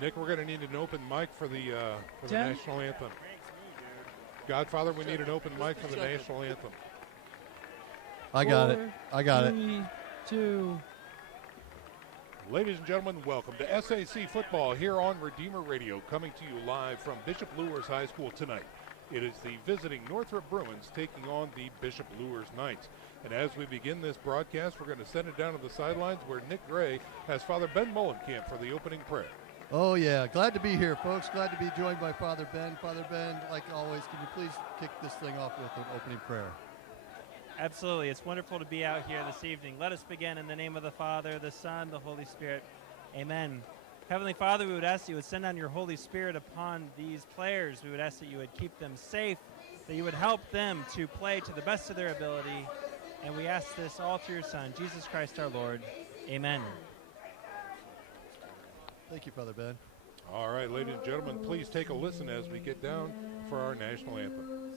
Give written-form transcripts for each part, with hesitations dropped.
Nick, we're going to need an open mic for the national anthem. Godfather, we need an open mic for the national anthem. I got it. 3, 2. Ladies and gentlemen, welcome to SAC football here on Redeemer Radio, coming to you live from Bishop Luers High School tonight. It is the visiting Northrop Bruins taking on the Bishop Luers Knights. And as we begin this broadcast, we're going to send it down to the sidelines where Nick Gray has Father Ben Mullenkamp for the opening prayer. Oh, yeah. Glad to be here, folks. Glad to be joined by Father Ben. Father Ben, like always, can you please kick this thing off with an opening prayer? Absolutely. It's wonderful to be out here this evening. Let us begin in the name of the Father, the Son, the Holy Spirit. Amen. Heavenly Father, we would ask that you would send down your Holy Spirit upon these players. We would ask that you would keep them safe, that you would help them to play to the best of their ability. And we ask this all through your Son, Jesus Christ our Lord. Amen. Thank you, Father Ben. All right, ladies and gentlemen, please take a listen as we get down for our national anthem.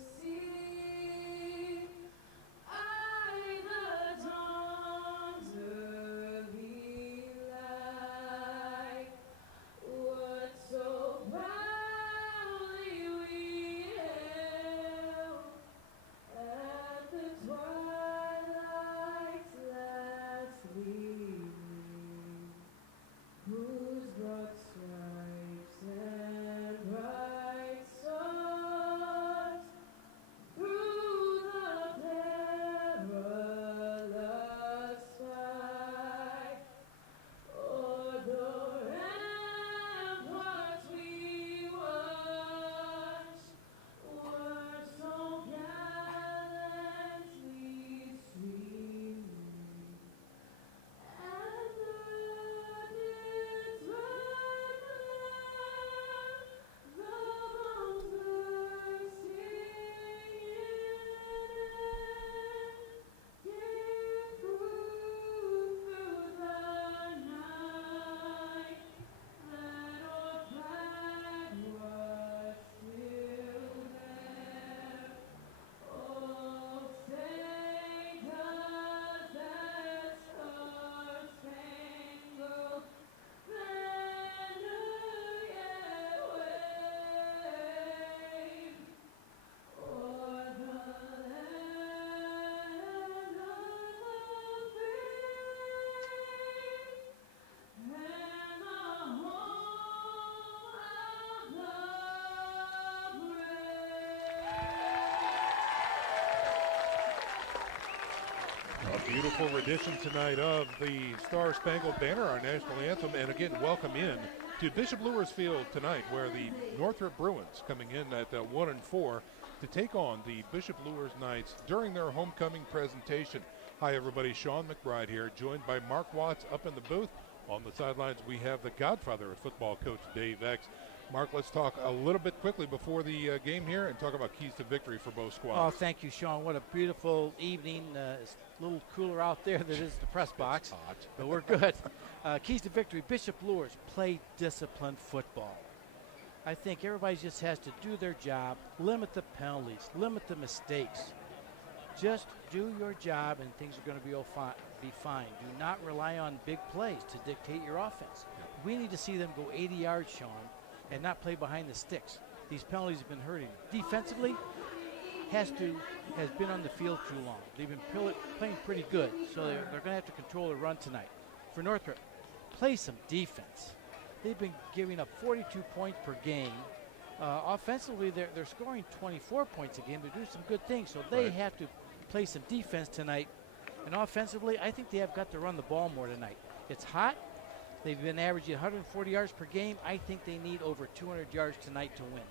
Beautiful rendition tonight of the Star Spangled Banner, our national anthem. And again, welcome in to Bishop Luers Field tonight, where the Northrop Bruins coming in at 1-4 to take on the Bishop Luers Knights during their homecoming presentation. Hi, everybody. Sean McBride here, joined by Mark Watts up in the booth. On the sidelines, we have the godfather of football, Coach Dave X. Mark, let's talk a little bit quickly before the game here and talk about keys to victory for both squads. Oh, thank you, Sean. What a beautiful evening. It's a little cooler out there than it is the press box, hot. But we're good. Keys to victory, Bishop Luers, play disciplined football. I think everybody just has to do their job, limit the penalties, limit the mistakes. Just do your job and things are going to be fine. Do not rely on big plays to dictate your offense. We need to see them go 80 yards, Sean, and not play behind the sticks. These penalties have been hurting. Defensively, has been on the field too long. They've been playing pretty good, so they're going to have to control the run tonight. For Northrop, play some defense. They've been giving up 42 points per game. Offensively, they're scoring 24 points a game. They're doing some good things, so they have to play some defense tonight. And offensively, I think they have got to run the ball more tonight. It's hot. They've been averaging 140 yards per game. I think they need over 200 yards tonight to win.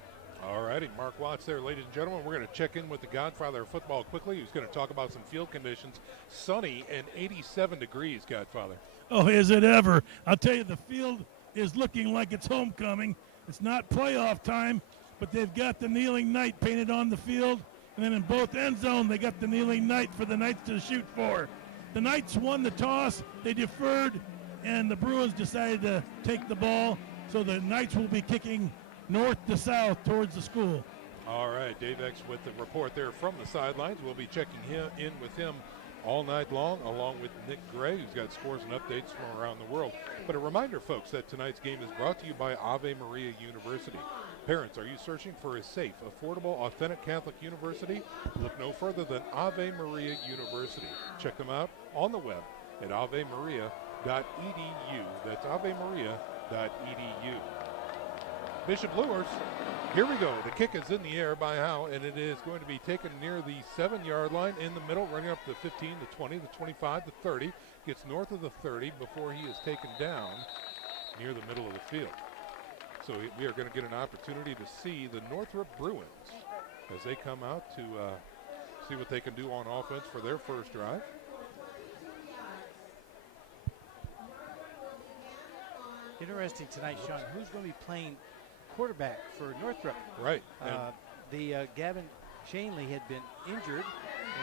All righty, Mark Watts there, ladies and gentlemen. We're going to check in with the godfather of football quickly. He's going to talk about some field conditions. Sunny and 87 degrees, Godfather. Oh, is it ever. I'll tell you, the field is looking like it's homecoming. It's not playoff time, but they've got the kneeling knight painted on the field. And then in both end zone, they got the kneeling knight for the Knights to shoot for. The Knights won the toss. They deferred, and the Bruins decided to take the ball. So the Knights will be kicking north to south towards the school. All right, Dave X with the report there from the sidelines. We'll be checking in with him all night long, along with Nick Gray, who's got scores and updates from around the world. But a reminder, folks, that tonight's game is brought to you by Ave Maria University. Parents, are you searching for a safe, affordable, authentic Catholic university? Look no further than Ave Maria University. Check them out on the web at avemaria.edu. That's avemaria.edu. Bishop Luers, here we go. The kick is in the air by Howe, and it is going to be taken near the 7-yard line in the middle, running up the 15, the 20, the 25, the 30. Gets north of the 30 before he is taken down near the middle of the field. So we are going to get an opportunity to see the Northrop Bruins as they come out to see what they can do on offense for their first drive. Interesting tonight, Sean. Who's going to be playing quarterback for Northrop? Right. Gavin Shanley had been injured,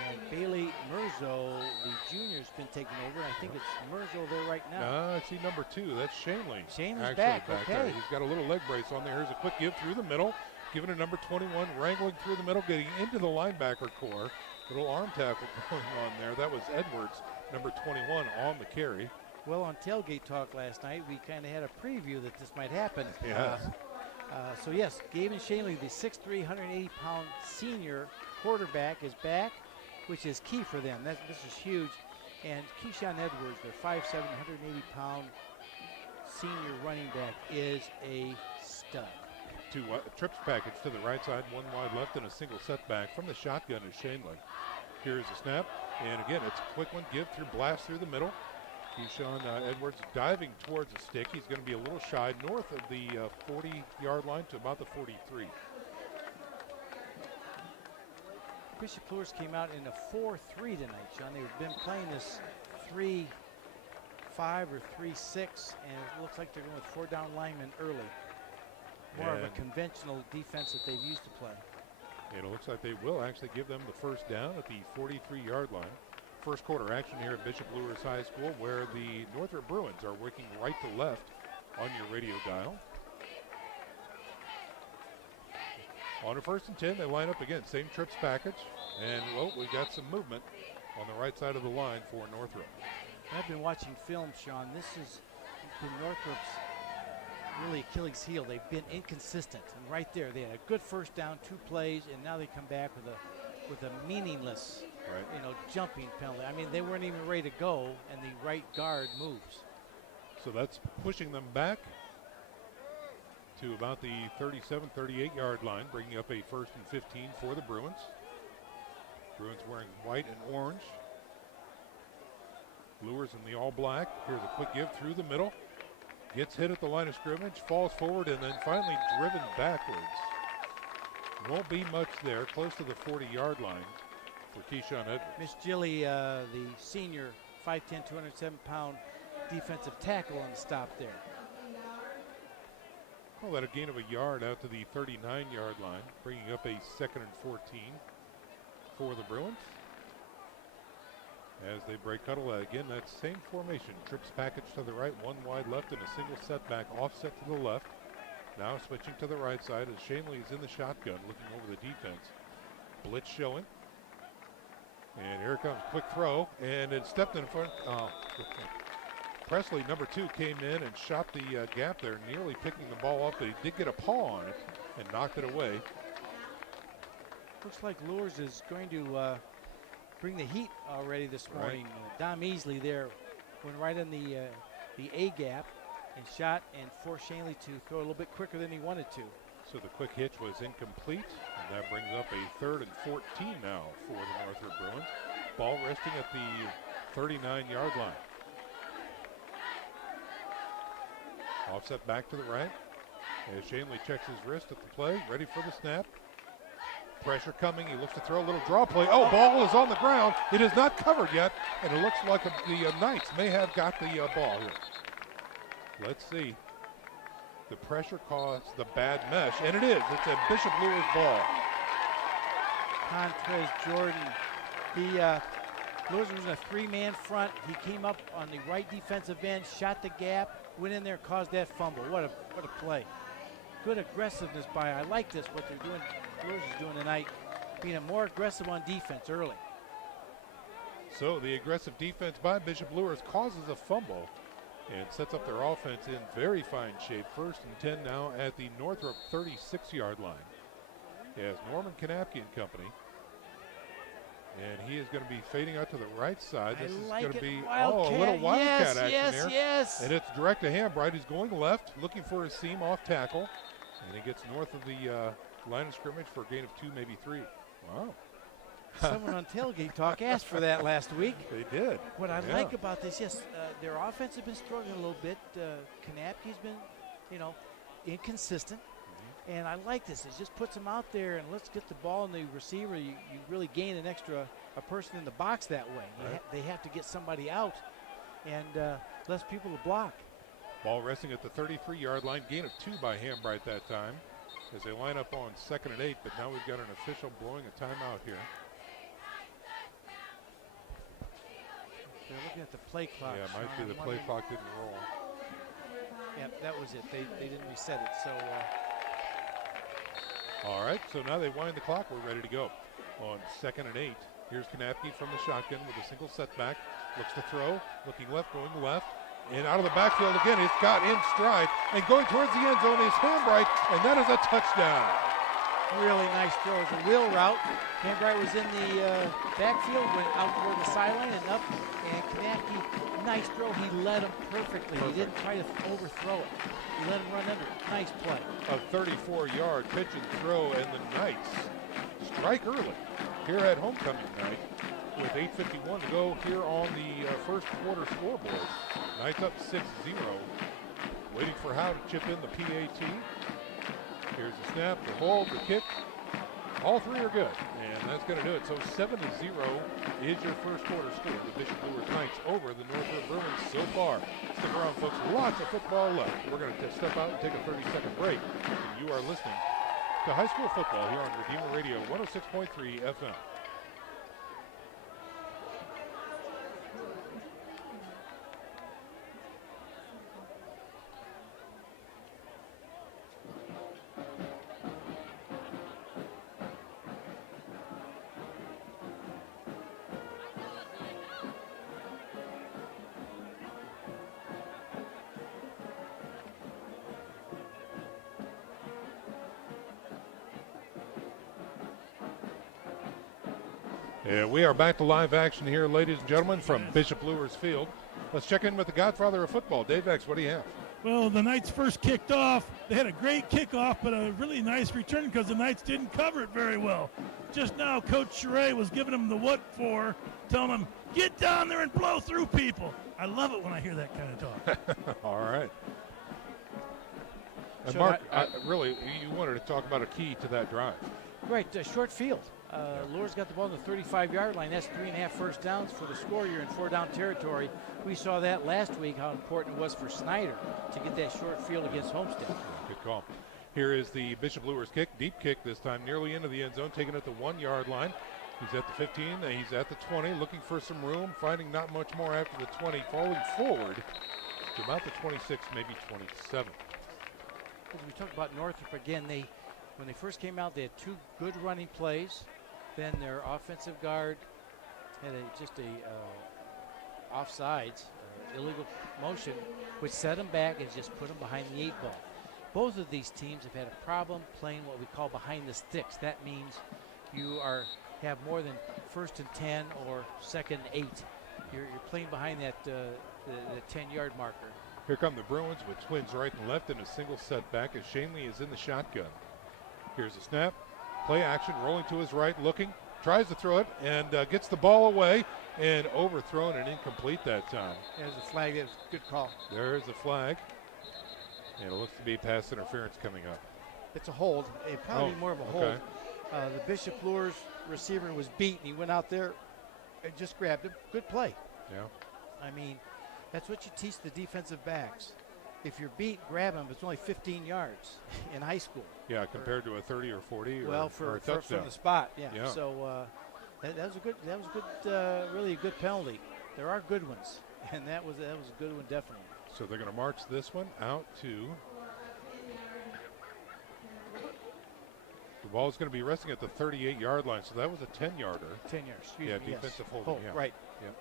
and Bailey Merzo, the junior, has been taken over. I think it's Merzo there right now. I see number 2. That's Shanley. Shanley's back. Okay. There. He's got a little leg brace on there. Here's a quick give through the middle. Giving to number 21, wrangling through the middle, getting into the linebacker core. Little arm tackle going on there. That was Edwards, number 21, on the carry. Well, on Tailgate Talk last night, we kind of had a preview that this might happen. Yes. So, yes, Gavin Shanley, the 6'3", 180-pound senior quarterback, is back, which is key for them. This is huge. And Keyshawn Edwards, their 5'7", 180-pound senior running back, is a stud. 2 trips package to the right side, 1 wide left, and a single setback from the shotgun is Shanley. Here's the snap, and again, it's a quick one, blast through the middle. Keyshawn Edwards diving towards the stick. He's going to be a little shy north of the 40-yard line to about the 43. Bishop Luers came out in a 4-3 tonight, Sean. They've been playing this 3-5 or 3-6, and it looks like they're going with 4 down linemen early. More of a conventional defense that they've used to play. And it looks like they will actually give them the first down at the 43-yard line. First quarter action here at Bishop Luers High School, where the Northrop Bruins are working right to left on your radio dial. On a 1st and 10, they line up again, same trips package, and well, we've got some movement on the right side of the line for Northrop. I've been watching film, Sean. This has been Northrop's really Achilles' heel. They've been inconsistent, and right there, they had a good first down, 2 plays, and now they come back with a meaningless, jumping penalty. I mean, they weren't even ready to go, and the right guard moves. So that's pushing them back to about the 37, 38-yard line, bringing up a 1st and 15 for the Bruins. Bruins wearing white and orange. Luers in the all-black. Here's a quick give through the middle. Gets hit at the line of scrimmage, falls forward, and then finally driven backwards. Won't be much there, close to the 40-yard line for Keyshawn Edwards. Miss Gilly, the senior, 5'10", 207-pound defensive tackle on the stop there. Call that a gain of a yard out to the 39-yard line, bringing up a 2nd and 14 for the Bruins. As they break huddle, again, that same formation. Trips package to the right, 1 wide left, and a single setback offset to the left. Now switching to the right side as Shanley is in the shotgun, looking over the defense. Blitz showing. And here comes quick throw, and it stepped in front. Presley, number 2, came in and shot the gap there, nearly picking the ball up, but he did get a paw on it and knocked it away. Looks like Luers is going to bring the heat already this morning. Right. Dom Easley there went right in the A gap and shot and forced Shanley to throw a little bit quicker than he wanted to. So the quick hitch was incomplete, and that brings up a 3rd and 14 now for the Northrop Bruins. Ball resting at the 39-yard line. Offset back to the right as Shanley checks his wrist at the play, ready for the snap. Pressure coming, he looks to throw a little draw play. Oh, ball is on the ground. It is not covered yet, and it looks like the Knights may have got the ball here. Let's see. The pressure caused the bad mesh, and it is. It's a Bishop Luers ball. Contrez Jordan. Luers was in a 3-man front. He came up on the right defensive end, shot the gap, went in there, caused that fumble. What a play. Good aggressiveness by, I like this, what they're doing, Luers is doing tonight, being more aggressive on defense early. So the aggressive defense by Bishop Luers causes a fumble and sets up their offense in very fine shape. 1st and 10 now at the Northrop 36-yard line. As Norman Kanapke and company. And he is going to be fading out to the right side. This is going to be a little wildcat action there. Yes. And it's direct to Hambright. He's going left, looking for his seam off tackle. And he gets north of the line of scrimmage for a gain of 2, maybe 3. Wow. Someone on Tailgate Talk asked for that last week. They did. What I like about this, their offense has been struggling a little bit. Kanapke's been, inconsistent. And I like this. It just puts them out there and let's get the ball in the receiver. You really gain a person in the box that way. Right. They have to get somebody out and less people to block. Ball resting at the 33-yard line. Gain of 2 by Hambright that time as they line up on 2nd and 8. But now we've got an official blowing a timeout here. They're looking at the play clock. Yeah, it might be the play clock didn't roll. Yeah, that was it. They didn't reset it. So. All right, so now they wind the clock. We're ready to go. On 2nd and 8, here's Kanapke from the shotgun with a single setback. Looks to throw, looking left, going left. And out of the backfield again, it's got in stride. And going towards the end zone is Hambright, and that is a touchdown. Really nice throw. It's a wheel route. Hambright was in the backfield, went out toward the sideline and up. And Kanapke, nice throw. He led him perfectly. He didn't try to overthrow it. He let him run under it. Nice play. A 34-yard pitch and throw, and the Knights strike early here at homecoming night with 8:51 to go here on the first quarter scoreboard. Knights up 6-0. Waiting for Howe to chip in the PAT. Here's the snap, the hold, the kick. All 3 are good, and that's going to do it. So 7-0 is your first quarter score. The Bishop Luers Knights over the Northrop Bruins so far. Stick around, folks. Lots of football left. We're going to step out and take a 30-second break. And you are listening to high school football here on Redeemer Radio 106.3 FM. We are back to live action here, ladies and gentlemen, from Bishop Luers Field. Let's check in with the godfather of football. Dave X, what do you have? Well, the Knights first kicked off. They had a great kickoff, but a really nice return because the Knights didn't cover it very well. Just now, Coach Charay was giving them the what for, telling them, get down there and blow through people. I love it when I hear that kind of talk. All right. And So Mark, really, you wanted to talk about a key to that drive. Right, short field. Luers got the ball on the 35-yard line. That's 3.5 first downs for the score. You're in 4-down territory. We saw that last week, how important it was for Snyder to get that short field against Homestead. Good call. Here is the Bishop Luers kick, deep kick this time, nearly into the end zone, taken at the 1-yard line. He's at the 15, he's at the 20, looking for some room, finding not much more after the 20, falling forward to about the 26, maybe 27. As we talk about Northrop again, when they first came out, they had 2 good running plays. Then their offensive guard had just a offsides, illegal motion, which set them back and just put them behind the 8 ball. Both of these teams have had a problem playing what we call behind the sticks. That means you have more than 1st and 10 or 2nd and 8. You're playing behind that the 10-yard marker. Here come the Bruins with twins right and left and a single setback as Shanley is in the shotgun. Here's a snap. Play action, rolling to his right, looking, tries to throw it, and gets the ball away, and overthrown and incomplete that time. There's a flag. That was a good call. There's the flag, and it looks to be pass interference coming up. It's a hold. It probably more of a hold. The Bishop Luers receiver was beat, and he went out there and just grabbed him. Good play. Yeah. I mean, that's what you teach the defensive backs. If you're beat, grab him. It's only 15 yards in high school. Yeah, compared to a 30 or 40 or a from touchdown. the spot. Yeah. Yeah. So that was a good. Really a good penalty. There are good ones, and that was a good one definitely. So they're going to march this one out to. The ball is going to be resting at the 38-yard line, so that was a 10-yarder. 10 yards. Excuse me. Defensive yes. holding. Yeah. Right. Yep.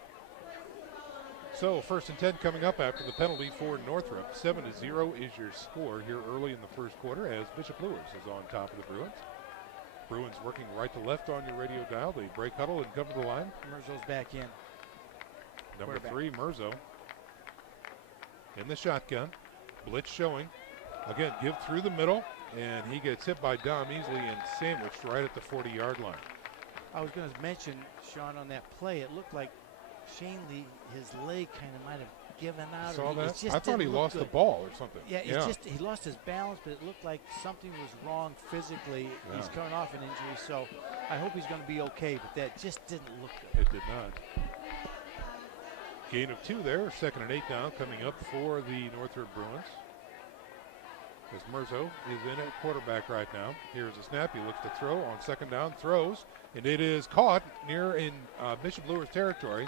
So 1st and 10 coming up after the penalty for Northrop. 7-0 is your score here early in the first quarter as Bishop Luers is on top of the Bruins. Bruins working right to left on your radio dial. They break huddle and cover the line. Merzo's back in. Number 3, Merzo. In the shotgun. Blitz showing. Again, give through the middle. And he gets hit by Dom easily and sandwiched right at the 40-yard line. I was going to mention, Sean, on that play, it looked like Shane Lee, his leg kind of might have given out. Saw that? I thought he lost the ball or something. Yeah, it's just he lost his balance, but it looked like something was wrong physically. Yeah. He's coming off an injury, so I hope he's going to be okay, but that just didn't look good. It did not. Gain of 2 there. 2nd and 8 now coming up for the Northrop Bruins. As Merzo is in at quarterback right now. Here's a snap. He looks to throw on 2nd down. Throws. And it is caught near in Bishop Luers territory.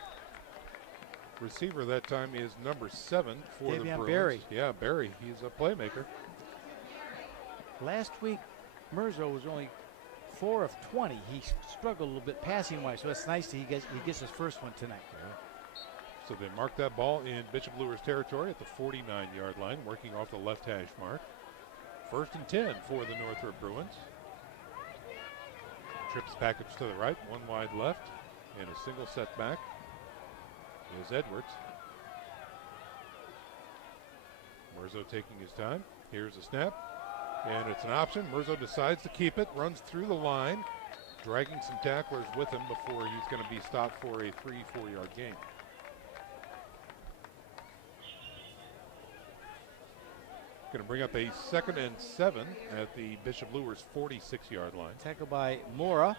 Receiver that time is number 7 for the Bruins. Barry. Yeah, Barry. He's a playmaker. Last week, Merzo was only 4 of 20. He struggled a little bit passing-wise, so it's nice that he gets his first one tonight. Yeah. So they mark that ball in Bishop Luers territory at the 49-yard line, working off the left hash mark. 1st and 10 for the Northrop Bruins. Trips package to the right, 1 wide left, and a single setback is Edwards. Merzo taking his time. Here's a snap, and it's an option. Merzo decides to keep it, runs through the line, dragging some tacklers with him before he's going to be stopped for a 3-4-yard gain. Going to bring up a 2nd and 7 at the Bishop Luers 46-yard line. Tackled by Mora.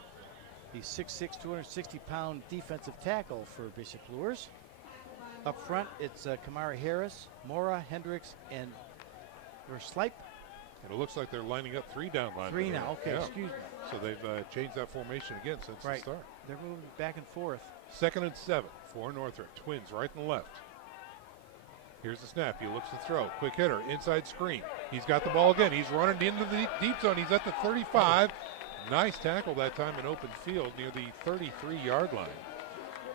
He's 6'6", 260-pound defensive tackle for Bishop Luers. Up front, it's Kamara Harris, Mora, Hendricks, and Versleip. And it looks like they're lining up 3 down line. 3 now, okay, yeah. Excuse me. So they've changed that formation again since the start. They're moving back and forth. 2nd and 7 for Northrop. Twins right and left. Here's the snap. He looks to throw. Quick hitter. Inside screen. He's got the ball again. He's running into the deep zone. He's at the 35. Nice tackle that time in open field near the 33-yard line.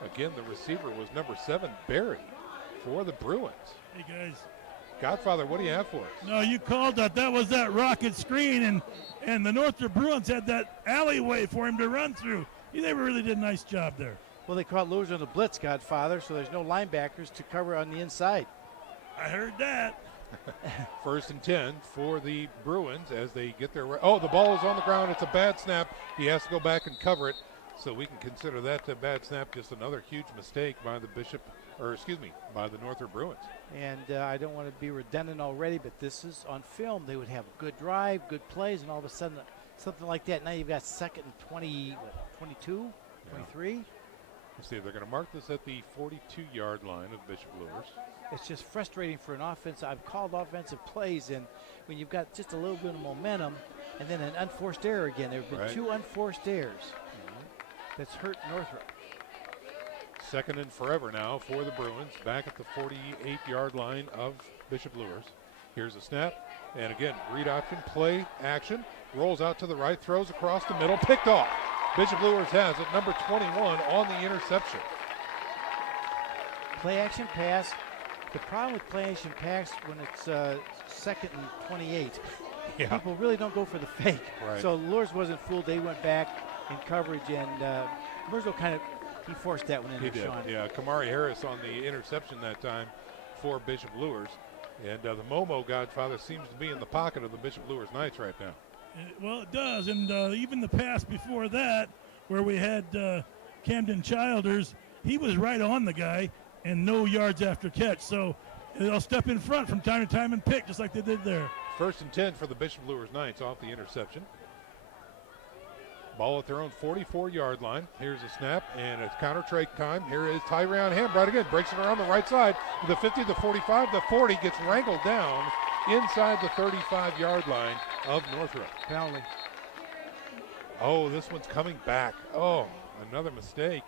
Again, the receiver was number 7, Barry, for the Bruins. Hey, guys. Godfather, what do you have for us? No, you called that. That was that rocket screen, and the Northrop Bruins had that alleyway for him to run through. He never really did a nice job there. Well, they caught Luers on the blitz, Godfather, so there's no linebackers to cover on the inside. I heard that. 1st and 10 for the Bruins as they get their. Oh, the ball is on the ground. It's a bad snap. He has to go back and cover it. So we can consider that a bad snap. Just another huge mistake by the by the Northrop Bruins. And I don't want to be redundant already, but this is on film. They would have a good drive, good plays, and all of a sudden something like that. Now you've got 2nd and 20, 22, 23. Let's see, they're going to mark this at the 42-yard line of Bishop Luers. It's just frustrating for an offense. I've called offensive plays, and when you've got just a little bit of momentum and then an unforced error again. There have been 2 unforced errors. That's hurt Northrop. 2nd and forever now for the Bruins, back at the 48-yard line of Bishop Luers. Here's a snap, and again, read option, play, action, rolls out to the right, throws across the middle, picked off. Bishop Luers has it, number 21 on the interception. Play action pass. The problem with play action pass when it's 2nd and 28, people really don't go for the fake. Right. So Luers wasn't fooled. They went back in coverage, and Merzo he forced that one in. He did, Sean. yeah. Kamari Harris on the interception that time for Bishop Luers. And the Momo Godfather seems to be in the pocket of the Bishop Luers Knights right now. Well, it does, and even the pass before that, where we had Camden Childers, he was right on the guy and no yards after catch. So they'll step in front from time to time and pick, just like they did there. 1st and 10 for the Bishop Luers Knights off the interception. Ball at their own 44-yard line. Here's a snap, and it's counter-trade time. Here is Tyreon Hambright again. Breaks it around the right side. The 50, the 45, the 40. Gets wrangled down inside the 35-yard line of Northrop. Penalty. Oh, this one's coming back. Oh, another mistake.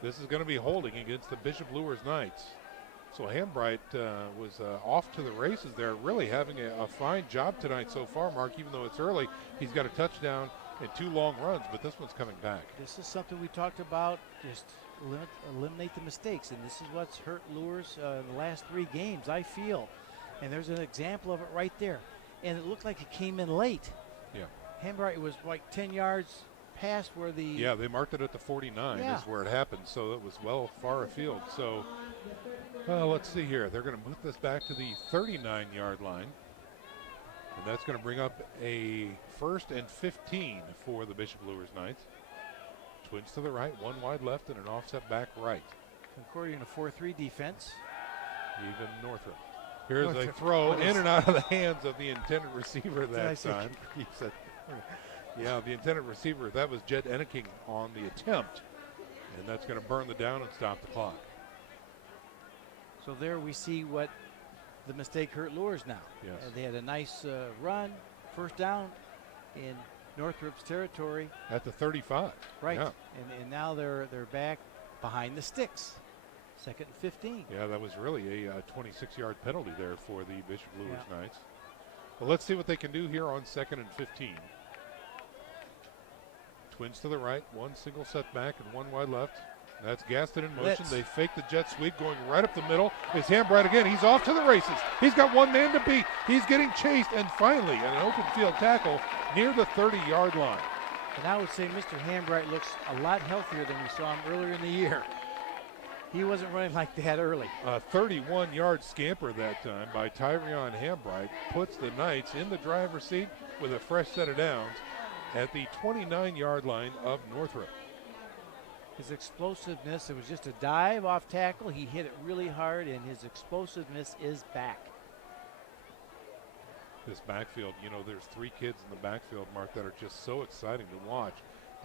This is going to be holding against the Bishop Luers Knights. So Hambright was off to the races there, really having a fine job tonight so far, Mark, even though it's early. He's got a touchdown and 2 long runs, but this one's coming back. This is something we talked about. Just eliminate the mistakes, and this is what's hurt Luers in the last 3 games, I feel. And there's an example of it right there. And it looked like it came in late. Yeah. Hambright was like 10 yards past where the... Yeah, they marked it at the 49 is where it happened, so it was well far afield. So, let's see here. They're going to move this back to the 39-yard line. And that's going to bring up a 1st and 15 for the Bishop Luers Knights. Twins to the right, 1 wide left, and an offset back right. According to 4-3 defense. Even Northrop. Here's a throw in and out of the hands of the intended receiver that time. He said, yeah, the intended receiver, that was Jed Enneking on the attempt. And that's going to burn the down and stop the clock. So there we see what the mistake hurt Luers now. Yes. They had a nice run, 1st down in Northrop's territory. At the 35. Right. Yeah. And now they're back behind the sticks. 2nd and 15. Yeah, that was really a 26-yard penalty there for the Bishop Luers Knights. Well, let's see what they can do here on 2nd and 15. Twins to the right, 1 single setback and 1 wide left. That's Gaston in motion. Blitz. They fake the jet sweep going right up the middle. It's Hambright again. He's off to the races. He's got 1 man to beat. He's getting chased, and finally an open field tackle near the 30-yard line. And I would say Mr. Hambright looks a lot healthier than we saw him earlier in the year. He wasn't running like that early. A 31-yard scamper that time by Tyrion Hambright puts the Knights in the driver's seat with a fresh set of downs at the 29-yard line of Northrop. His explosiveness, it was just a dive off tackle. He hit it really hard, and his explosiveness is back. This backfield, you know, there's 3 kids in the backfield, Mark, that are just so exciting to watch.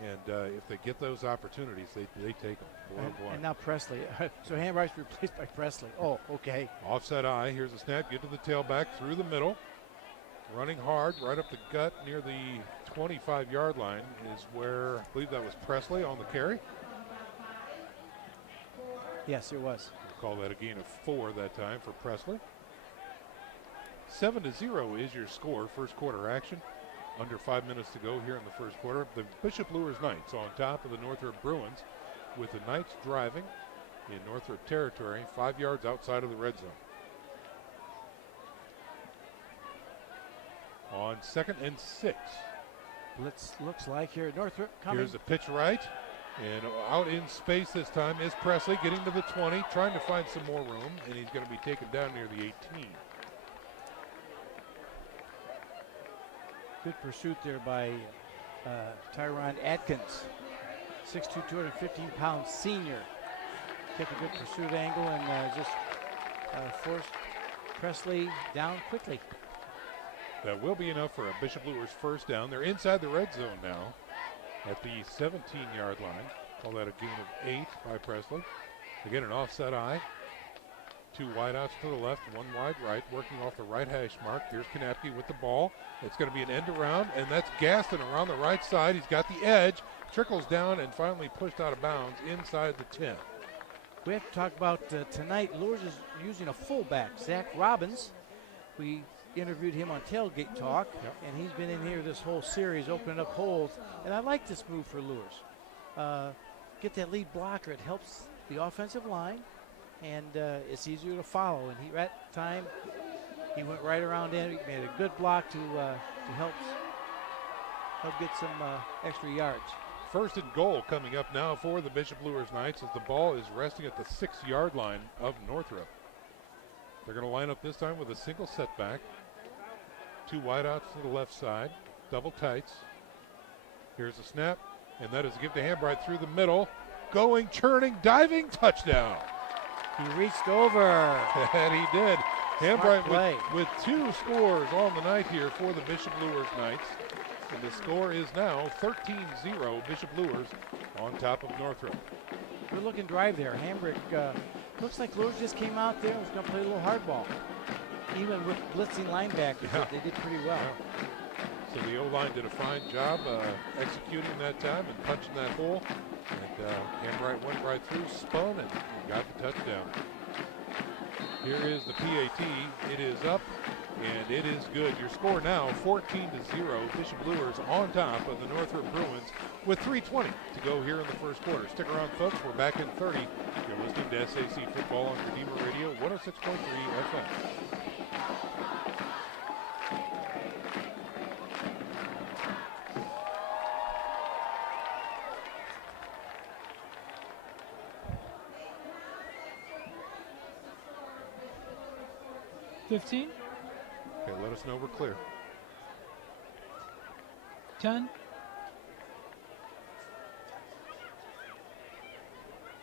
And if they get those opportunities, they take them. Boy. And now Presley. So Hambright's replaced by Presley. Oh, okay. Offset eye. Here's a snap. Get to the tailback through the middle. Running hard right up the gut near the 25-yard line is where I believe that was Presley on the carry. Yes, it was. We'll call that a gain of 4 that time for Presley. 7-0 is your score. First quarter action. Under 5 minutes to go here in the first quarter. The Bishop Luers Knights on top of the Northrop Bruins, with the Knights driving in Northrop territory, 5 yards outside of the red zone. On 2nd and 6. Blitz looks like here at Northrop coming. Here's a pitch right, and out in space this time is Presley, getting to the 20, trying to find some more room, and he's going to be taken down near the 18. Good pursuit there by Tyron Atkins, 6'2", 215-pound senior. Kept a good pursuit angle and just forced Presley down quickly. That will be enough for a Bishop Luers first down. They're inside the red zone now at the 17-yard line. Call that a gain of 8 by Presley. Again, an offset eye. 2 wideouts to the left, 1 wide right, working off the right hash mark. Here's Kanapke with the ball. It's going to be an end around, and that's Gaston around the right side. He's got the edge, trickles down, and finally pushed out of bounds inside the 10. We have to talk about tonight. Luers is using a fullback, Zach Robbins. We interviewed him on Tailgate Talk, and he's been in here this whole series opening up holes. And I like this move for Luers. Get that lead blocker. It helps the offensive line. And it's easier to follow. And at time, he went right around in. He made a good block to help get some extra yards. First and goal coming up now for the Bishop Luers Knights as the ball is resting at the 6-yard line of Northrop. They're going to line up this time with a single setback. 2 wideouts to the left side, double tights. Here's a snap, and that is a give to Hambright through the middle. Going, churning, diving, touchdown. He reached over. And he did. Hambright with 2 scores on the night here for the Bishop Luers Knights. And the score is now 13-0 Bishop Luers on top of Northrop. Good looking drive there. Hambrick looks like Luers just came out there and was going to play a little hardball. Even with blitzing linebackers, they did pretty well. Yeah. So the O-line did a fine job executing that time and punching that hole. And Hambright went right through, spun, and got the touchdown. Here is the PAT. It is up, and it is good. Your score now 14-0. Bishop Luers on top of the Northrop Bruins with 3:20 to go here in the first quarter. Stick around, folks. We're back in 30. You're listening to SAC Football on Redeemer Radio 106.3 FM. $15. Okay, let us know we're clear. 10.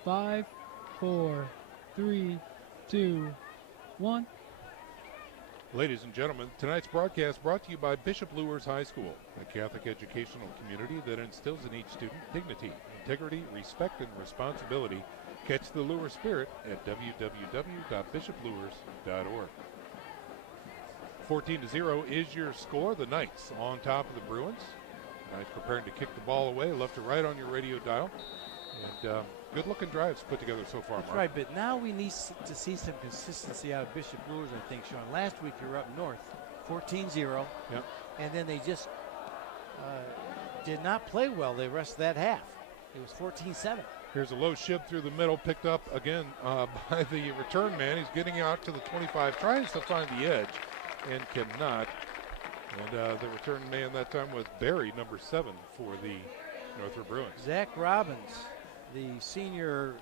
5, 4, 3, 2, 1. Ladies and gentlemen, tonight's broadcast brought to you by Bishop Luers High School, a Catholic educational community that instills in each student dignity, integrity, respect, and responsibility. Catch the Luers spirit at www.bishopluers.org. 14-0 is your score. The Knights on top of the Bruins. Knights preparing to kick the ball away, left to right on your radio dial. And good-looking drives put together so far, Mark. That's right, but now we need to see some consistency out of Bishop Luers, I think, Sean. Last week you were up north, 14-0. Yep. And then they just did not play well the rest of that half. It was 14-7. Here's a low shib through the middle, picked up again by the return man. He's getting out to the 25, tries to find the edge, and cannot. And the return man that time was Barry, number 7 for the Northrop Bruins. Zach Robbins, the senior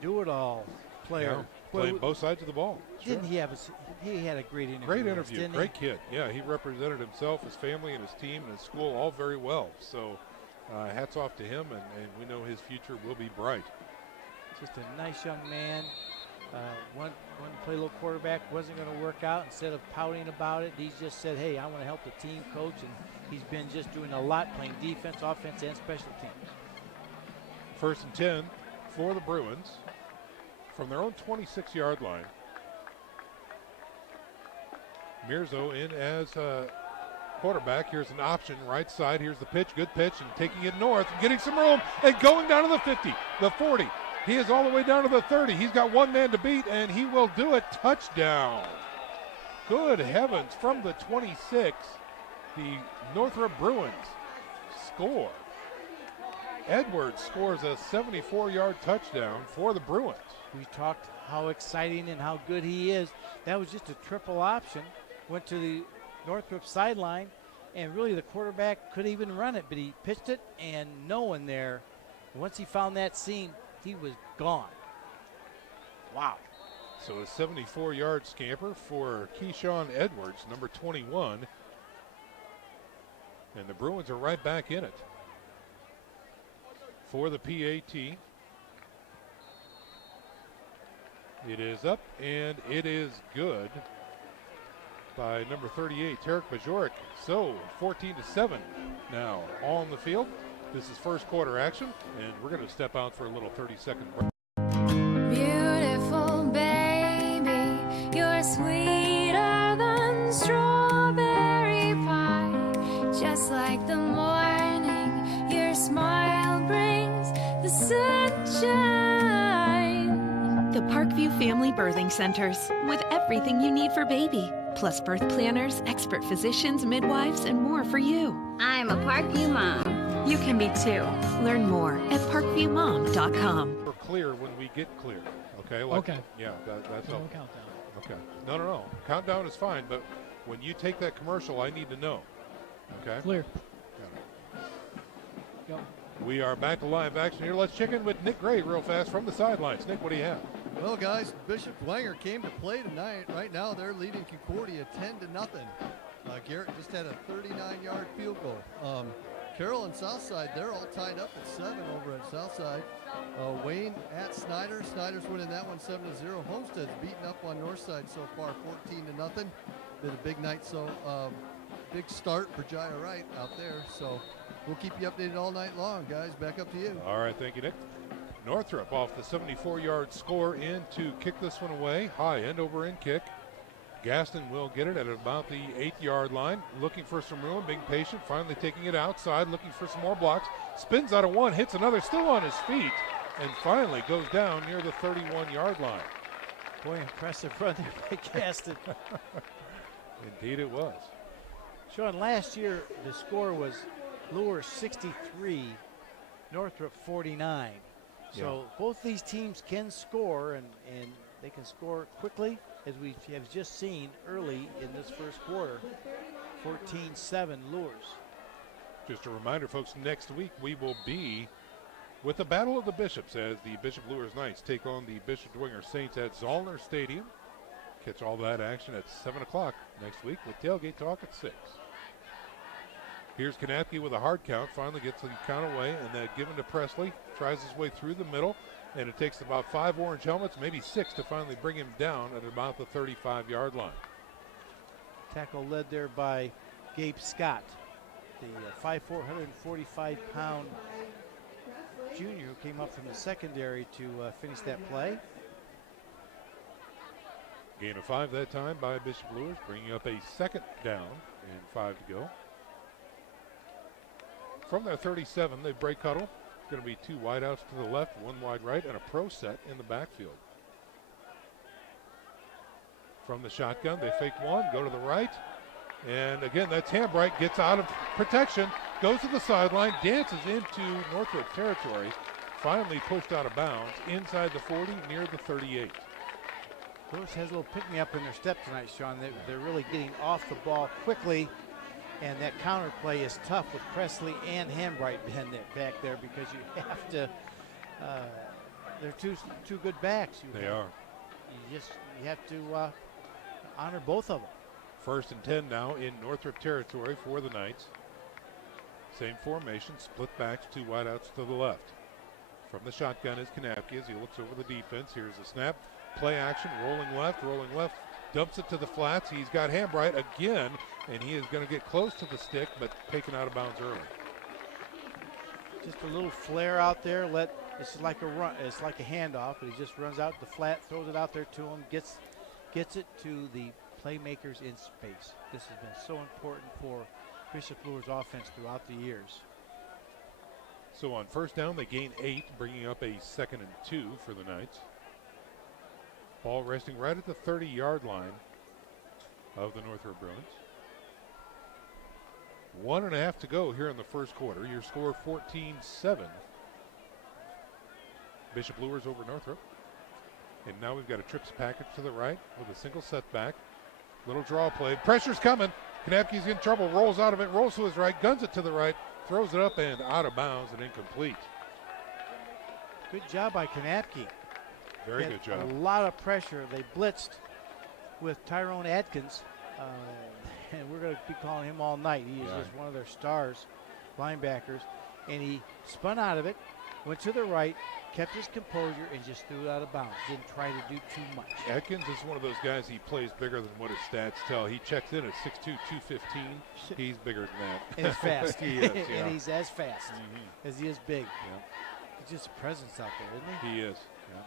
do-it-all player. Yeah, playing both sides of the ball. Didn't he have he had a great interview. Great interview, great kid. Yeah, he represented himself, his family, and his team and his school all very well. So hats off to him, and we know his future will be bright. Just a nice young man. Wanted to play a little quarterback, wasn't going to work out. Instead of pouting about it, he just said, hey, I want to help the team coach, and he's been just doing a lot, playing defense, offense, and special teams. 1st and 10 for the Bruins from their own 26-yard line. Mirzo in as quarterback. Here's an option right side. Here's the pitch, good pitch, and taking it north, getting some room, and going down to the 50, the 40. He is all the way down to the 30. He's got one man to beat, and he will do it. Touchdown. Good heavens. From the 26, the Northrop Bruins score. Edwards scores a 74-yard touchdown for the Bruins. We talked how exciting and how good he is. That was just a triple option. Went to the Northrop sideline, and really the quarterback could even run it, but he pitched it, and no one there. Once he found that seam, he was gone. Wow. So a 74-yard scamper for Keyshawn Edwards, number 21. And the Bruins are right back in it. For the PAT. It is up, and it is good by number 38, Tarek Bajorek. So 14-7 now on the field. This is first quarter action, and we're going to step out for a little 30-second break. Beautiful baby, you're sweeter than strawberry pie. Just like the morning, your smile brings the sunshine. The Parkview Family Birthing Centers, with everything you need for baby, plus birth planners, expert physicians, midwives, and more for you. I'm a Parkview mom. You can be too. Learn more at parkviewmom.com. We're clear when we get clear, okay? Okay. Yeah, that's No all. countdown. Okay. No. Countdown is fine, but when you take that commercial, I need to know, okay? Clear. Got it. Yep. We are back to live action here. Let's check in with Nick Gray real fast from the sidelines. Nick, what do you have? Well, guys, Bishop Dwenger came to play tonight. Right now, they're leading Concordia 10-0. Garrett just had a 39-yard field goal. Carroll and Southside, they're all tied up at 7 over at Southside. Wayne at Snyder. Snyder's winning that one 7-0. Homestead's beating up on Northside so far, 14-0. Been a big night, so big start for Jaya Wright out there. So we'll keep you updated all night long, guys. Back up to you. All right, thank you, Nick. Northrop off the 74-yard score in to kick this one away. High end over end kick. Gaston will get it at about the 8-yard line, looking for some room, being patient, finally taking it outside, looking for some more blocks. Spins out of one, hits another, still on his feet, and finally goes down near the 31-yard line. Boy, impressive run there by Gaston. Indeed it was. Sean, last year the score was Luers 63, Northrop 49. So both these teams can score, and they can score quickly, as we have just seen early in this first quarter. 14-7 Luers. Just a reminder, folks, next week we will be with the Battle of the Bishops as the Bishop Luers Knights take on the Bishop Dwenger Saints at Zollner Stadium. Catch all that action at 7 o'clock next week with Tailgate Talk at 6. Here's Kanapke with a hard count, finally gets the count away, and then given to Presley, tries his way through the middle, and it takes about 5 orange helmets, maybe 6, to finally bring him down at about the 35-yard line. Tackle led there by Gabe Scott, the 5'4", 145-pound junior who came up from the secondary to finish that play. Gain of 5 that time by Bishop Luers, bringing up a second down and 5 to go. From their 37, they break huddle. Going to be 2 wideouts to the left, 1 wide right, and a pro set in the backfield. From the shotgun, they fake 1, go to the right. And again, that's Hambright, gets out of protection, goes to the sideline, dances into Northrop territory, finally pushed out of bounds inside the 40, near the 38. Luers has a little pick-me-up in their step tonight, Sean. They're really getting off the ball quickly, and that counter play is tough with Presley and Hambright back there, because you have to. They're two good backs. They are. You have to honor both of them. 1st and 10 now in Northrop territory for the Knights. Same formation, split backs, 2 wideouts to the left. From the shotgun is Kanapke as he looks over the defense. Here's the snap, play action, rolling left, dumps it to the flats. He's got Hambright again, and he is going to get close to the stick, but taken out of bounds early. Just a little flare out there. It's like a run. It's like a handoff, but he just runs out the flat, throws it out there to him, gets it to the playmakers in space. This has been so important for Bishop Luers offense throughout the years. So on 1st down, they gain 8, bringing up a 2nd and 2 for the Knights. Ball resting right at the 30-yard line of the Northrop Bruins. 1.5 to go here in the first quarter. Your score 14-7. Bishop Luers over Northrop. And now we've got a trips package to the right with a single setback. Little draw play. Pressure's coming. Kanapke's in trouble. Rolls out of it. Rolls to his right. Guns it to the right. Throws it up and out of bounds and incomplete. Good job by Kanapke. Very good job. A lot of pressure. They blitzed with Tyrone Adkins. And we're going to be calling him all night. He is just one of their stars, linebackers. And he spun out of it, went to the right, kept his composure, and just threw it out of bounds. Didn't try to do too much. Atkins is one of those guys, he plays bigger than what his stats tell. He checks in at 6'2", 215. He's bigger than that. And he's fast. He is, And he's as fast as he is big. Yeah. He's just a presence out there, isn't he? He is. Yeah.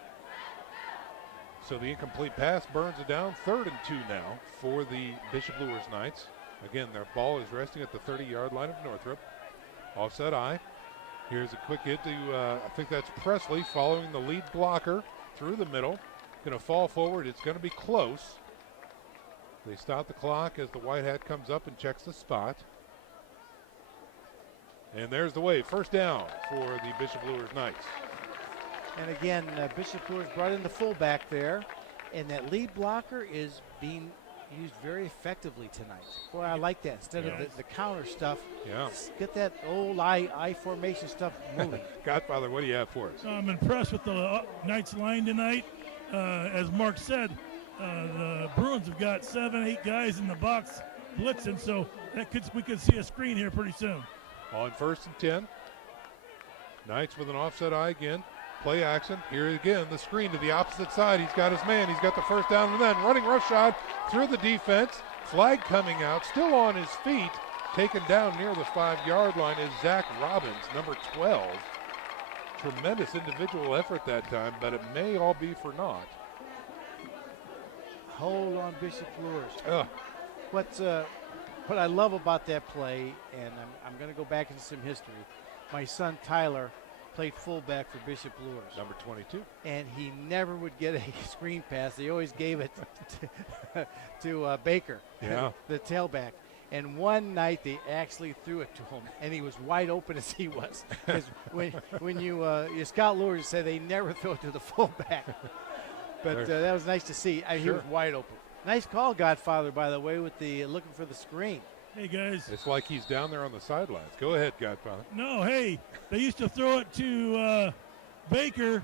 So the incomplete pass burns it down. 3rd and 2 now for the Bishop Luers Knights. Again, their ball is resting at the 30-yard line of Northrop. Offset eye. Here's a quick hit to, I think that's Presley, following the lead blocker through the middle. Going to fall forward. It's going to be close. They stop the clock as the white hat comes up and checks the spot. And there's the wave. 1st down for the Bishop Luers Knights. And again, Bishop Luers brought in the fullback there, and that lead blocker is being used very effectively tonight. Boy, I like that. Instead of the counter stuff, get that old I formation stuff moving. Godfather, what do you have for us? I'm impressed with the Knights line tonight. As Mark said, the Bruins have got 7, 8 guys in the box blitzing, so we could see a screen here pretty soon. On 1st and 10. Knights with an offset eye again. Play action. Here again, the screen to the opposite side. He's got his man. He's got the 1st down and then running roughshod through the defense. Flag coming out. Still on his feet. Taken down near the 5-yard line is Zach Robbins, number 12. Tremendous individual effort that time, but it may all be for naught. Hold on, Bishop Luers. What I love about that play, and I'm going to go back into some history. My son Tyler played fullback for Bishop Luers. Number 22. And he never would get a screen pass. He always gave it to Baker, Yeah. the tailback. And one night they actually threw it to him, and he was wide open as he was. Because when you Scott Luers said they never throw it to the fullback. But that was nice to see. He was wide open. Nice call, Godfather, by the way, with the looking for the screen. Hey, guys. It's like he's down there on the sidelines. Go ahead, Godfather. No, hey, they used to throw it to Baker,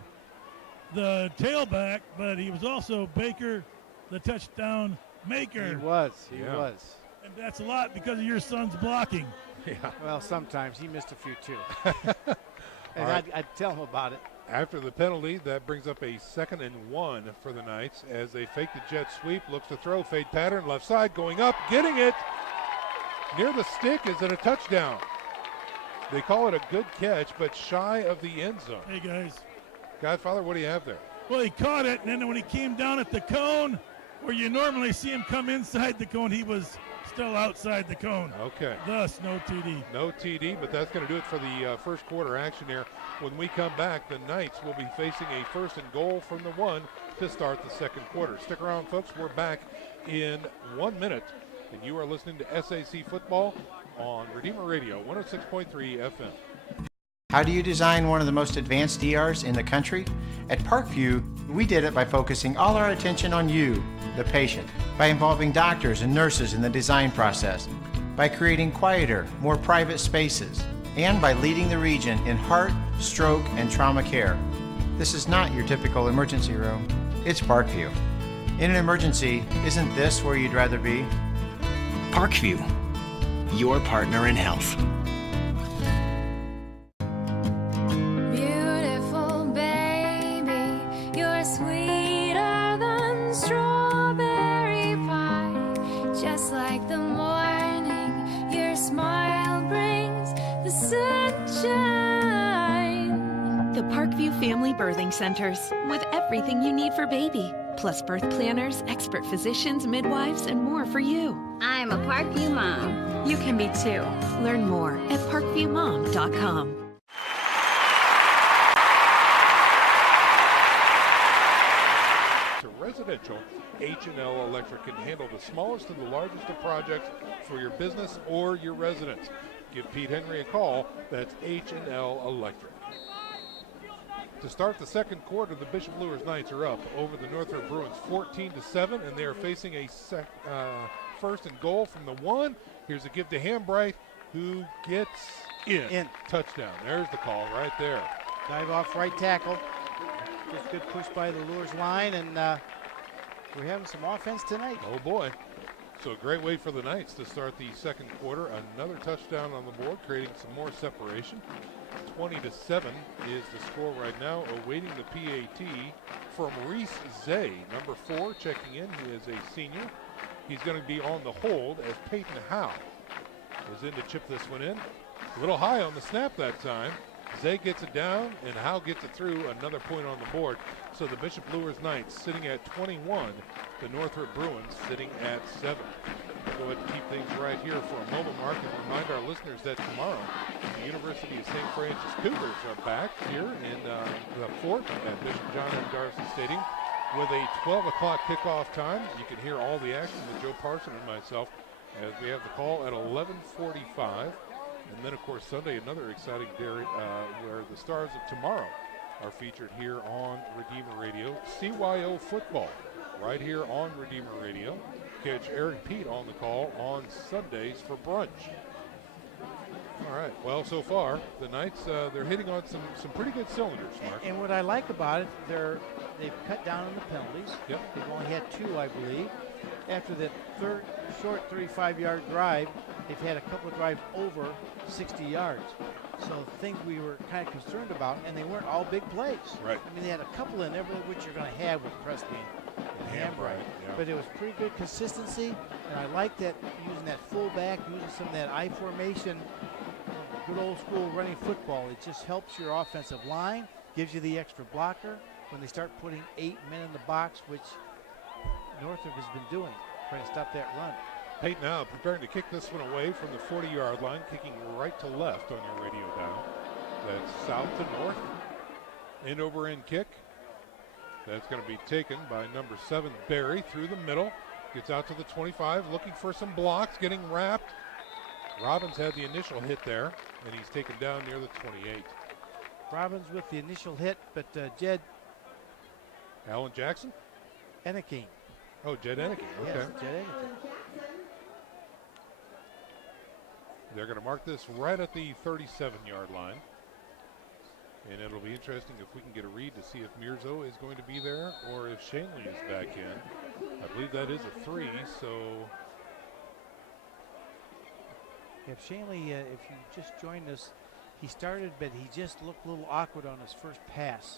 the tailback, but he was also Baker, the touchdown maker. He was. And that's a lot because of your son's blocking. Yeah. Well, sometimes he missed a few too. And right. I'd tell him about it. After the penalty, that brings up a 2nd and 1 for the Knights as they fake the jet sweep, looks to throw, fade pattern, left side, going up, getting it. Near the stick. Is it a touchdown? They call it a good catch, but shy of the end zone. Hey, guys. Godfather, what do you have there? Well, he caught it, and then when he came down at the cone, where you normally see him come inside the cone, he was still outside the cone. Okay. Thus, no TD. No TD, but that's going to do it for the first quarter action here. When we come back, the Knights will be facing a 1st and goal from the 1 to start the second quarter. Stick around, folks. We're back in 1 minute, and you are listening to SAC Football on Redeemer Radio, 106.3 FM. How do you design one of the most advanced DRs in the country? At Parkview, we did it by focusing all our attention on you, the patient, by involving doctors and nurses in the design process, by creating quieter, more private spaces, and by leading the region in heart, stroke, and trauma care. This is not your typical emergency room. It's Parkview. In an emergency, isn't this where you'd rather be? Parkview, your partner in health. Beautiful baby, you're sweeter than strawberry pie. Just like the morning, your smile brings the sunshine. The Parkview Family Birthing Centers, with everything you need for baby, plus birth planners, expert physicians, midwives, and more for you. I'm a Parkview mom. You can be too. Learn more at parkviewmom.com. To residential, H&L Electric can handle the smallest and the largest of projects for your business or your residence. Give Pete Henry a call. That's H&L Electric. To start the second quarter, the Bishop Luers Knights are up over the Northrop Bruins 14-7, and they are facing a 1st and goal from the 1. Here's a give to Hambright, who gets in. Touchdown. There's the call right there. Dive off right tackle. Just good push by the Luers line, and we're having some offense tonight. Oh boy. So a great way for the Knights to start the second quarter. Another touchdown on the board, creating some more separation. 20-7 is the score right now, awaiting the PAT from Reese Zay, number 4, checking in. He is a senior. He's going to be on the hold as Peyton Howe is in to chip this one in. A little high on the snap that time. Zay gets it down, and Howe gets it through. Another point on the board. So the Bishop Luers Knights sitting at 21, the Northrop Bruins sitting at 7. We'll go ahead and keep things right here for a moment, Mark, and remind our listeners that tomorrow the University of St. Francis Cougars are back here in the fort at Bishop John M. Darcy Stadium with a 12 o'clock kickoff time. You can hear all the action with Joe Parson and myself as we have the call at 11:45. And then, of course, Sunday, another exciting day where the stars of tomorrow are featured here on Redeemer Radio. CYO football right here on Redeemer Radio. Catch Eric Pete on the call on Sundays for brunch. All right. Well, so far, the Knights, they're hitting on some pretty good cylinders, Mark. And what I like about it, they've cut down on the penalties. Yep. They've only had 2, I believe. After the short 35-yard drive, they've had a couple of drives over 60 yards. So things we were kind of concerned about, and they weren't all big plays. Right. I mean, they had a couple in there, which you're going to have with Presby and Hambright. Yeah. But it was pretty good consistency, and I like that using that fullback, using some of that I formation, good old school running football. It just helps your offensive line, gives you the extra blocker when they start putting 8 men in the box, which Northrop has been doing, trying to stop that run. Peyton now preparing to kick this one away from the 40-yard line, kicking right to left on your radio dial. That's south to north. End over end kick. That's going to be taken by number 7, Barry, through the middle. Gets out to the 25, looking for some blocks, getting wrapped. Robbins had the initial hit there, and he's taken down near the 28. Robbins with the initial hit, but Jed Alan Jackson? Enneking. Oh, Jed Enneking, okay. Yes, Jed Enneking. They're going to mark this right at the 37-yard line. And it'll be interesting if we can get a read to see if Mirzo is going to be there or if Shanley is back in. I believe that is a 3, so. If Shanley, if you just joined us, he started, but he just looked a little awkward on his first pass.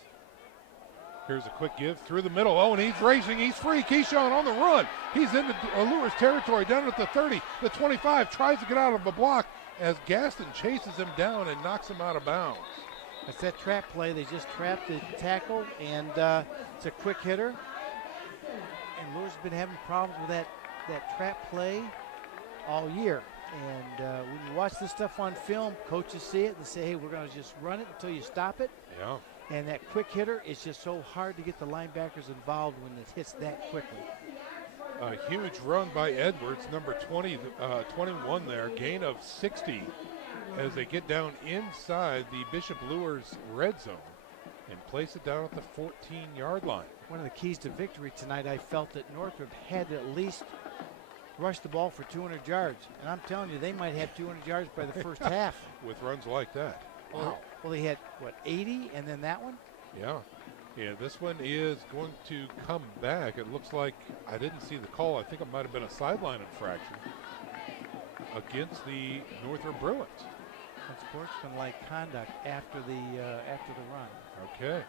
Here's a quick give through the middle. Oh, and he's racing. He's free. Keyshawn on the run. He's into Luers territory down at the 30. The 25 tries to get out of a block as Gaston chases him down and knocks him out of bounds. It's that trap play. They just trapped the tackle, and it's a quick hitter. And Luers has been having problems with that trap play all year. And when you watch this stuff on film, coaches see it and say, hey, we're going to just run it until you stop it. Yeah. And that quick hitter is just so hard to get the linebackers involved when it hits that quickly. A huge run by Edwards, number 21 there, gain of 60 as they get down inside the Bishop Luers red zone and place it down at the 14-yard line. One of the keys to victory tonight, I felt that Northrop had to at least rush the ball for 200 yards. And I'm telling you, they might have 200 yards by the first half. With runs like that. Wow. Well, they had, 80, and then that one? Yeah. Yeah, this one is going to come back. It looks like, I didn't see the call. I think it might have been a sideline infraction against the Northrop Bruins. Unsportsmanlike conduct after the run. Okay.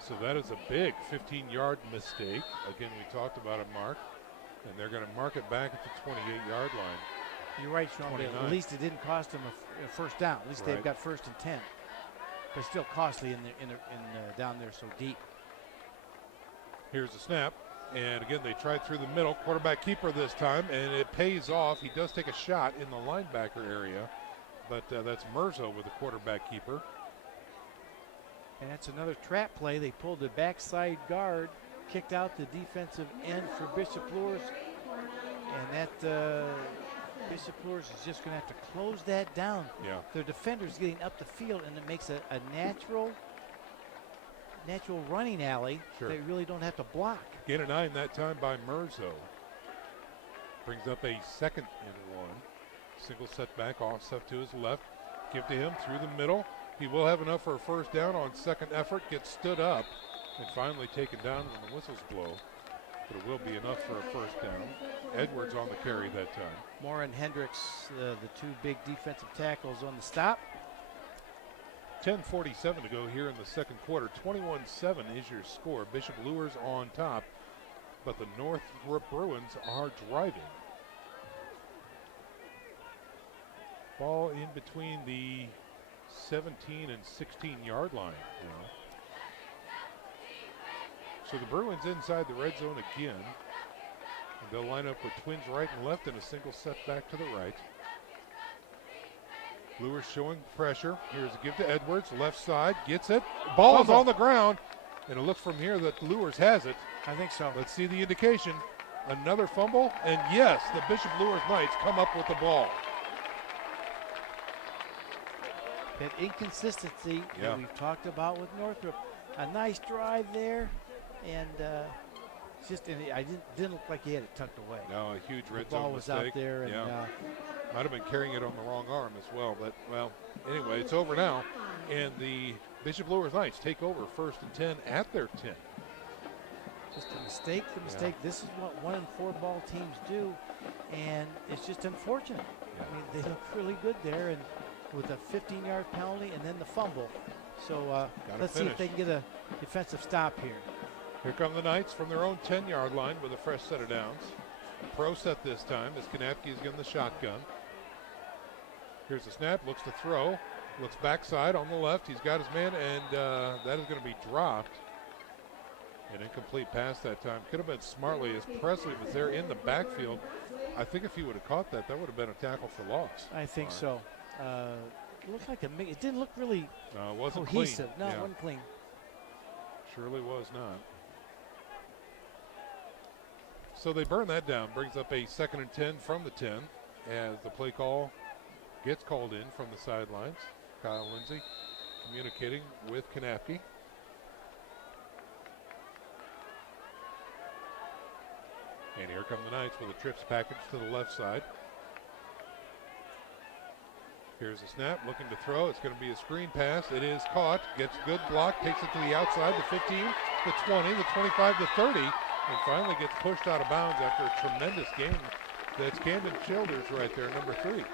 So that is a big 15-yard mistake. Again, we talked about it, Mark. And they're going to mark it back at the 28-yard line. You're right, Sean. At least it didn't cost them a first down. At least they've got 1st and 10. But still costly in down there so deep. Here's the snap. And again, they tried through the middle. Quarterback keeper this time, and it pays off. He does take a shot in the linebacker area. But that's Mirzo with the quarterback keeper. And that's another trap play. They pulled the backside guard, kicked out the defensive end for Bishop Luers. And that Bishop Luers is just going to have to close that down. Yeah. Their defender's getting up the field, and it makes a natural running alley. Sure. They really don't have to block. Gain of 9 that time by Mirzo. Brings up a 2nd and 1. Single setback, offset to his left. Give to him through the middle. He will have enough for a first down on second effort. Gets stood up and finally taken down when the whistles blow. But it will be enough for a first down. Edwards on the carry that time. Moore and Hendricks, the two big defensive tackles on the stop. 10:47 to go here in the second quarter. 21-7 is your score. Bishop Luers on top, but the Northrop Bruins are driving. Ball in between the 17 and 16-yard line now. So the Bruins inside the red zone again. And they'll line up with twins right and left and a single setback to the right. Luers showing pressure. Here's a give to Edwards, left side, gets it. Ball is on the ground, and it looks from here that Luers has it. I think so. Let's see the indication. Another fumble, and yes, the Bishop Luers Knights come up with the ball. That inconsistency that we've talked about with Northrop. A nice drive there, and I didn't look like he had it tucked away. No, a huge red zone mistake. The ball was out there, and might have been carrying it on the wrong arm as well. But well, anyway, it's over now, and the Bishop Luers Knights take over 1st and 10 at their 10. Just a mistake. This is what 1 and 4 ball teams do, and it's just unfortunate. I mean, they look really good there, and with a 15-yard penalty and then the fumble. So let's see if they can get a defensive stop here. Here come the Knights from their own 10-yard line with a fresh set of downs. Pro set this time as Kanapke is getting the shotgun. Here's the snap, looks to throw, looks backside on the left. He's got his man, and that is going to be dropped. An incomplete pass that time. Could have been Smartley as Presley was there in the backfield. I think if he would have caught that, that would have been a tackle for loss. I think so. looks like it didn't look really It wasn't cohesive. clean. No, Yeah. it wasn't clean. Surely was not. So they burn that down. Brings up a 2nd and 10 from the 10 as the play call gets called in from the sidelines. Kyle Lindsay communicating with Kanapke. And here come the Knights with a trips package to the left side. Here's a snap, looking to throw. It's going to be a screen pass. It is caught, gets good block, takes it to the outside, the 15, the 20, the 25, the 30, and finally gets pushed out of bounds after a tremendous game. That's Camden Childers right there, number 3.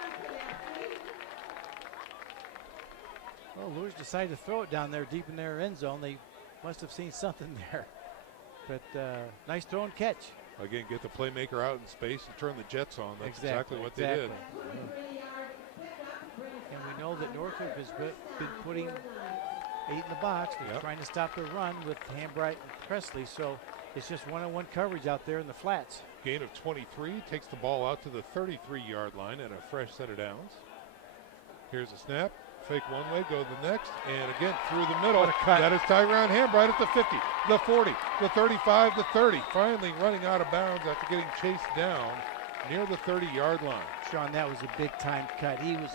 Well, Luers decided to throw it down there deep in their end zone. They must have seen something there. But nice throw and catch. Again, get the playmaker out in space and turn the Jets on. That's exactly what they did. And we know that Northrop has been putting 8 in the box. They're trying to stop the run with Hambright and Presley. So it's just one-on-one coverage out there in the flats. Gain of 23, takes the ball out to the 33-yard line and a fresh set of downs. Here's a snap. Fake one way, go the next, and again through the middle. That is Tyron Hambright at the 50, the 40, the 35, the 30. Finally running out of bounds after getting chased down near the 30-yard line. Sean, that was a big-time cut. He was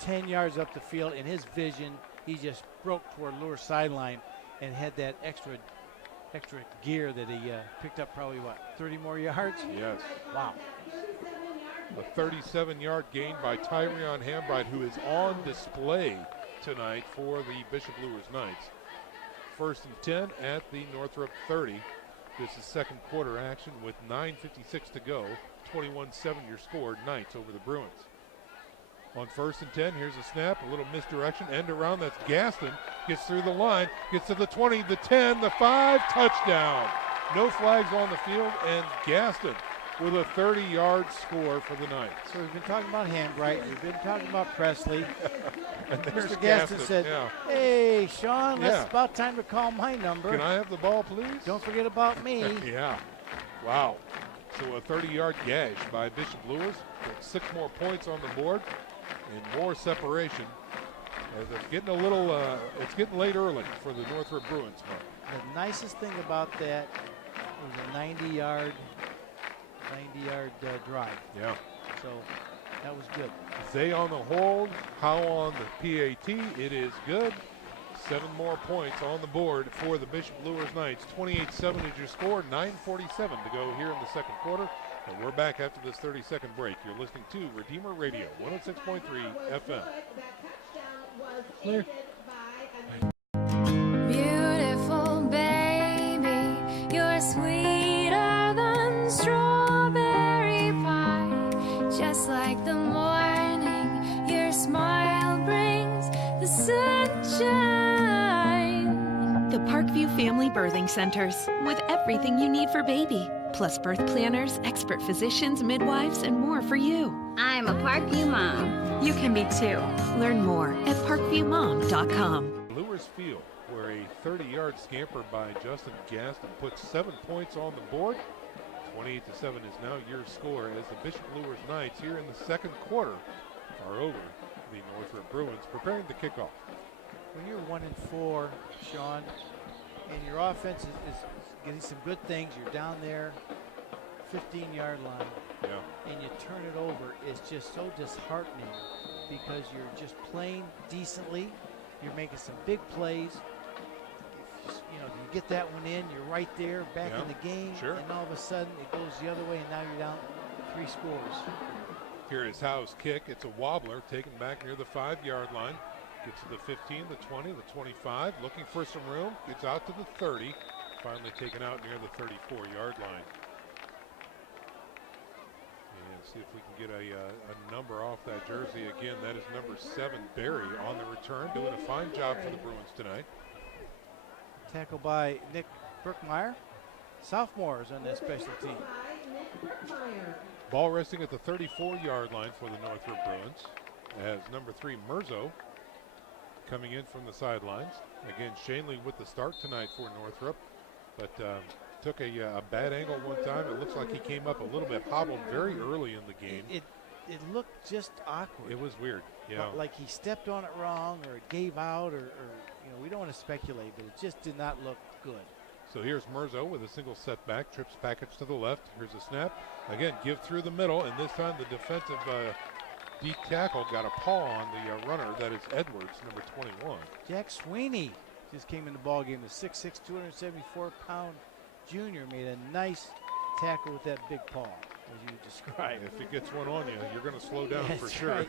10 yards up the field. In his vision, he just broke toward Luers sideline and had that extra gear that he picked up probably, 30 more yards? Yes. Wow. A 37-yard gain by Tyrion Hambright, who is on display tonight for the Bishop Luers Knights. 1st and 10 at the Northrop 30. This is second quarter action with 9:56 to go. 21-7 your score, Knights over the Bruins. On 1st and 10, here's a snap, a little misdirection, end around, that's Gaston, gets through the line, gets to the 20, the 10, the 5, touchdown. No flags on the field, and Gaston with a 30-yard score for the Knights. So we've been talking about Hambright, we've been talking about Presley. And there's Mr. Gaston said, hey, Sean, it's about time to call my number. Can I have the ball, please? Don't forget about me. Yeah. Wow. So a 30-yard gash by Bishop Luers. 6 more points on the board and more separation. As it's getting a little, it's getting late early for the Northrop Bruins. The nicest thing about that was a 90-yard drive. Yeah. So that was good. Zay on the hold, Howe on the PAT. It is good. 7 more points on the board for the Bishop Luers Knights. 28-7 is your score. 9:47 to go here in the second quarter. And we're back after this 30-second break. You're listening to Redeemer Radio, 106.3 FM. Clear. Beautiful baby, you're sweeter than strawberry pie. Just like the morning, your smile brings the sunshine. The Parkview Family Birthing Centers, with everything you need for baby, plus birth planners, expert physicians, midwives, and more for you. I'm a Parkview mom. You can be too. Learn more at parkviewmom.com. Luers Field, where a 30-yard scamper by Justin Gaston puts 7 points on the board. 28-7 is now your score as the Bishop Luers Knights here in the second quarter are over the Northrop Bruins, preparing to kick off. When you're 1-4, Sean, and your offense is getting some good things, you're down there, 15-yard line, and you turn it over, it's just so disheartening because you're just playing decently, you're making some big plays. You get that one in, you're right there, back in the game, and all of a sudden it goes the other way, and now you're down 3 scores. Here is Howe's kick. It's a wobbler, taken back near the 5-yard line. Gets to the 15, the 20, the 25, looking for some room, gets out to the 30, finally taken out near the 34-yard line. And see if we can get a number off that jersey again. That is number 7, Barry, on the return, doing a fine job for the Bruins tonight. Tackled by Nick Brookmeyer. Sophomores on that special team. Ball resting at the 34-yard line for the Northrop Bruins as number 3, Merzo, coming in from the sidelines. Again, Shanley with the start tonight for Northrop, but took a bad angle one time. It looks like he came up a little bit hobbled very early in the game. it looked just awkward. It was weird. Yeah. Like he stepped on it wrong, or it gave out, or we don't want to speculate, but it just did not look good. So here's Mirzo with a single setback, trips package to the left. Here's a snap. Again, give through the middle, and this time the defensive deep tackle got a paw on the runner. That is Edwards, number 21. Jack Sweeney just came in the ball game. The 6'6", 274-pound junior made a nice tackle with that big paw, as you described. If he gets one on you, you're going to slow down for That's sure. right.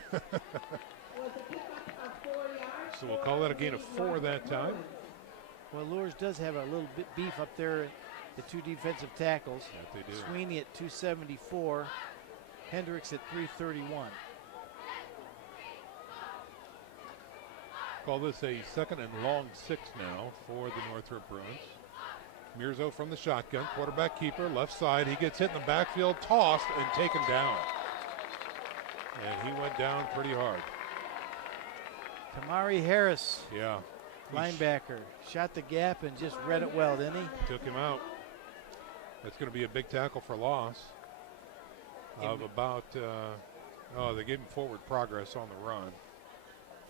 So we'll call that a gain of 4 that time. Well, Luers does have a little bit beef up there, the two defensive tackles. Yeah, they do. Sweeney at 274, Hendricks at 331. Call this a 2nd and long 6 now for the Northrop Bruins. Mirzo from the shotgun, quarterback keeper, left side. He gets hit in the backfield, tossed and taken down. And he went down pretty hard. Tamari Harris, Yeah. linebacker, shot the gap and just read it well, didn't he? Took him out. That's going to be a big tackle for loss of about, they gave him forward progress on the run.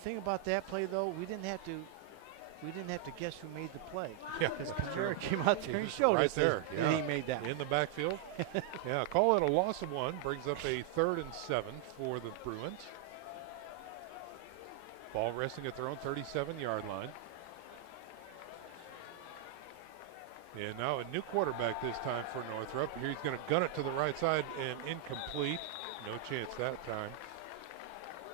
Thing about that play, though, we didn't have to guess who made the play. Yeah, Because that's true. Kamara came out there and showed Right us there, that yeah. he made that. In the backfield. Yeah, call it a loss of 1. Brings up a 3rd and 7 for the Bruins. Ball resting at their own 37-yard line. And now a new quarterback this time for Northrop. Here he's going to gun it to the right side and incomplete. No chance that time.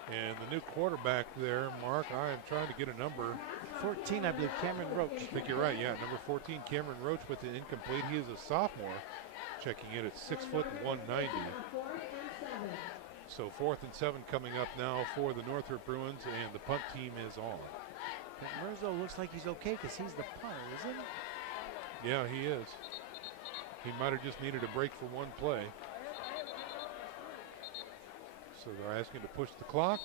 And the new quarterback there, Mark, I am trying to get a number. 14, I believe, Cameron Roach. I think you're right, yeah. Number 14, Cameron Roach with the incomplete. He is a sophomore, checking in at 6 foot 190. So 4th and 7 coming up now for the Northrop Bruins, and the punt team is on. But Mirzo looks like he's okay because he's the punter, isn't he? Yeah, he is. He might have just needed a break for one play. So they're asking to push the clock.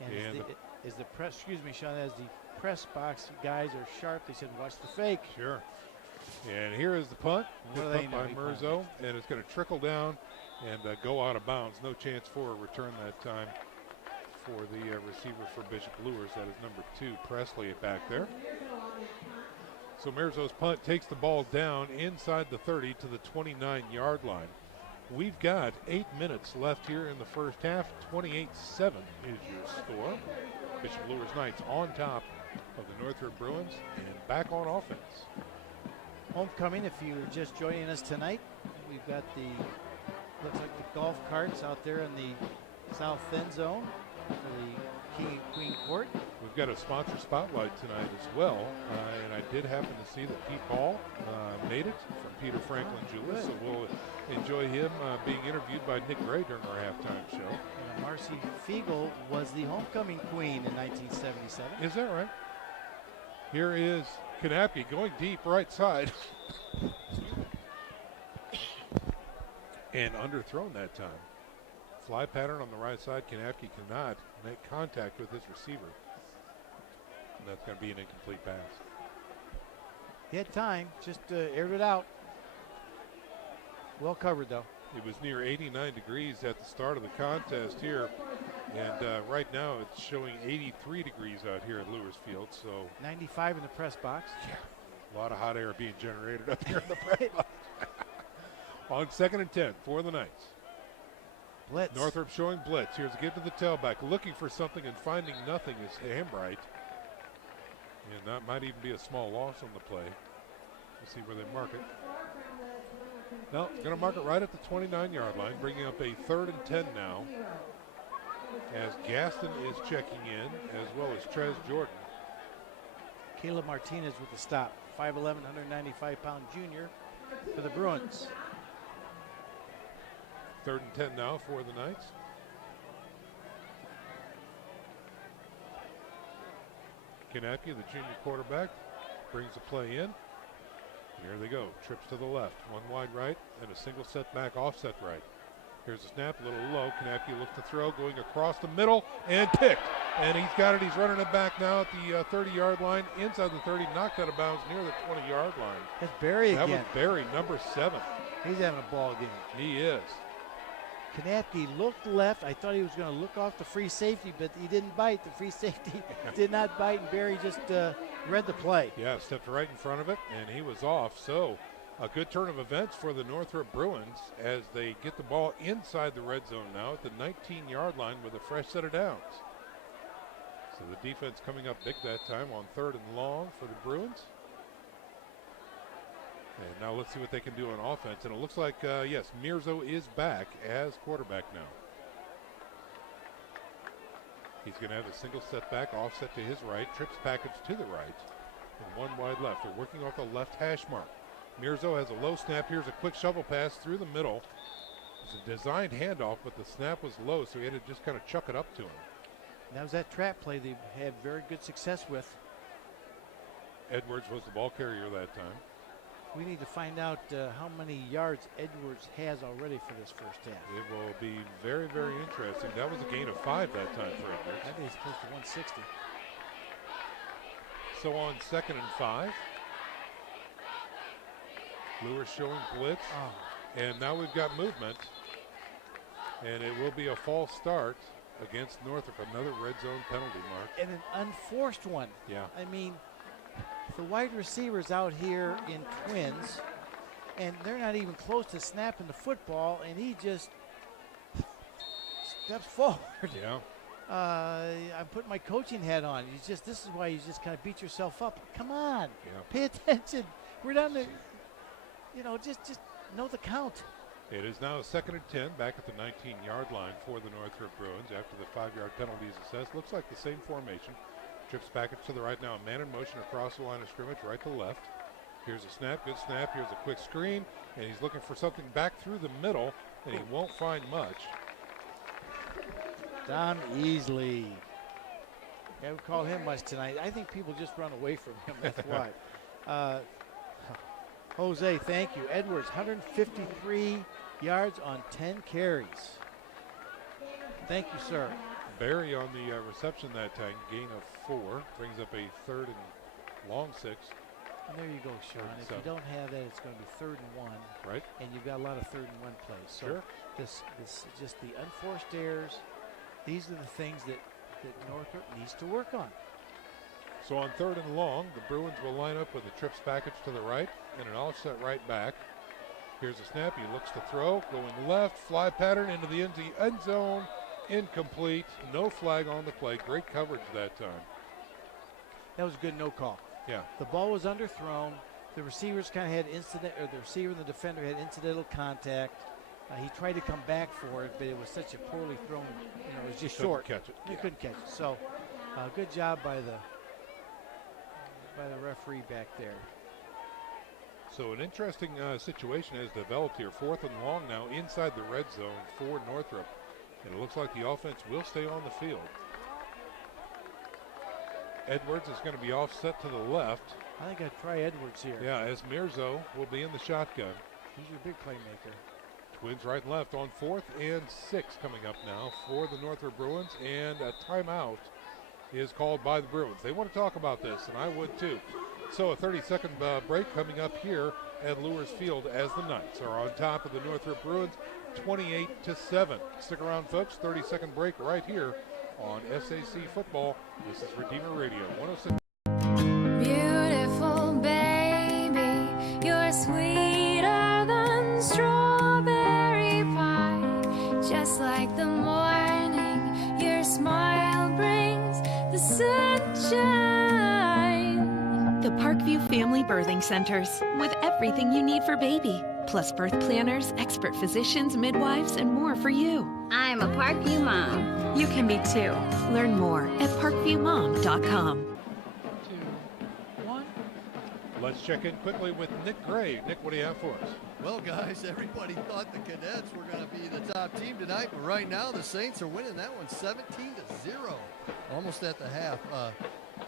And as the press, excuse me, Sean, as the press box guys are sharp, they said, watch the fake. Sure. And here is the punt, What do picked they up know? by He Mirzo, and it's going to trickle down and go out of bounds. No chance for a return that time for the receiver for Bishop Luers. That is number 2, Presley, back there. So Mirzo's punt takes the ball down inside the 30 to the 29-yard line. We've got 8 minutes left here in the first half. 28-7 is your score. Bishop Luers Knights on top of the Northrop Bruins and back on offense. Homecoming, if you're just joining us tonight, we've got looks like the golf carts out there in the south end zone for the King and Queen Court. We've got a sponsor spotlight tonight as well, and I did happen to see that Pete Ball made it from Peter Franklin Julius, so we'll enjoy him being interviewed by Nick Gray during our halftime show. And Marcy Fiegel was the homecoming queen in 1977. Is that right? Here is Kanapke going deep right side. And underthrown that time. Fly pattern on the right side. Kanapke cannot make contact with his receiver. And that's going to be an incomplete pass. He had time, just aired it out. Well covered, though. It was near 89 degrees at the start of the contest here. And right now it's showing 83 degrees out here at Luers Field. So 95 in the press box. Yeah, a lot of hot air being generated up here in the press box. On 2nd and 10 for the Knights. Blitz. Northrop showing blitz. Here's a give to the tailback, looking for something and finding nothing is Hambright. And that might even be a small loss on the play. We'll see where they mark it. No, going to mark it right at the 29-yard line, bringing up a 3rd and 10 now. As Gaston is checking in, as well as Trez Jordan. Caleb Martinez with the stop. 5'11", 195-pound junior for the Bruins. 3rd and 10 now for the Knights. Kanapke, the junior quarterback, brings the play in. Here they go. Trips to the left. One wide right and a single setback offset right. Here's a snap, a little low. Kanapke looks to throw, going across the middle and picked. And he's got it. He's running it back now at the 30-yard line. Inside the 30, knocked out of bounds near the 20-yard line. That's Barry that again. That was Barry, number 7. He's having a ball game. He is. Kanapke looked left. I thought he was going to look off the free safety, but he didn't bite. The free safety did not bite, and Barry just read the play. Yeah, stepped right in front of it, and he was off. So a good turn of events for the Northrop Bruins as they get the ball inside the red zone now at the 19-yard line with a fresh set of downs. So the defense coming up big that time on 3rd and long for the Bruins. And now let's see what they can do on offense. And it looks like, yes, Mirzo is back as quarterback now. He's going to have a single setback, offset to his right, trips package to the right, and one wide left. They're working off the left hash mark. Mirzo has a low snap. Here's a quick shovel pass through the middle. It's a designed handoff, but the snap was low, so he had to just kind of chuck it up to him. That was that trap play they had very good success with. Edwards was the ball carrier that time. We need to find out how many yards Edwards has already for this first half. It will be very, very interesting. That was a gain of 5 that time for Edwards. I think he's close to 160. So on 2nd and 5, Luers showing blitz. Oh. And now we've got movement. And it will be a false start against Northrop, another red zone penalty mark. And an unforced one. Yeah. I mean, the wide receivers out here in twins, and they're not even close to snapping the football, and he just steps forward. Yeah. I'm putting my coaching hat on. This is why you just kind of beat yourself up. Come on. Yeah. Pay attention. We're down to, just know the count. It is now 2nd and 10, back at the 19-yard line for the Northrop Bruins after the 5-yard penalty is assessed. Looks like the same formation. Trips package to the right now. A man in motion across the line of scrimmage, right to left. Here's a snap, good snap. Here's a quick screen, and he's looking for something back through the middle, and he won't find much. Don Easley. Haven't called him much tonight. I think people just run away from him. That's why. Jose, thank you. Edwards, 153 yards on 10 carries. Thank you, sir. Barry on the reception that time, gain of 4, brings up a 3rd and long 6. And there you go, Sean. If you don't have that, it's going to be 3rd and 1. Right. And you've got a lot of 3rd and 1 plays. So sure. This just the unforced errors. These are the things that Northrop needs to work on. So on 3rd and long, the Bruins will line up with a trips package to the right and an offset right back. Here's a snap. He looks to throw, going left, fly pattern into the end zone. Incomplete. No flag on the play. Great coverage that time. That was a good no call. Yeah. The ball was underthrown. The receivers kind of had the receiver and the defender had incidental contact. He tried to come back for it, but it was such a poorly thrown. It was just short. Couldn't catch it. He couldn't catch it. So, good job by the referee back there. So an interesting situation has developed here. 4th and long now inside the red zone for Northrop. And it looks like the offense will stay on the field. Edwards is going to be offset to the left. I think I'd try Edwards here. Yeah, as Mirzo will be in the shotgun. He's your big playmaker. Twins right and left on 4th and 6 coming up now for the Northrop Bruins. And a timeout is called by the Bruins. They want to talk about this, and I would too. So a 30-second break coming up here at Luers Field as the Knights are on top of the Northrop Bruins 28-7. Stick around, folks. 30-second break right here on SAC Football. This is Redeemer Radio 106. Beautiful baby, you're sweeter than strawberry pie. Just like the morning, your smile brings the sunshine. The Parkview Family Birthing Centers, with everything you need for baby, plus birth planners, expert physicians, midwives, and more for you. I'm a Parkview mom. You can be too. Learn more at parkviewmom.com. 2, 1. Let's check in quickly with Nick Gray. Nick, what do you have for us? Well, guys, everybody thought the Cadets were going to be the top team tonight, but right now the Saints are winning that one 17-0, almost at the half.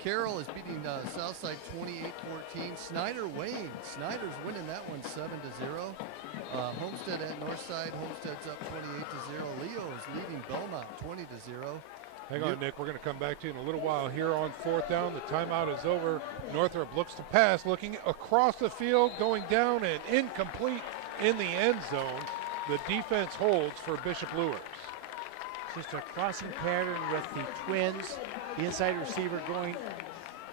Carroll is beating Southside 28-14. Snyder's winning that one 7-0. Homestead at Northside. Homestead's up 28-0. Leo is leading Belmont 20-0. Hang on, Nick. We're going to come back to you in a little while. Here on 4th down, the timeout is over. Northrop looks to pass, looking across the field, going down and incomplete in the end zone. The defense holds for Bishop Luers. Just a crossing pattern with the Twins. The inside receiver going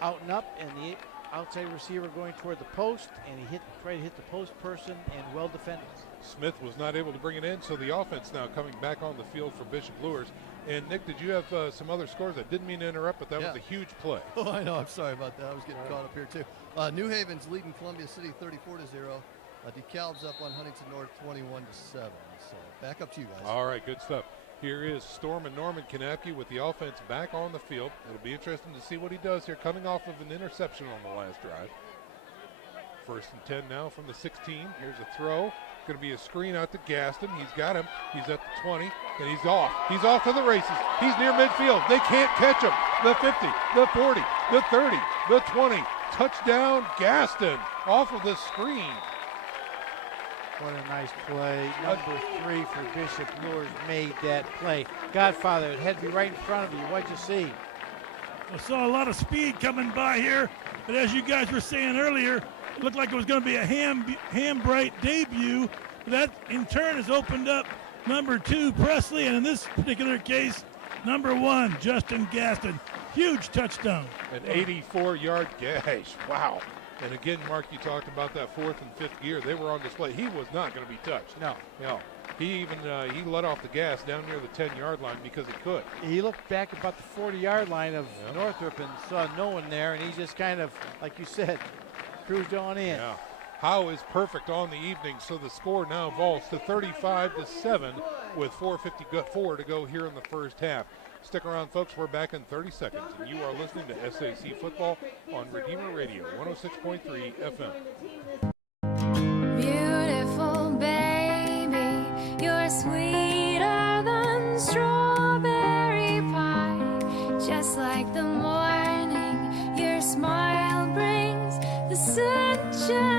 out and up, and the outside receiver going toward the post, and he tried to hit the post person, and well defended. Smith was not able to bring it in, so the offense now coming back on the field for Bishop Luers. And Nick, did you have some other scores? I didn't mean to interrupt, but that was a huge play. Oh, I know. I'm sorry about that. I was getting caught up here too. New Haven's leading Columbia City 34-0. DeKalb's up on Huntington North 21-7. So back up to you guys. All right, good stuff. Here is Storm and Norman Kanapke with the offense back on the field. It'll be interesting to see what he does here, coming off of an interception on the last drive. 1st and 10 now from the 16. Here's a throw. Going to be a screen out to Gaston. He's got him. He's at the 20, and he's off. He's off to the races. He's near midfield. They can't catch him. The 50, the 40, the 30, the 20. Touchdown, Gaston, off of the screen. What a nice play. Number 3 for Bishop Luers made that play. Godfather, it had to be right in front of you. What'd you see? I saw a lot of speed coming by here, but as you guys were saying earlier, it looked like it was going to be a Hambright debut. That, in turn, has opened up number 2, Presley, and in this particular case, number 1, Justin Gaston. Huge touchdown. An 84-yard gash. Wow. And again, Mark, you talked about that 4th and 5th gear. They were on display. He was not going to be touched. No. He even he let off the gas down near the 10-yard line because he could. He looked back about the 40-yard line of Northrop and saw no one there, and he just kind of, like you said, cruised on in. Yeah. Howe is perfect on the evening, so the score now vaults to 35-7 with 4:54 to go here in the first half. Stick around, folks. We're back in 30 seconds, and you are listening to SAC Football on Redeemer Radio, 106.3 FM. Beautiful baby, you're sweeter than strawberry pie. Just like the morning, your smile brings the sunshine.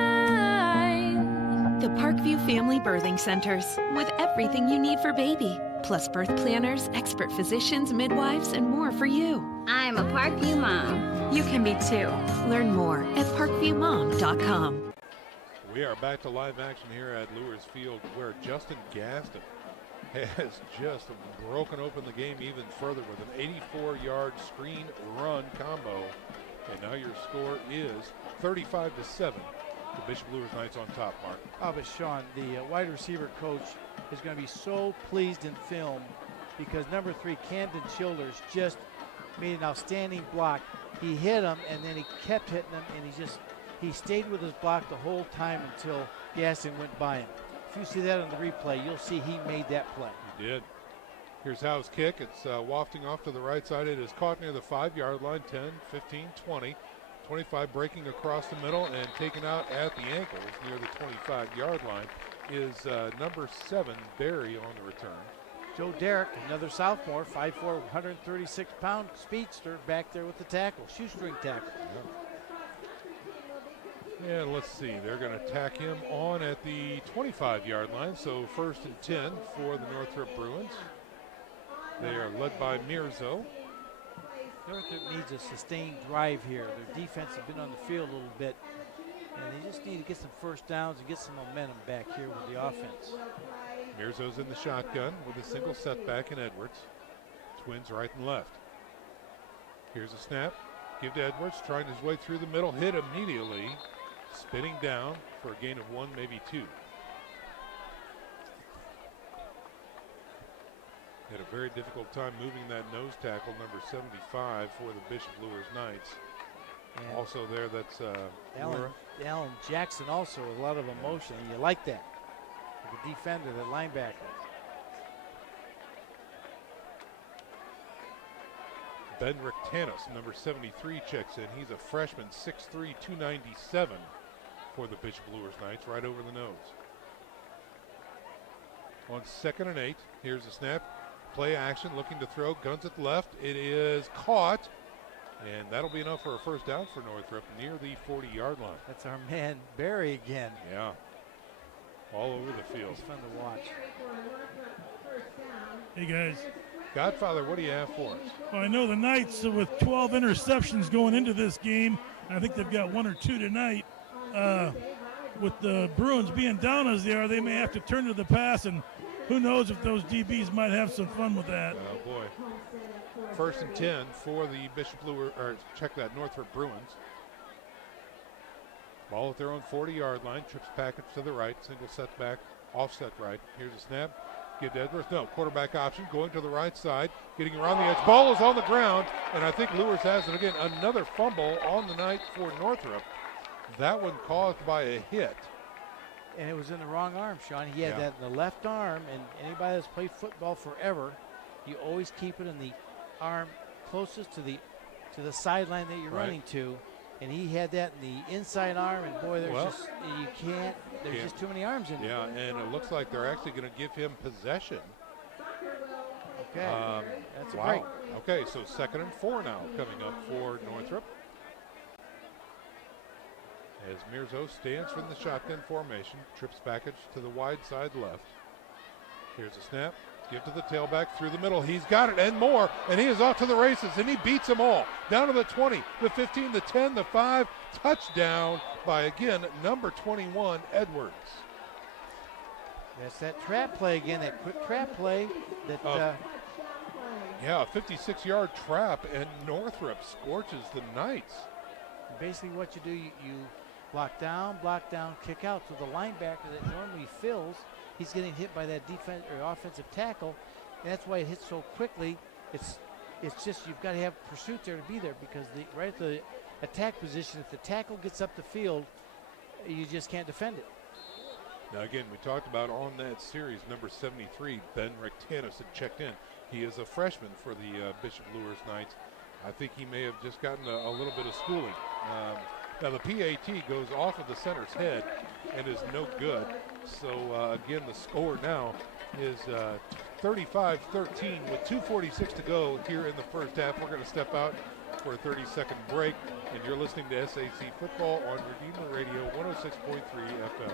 The Parkview Family Birthing Centers, with everything you need for baby, plus birth planners, expert physicians, midwives, and more for you. I'm a Parkview mom. You can be too. Learn more at parkviewmom.com. We are back to live action here at Luers Field, where Justin Gaston has just broken open the game even further with an 84-yard screen run combo. And now your score is 35-7. The Bishop Luers Knights on top, Mark. Oh, but Sean, the wide receiver coach is going to be so pleased in film because number 3, Camden Childers, just made an outstanding block. He hit him, and then he kept hitting him, and he stayed with his block the whole time until Gaston went by him. If you see that on the replay, you'll see he made that play. He did. Here's Howe's kick. It's wafting off to the right side. It is caught near the 5-yard line, 10, 15, 20. 25 breaking across the middle and taken out at the ankles near the 25-yard line is number 7, Barry, on the return. Joe Derrick, another sophomore, 5'4", 136-pound speedster back there with the tackle, shoestring tackle. Yeah, let's see. They're going to tack him on at the 25-yard line, so 1st and 10 for the Northrop Bruins. They are led by Mirzo. Northrop needs a sustained drive here. Their defense has been on the field a little bit, and they just need to get some first downs and get some momentum back here with the offense. Mirzo's in the shotgun with a single setback in Edwards. Twins right and left. Here's a snap. Give to Edwards, trying his way through the middle, hit immediately. Spinning down for a gain of 1, maybe 2. Had a very difficult time moving that nose tackle, number 75, for the Bishop Luers Knights. And also there, that's Alan Jackson also with a lot of emotion. And you like that. The defender, the linebacker. Benrick Tanis, number 73, checks in. He's a freshman, 6'3", 297 for the Bishop Luers Knights, right over the nose. On 2nd and 8, here's a snap. Play action, looking to throw, guns at the left. It is caught, and that'll be enough for a first down for Northrop near the 40-yard line. That's our man, Barry, again. Yeah, all over the field. It's fun to watch. Hey, guys. Godfather, what do you have for us? Well, I know the Knights, with 12 interceptions going into this game, I think they've got 1 or 2 tonight. with the Bruins being down as they are, they may have to turn to the pass, and who knows if those DBs might have some fun with that. Oh boy. 1st and 10 for the Northrop Bruins. Ball at their own 40-yard line. Trips package to the right. Single set back, offset right. Here's a snap. Give to Edwards. No, quarterback option. Going to the right side. Getting around the edge. Ball is on the ground. And I think Luers has it again. Another fumble on the night for Northrop. That one caused by a hit. And it was in the wrong arm, Sean. He had that in the left arm. And anybody that's played football forever, you always keep it in the arm closest to the sideline that you're running to. And he had that in the inside arm, and boy, there's just too many arms in there. Yeah, and it looks like they're actually going to give him possession. Okay, that's wow. a break. Okay, so 2nd and 4 now coming up for Northrop. As Mirzo stands from the shotgun formation, trips package to the wide side left. Here's a snap. Give to the tailback through the middle. He's got it and more, and he is off to the races, and he beats them all. Down to the 20, the 15, the 10, the 5. Touchdown by, again, number 21, Edwards. That's that trap play again, that quick trap play. That. Yeah, a 56-yard trap, and Northrop scorches the Knights. Basically what you do, you block down, kick out. So the linebacker that normally fills, he's getting hit by that defense or offensive tackle, and that's why it hits so quickly. It's just you've got to have pursuit there to be there, because right at the attack position, if the tackle gets up the field, you just can't defend it. Now again, we talked about on that series, number 73, Ben Rectanis had checked in. He is a freshman for the Bishop Luers Knights. I think he may have just gotten a little bit of schooling. Now the PAT goes off of the center's head and is no good. So again, the score now is 35-13 with 2:46 to go here in the first half. We're going to step out for a 30-second break, and you're listening to SAC Football on Redeemer Radio 106.3 FM.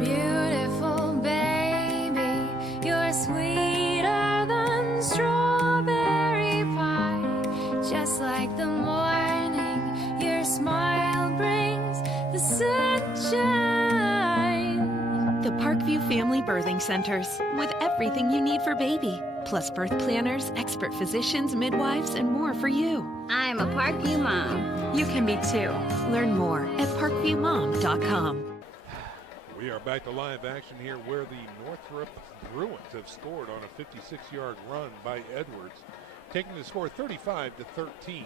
Beautiful baby, you're sweeter than strawberry pie. Just like the morning, your smile brings the sunshine. The Parkview Family Birthing Centers, with everything you need for baby, plus birth planners, expert physicians, midwives, and more for you. I'm a Parkview mom. You can be too. Learn more at parkviewmom.com. We are back to live action here, where the Northrop Bruins have scored on a 56-yard run by Edwards, taking the score 35-13.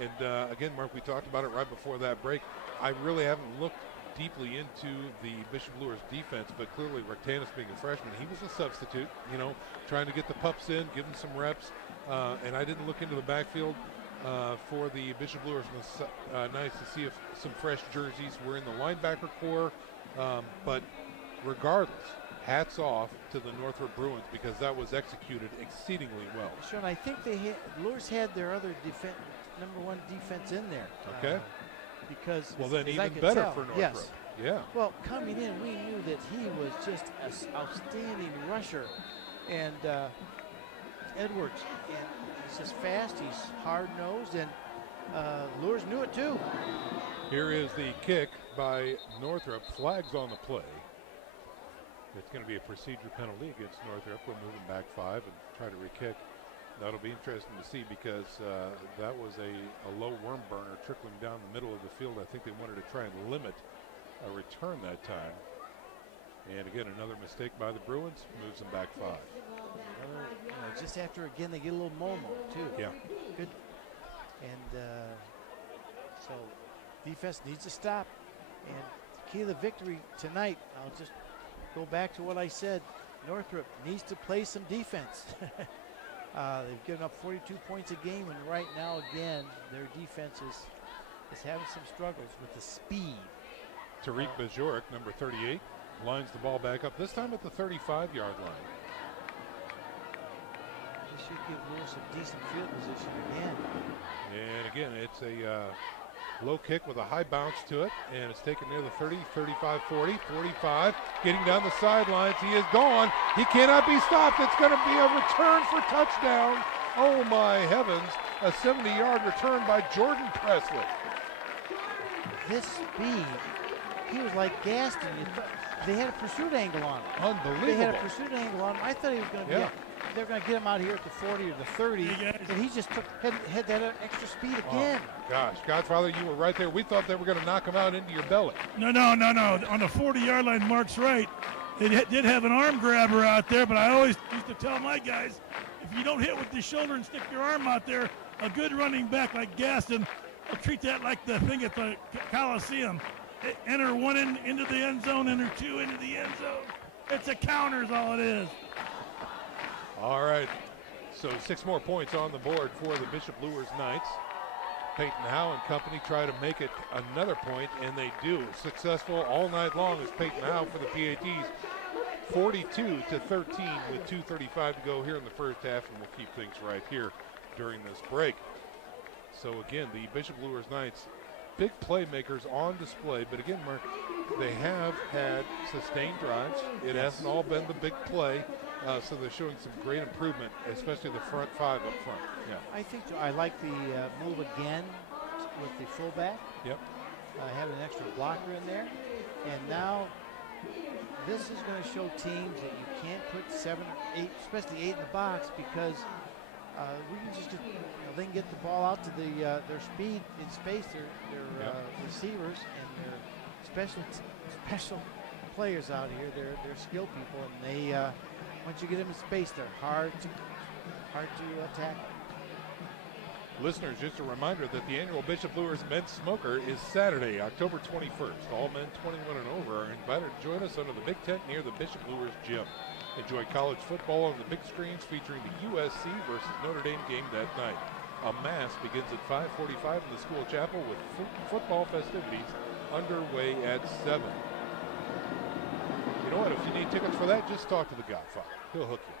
And again, Mark, we talked about it right before that break. I really haven't looked deeply into the Bishop Luers defense, but clearly Rectanis being a freshman, he was a substitute, trying to get the pups in, give them some reps. And I didn't look into the backfield for the Bishop Luers Knights to see if some fresh jerseys were in the linebacker core. But regardless, hats off to the Northrop Bruins, because that was executed exceedingly well. Sean, I think Luers had their other number one defense in there. Okay. Because then even better for Northrop. Yes. Yeah. Well, coming in, we knew that he was just an outstanding rusher, and Edwards, and he's just fast. He's hard-nosed, and Luers knew it too. Here is the kick by Northrop. Flags on the play. It's going to be a procedure penalty against Northrop. We'll move them back 5 and try to re-kick. That'll be interesting to see, because that was a low worm burner trickling down the middle of the field. I think they wanted to try and limit a return that time. And again, another mistake by the Bruins, moves them back 5. Just after, again, they get a little momo too. Yeah. Good. And so defense needs to stop. And the key to the victory tonight, I'll just go back to what I said. Northrop needs to play some defense. They've given up 42 points a game, and right now, again, their defense is having some struggles with the speed. Tariq Bajorek, number 38, lines the ball back up, this time at the 35-yard line. This should give Luers some decent field position again. And again, it's a low kick with a high bounce to it, and it's taken near the 30, 35, 40, 45, getting down the sidelines. He is gone. He cannot be stopped. It's going to be a return for touchdown. Oh my heavens, a 70-yard return by Jordan Presley. This speed he was like Gaston. They had a pursuit angle on him. Unbelievable. They had a pursuit angle on him. I thought he was going to Yeah. they're going to get him out here at the 40 or the 30, and he just had that extra speed again. Oh, my gosh. Godfather, you were right there. We thought they were going to knock him out into your belly. No. On the 40-yard line, Mark's right. They did have an arm grabber out there, but I always used to tell my guys, if you don't hit with the shoulder and stick your arm out there, a good running back like Gaston will treat that like the thing at the Coliseum. Enter one into the end zone, enter two into the end zone. It's a counter is all it is. All right. So 6 more points on the board for the Bishop Luers Knights. Peyton Howe and company try to make it another point, and they do. Successful all night long as Peyton Howe for the PATs. 42-13 with 2:35 to go here in the first half, and we'll keep things right here during this break. So again, the Bishop Luers Knights, big playmakers on display, but again, Mark, they have had sustained drives. It hasn't all been the big play, so they're showing some great improvement, especially the front 5 up front. Yeah. I think so. I like the move again with the fullback. Yep. Having an extra blocker in there, and now this is going to show teams that you can't put 7 or 8, especially 8 in the box, because we can just they can get the ball out to their speed in space, their receivers and their special players out here. They're skill people, and they once you get them in space, they're hard to attack. Listeners, just a reminder that the annual Bishop Luers Men's Smoker is Saturday, October 21st. All men 21 and over are invited to join us under the big tent near the Bishop Luers gym. Enjoy college football on the big screens featuring the USC versus Notre Dame game that night. A mass begins at 5:45 in the school chapel with football festivities underway at 7. You know what? If you need tickets for that, just talk to the Godfather. He'll hook you.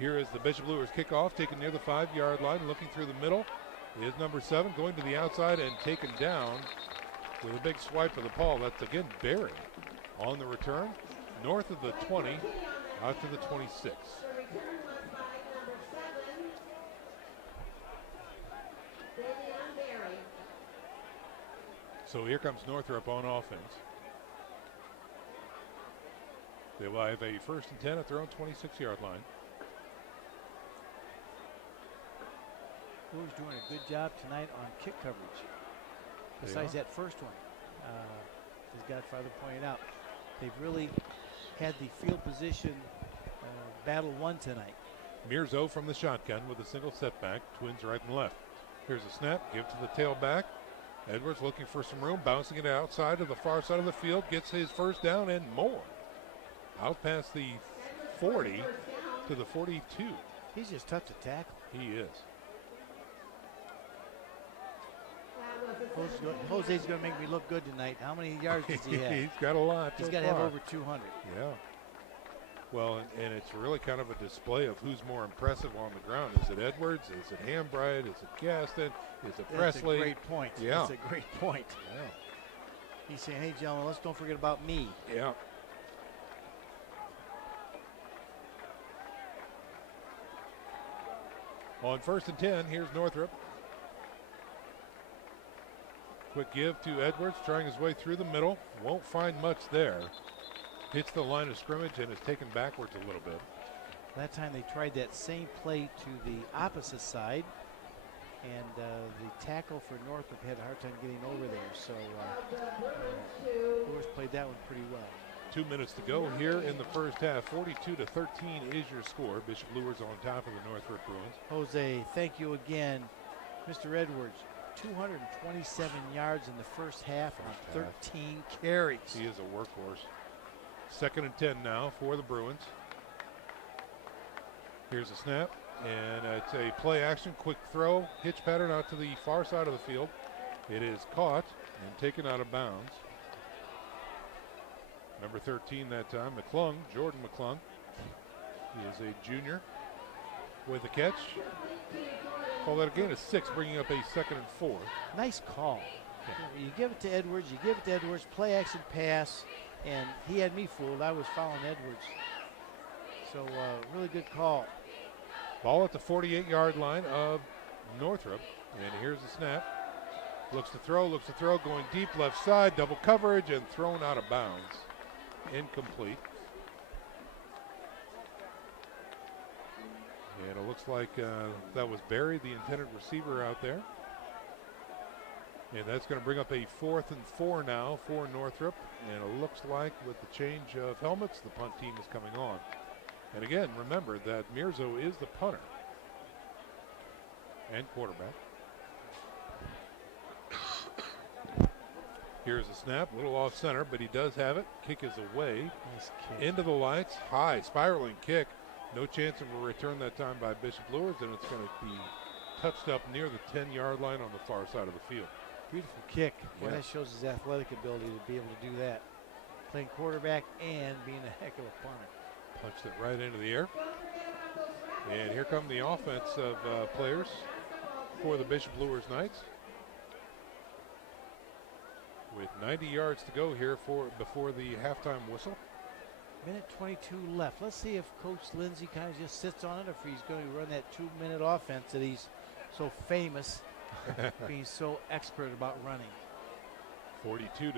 Here is the Bishop Luers kickoff, taken near the 5-yard line, looking through the middle. Is number 7 going to the outside and taken down with a big swipe of the ball. That's again Barry on the return, north of the 20, out to the 26. So here comes Northrop on offense. They will have a 1st and 10 at their own 26-yard line. Luers doing a good job tonight on kick coverage. Besides that first one, as Godfather pointed out, they've really had the field position battle won tonight. Mirzo from the shotgun with a single setback, twins right and left. Here's a snap, give to the tailback. Edwards looking for some room, bouncing it outside to the far side of the field, gets his first down and more. Out past the 40 to the 42. He's just tough to tackle. He is. Jose's going to make me look good tonight. How many yards does he have? He's got a lot. He's got to have over 200. Yeah. Well, and it's really kind of a display of who's more impressive on the ground. Is it Edwards? Is it Hambright? Is it Gaston? Is it Presley? That's a great point. Yeah. That's a great point. Yeah. He's saying, hey, gentlemen, let's don't forget about me. Yeah. On 1st and 10, here's Northrop. Quick give to Edwards, trying his way through the middle. Won't find much there. Hits the line of scrimmage and is taken backwards a little bit. That time they tried that same play to the opposite side, and the tackle for Northrop had a hard time getting over there. So Luers played that one pretty well. 2 minutes to go here in the first half. 42-13 is your score. Bishop Luers on top of the Northrop Bruins. Jose, thank you again. Mr. Edwards, 227 yards in the first half on 13 carries. He is a workhorse. 2nd and 10 now for the Bruins. Here's a snap, and it's a play action, quick throw, hitch pattern out to the far side of the field. It is caught and taken out of bounds. Number 13 that time, McClung, Jordan McClung. He is a junior with the catch. Call that again, a 6, bringing up a 2nd and 4. Nice call. Yeah. You give it to Edwards, play action pass, and he had me fooled. I was following Edwards. So really good call. Ball at the 48-yard line of Northrop, and here's the snap. Looks to throw, going deep left side, double coverage, and thrown out of bounds. Incomplete. And it looks like that was Barry, the intended receiver out there. And that's going to bring up a 4th and 4 now for Northrop. And it looks like with the change of helmets, the punt team is coming on. And again, remember that Mirzo is the punter and quarterback. Here's a snap, a little off center, but he does have it. Kick is away. Nice kick. Into the lights, high, spiraling kick. No chance of a return that time by Bishop Luers, and it's going to be touched up near the 10-yard line on the far side of the field. Beautiful kick. Well, Yeah. that shows his athletic ability to be able to do that. Playing quarterback and being a heck of a punter. Punched it right into the air. And here come the offensive players for the Bishop Luers Knights. With 90 yards to go here before the halftime whistle. Minute 22 left. Let's see if Coach Lindsay kind of just sits on it, or if he's going to run that 2-minute offense that he's so famous being so expert about running. 42-13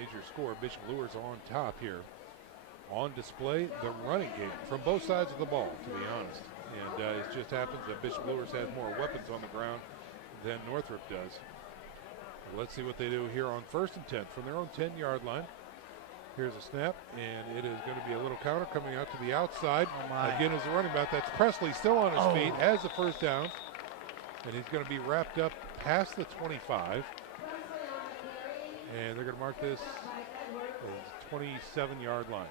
is your score. Bishop Luers on top here. On display, the running game from both sides of the ball, to be honest. And it just happens that Bishop Luers has more weapons on the ground than Northrop does. Let's see what they do here on 1st and 10 from their own 10-yard line. Here's a snap, and it is going to be a little counter coming out to the outside. Again, as a running back, that's Presley still on his feet, has the first down, and he's going to be wrapped up past the 25. And they're going to mark this as 27-yard line.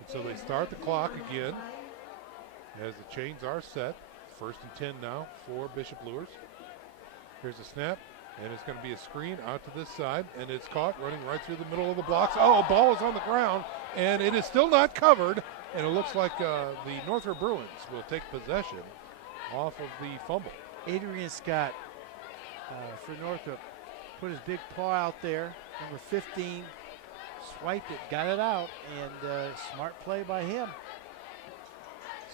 And so they start the clock again as the chains are set. 1st and 10 now for Bishop Luers. Here's a snap. And it's going to be a screen out to this side, and it's caught running right through the middle of the blocks. Oh, ball is on the ground, and it is still not covered, and it looks like the Northrop Bruins will take possession off of the fumble. Adrian Scott for Northrop put his big paw out there. Number 15 swiped it, got it out, and smart play by him.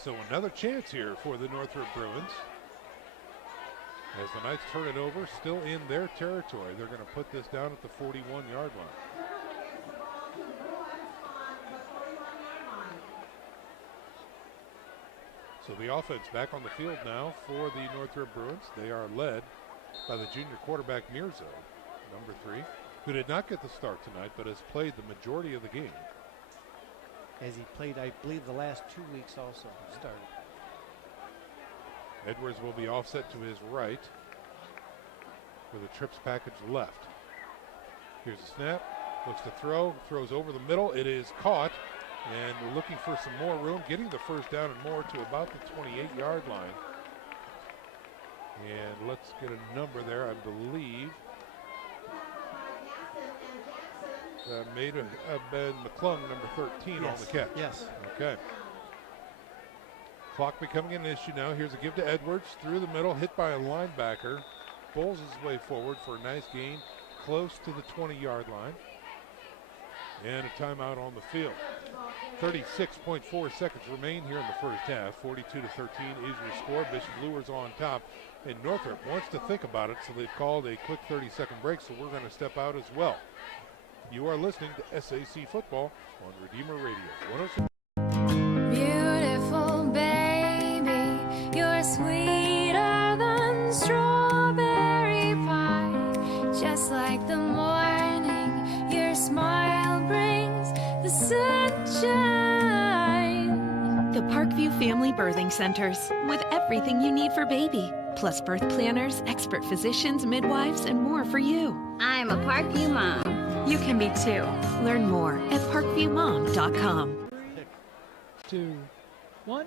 So another chance here for the Northrop Bruins. As the Knights turn it over, still in their territory. They're going to put this down at the 41-yard line. So the offense back on the field now for the Northrop Bruins. They are led by the junior quarterback Mirzo, number 3, who did not get the start tonight, but has played the majority of the game. As he played, I believe, the last 2 weeks also started. Edwards will be offset to his right with a trips package left. Here's a snap, looks to throw, throws over the middle. It is caught, and we're looking for some more room, getting the first down and more to about the 28-yard line. And let's get a number there, I believe. That may have been McClung, number 13, on the catch. Yes. Okay. Clock becoming an issue now. Here's a give to Edwards through the middle, hit by a linebacker. Bowls his way forward for a nice gain close to the 20-yard line. And a timeout on the field. 36.4 seconds remain here in the first half. 42-13 is your score. Bishop Luers on top. And Northrop wants to think about it, so they've called a quick 30-second break, so we're going to step out as well. You are listening to SAC Football on Redeemer Radio. 106. Beautiful baby, you're sweeter than strawberry pie. Just like the morning, your smile brings the sunshine. The Parkview Family Birthing Centers, with everything you need for baby, plus birth planners, expert physicians, midwives, and more for you. I'm a Parkview mom. You can be too. Learn more at parkviewmom.com. 2, 1.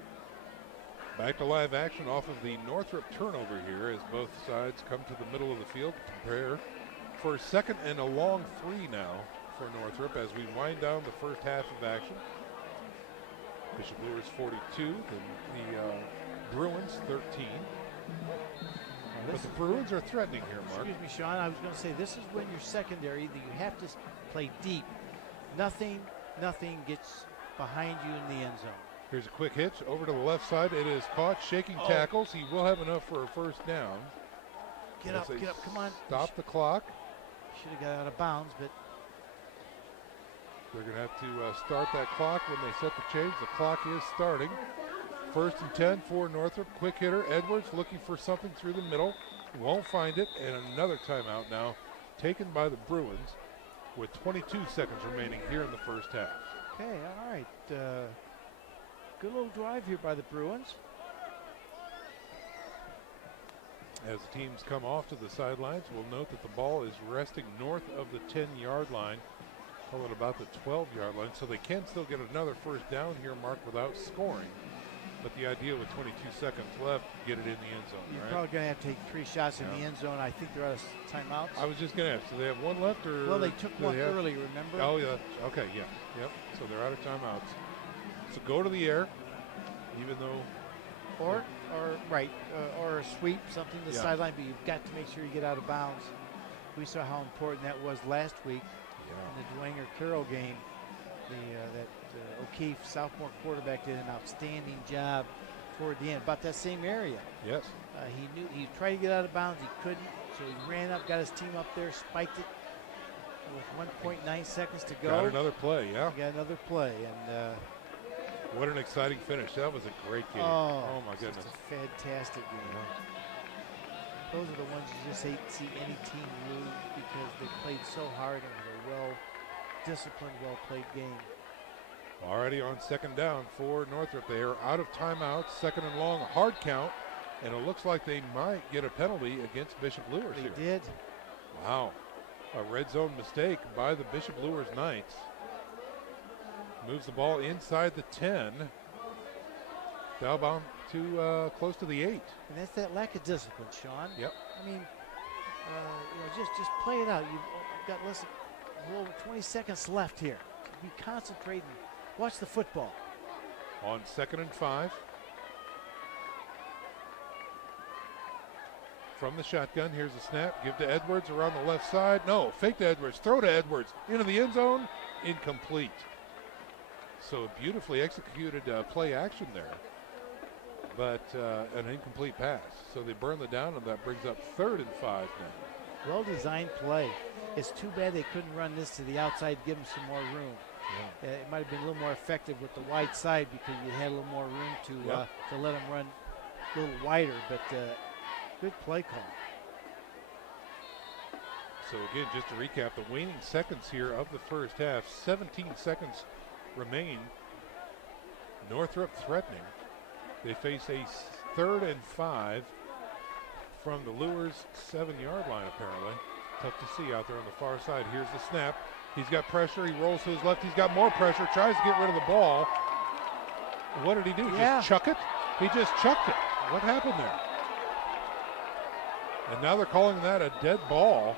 Back to live action off of the Northrop turnover here as both sides come to the middle of the field to prepare for a second and a long 3 now for Northrop as we wind down the first half of action. Bishop Luers 42, the Bruins 13. But the Bruins are threatening here, Mark. Excuse me, Sean. I was going to say, this is when you're secondary that you have to play deep. Nothing gets behind you in the end zone. Here's a quick hitch over to the left side. It is caught, shaking tackles. He will have enough for a first down. Get up, come on. Stop the clock. Should have got out of bounds, but They're going to have to start that clock when they set the change. The clock is starting. 1st and 10 for Northrop. Quick hitter Edwards looking for something through the middle. Won't find it. And another timeout now taken by the Bruins with 22 seconds remaining here in the first half. okay, all right. Good little drive here by the Bruins. As the teams come off to the sidelines, we'll note that the ball is resting north of the 10-yard line, call it about the 12-yard line, so they can still get another first down here, Mark, without scoring. But the idea with 22 seconds left, get it in the end zone, You're right? probably going to have to take 3 shots in the end zone. I think they're out of timeouts. I was just going to ask, do they have one left? Or Well, they took do one they have- early, remember? Oh, yeah. Okay, yeah. Yep. So they're out of timeouts. So go to the air, even though. Or a sweep, something to the Yeah. sideline, but you've got to make sure you get out of bounds. We saw how important that was last week in the Dwanger-Carroll game. That O'Keefe sophomore quarterback did an outstanding job toward the end, about that same area. Yes. He tried to get out of bounds, he couldn't, so he ran up, got his team up there, spiked it with 1.9 seconds to go. Got another play, yeah. He got another play, and what an exciting finish. That was a great game. Oh, my goodness. just a fantastic game. Those are the ones you just hate to see any team lose because they played so hard and had a well-disciplined, well-played game. Already on 2nd down for Northrop. They are out of timeouts, 2nd and long, hard count, and it looks like they might get a penalty against Bishop Luers here. They did. Wow. A red zone mistake by the Bishop Luers Knights. Moves the ball inside the 10. Foul to close to the 8. And that's that lack of discipline, Sean. Yep. I mean, just play it out. You've got less than 20 seconds left here. Be concentrating. Watch the football. On 2nd and 5. From the shotgun, here's a snap. Give to Edwards around the left side. No, fake to Edwards. Throw to Edwards. Into the end zone. Incomplete. So a beautifully executed play action there. But an incomplete pass. So they burn the down, and that brings up 3rd and 5 now. Well-designed play. It's too bad they couldn't run this to the outside, give them some more room. Yeah. It might have been a little more effective with the wide side because you had a little more room to let them run a little wider, but good play call. So again, just to recap, the waning seconds here of the first half, 17 seconds remain. Northrop threatening. They face a 3rd and 5 from the Luers 7-yard line apparently. Tough to see out there on the far side. Here's the snap. He's got pressure. He rolls to his left. He's got more pressure. Tries to get rid of the ball. What did he do? Just chuck it? He just chucked it. What happened there? And now they're calling that a dead ball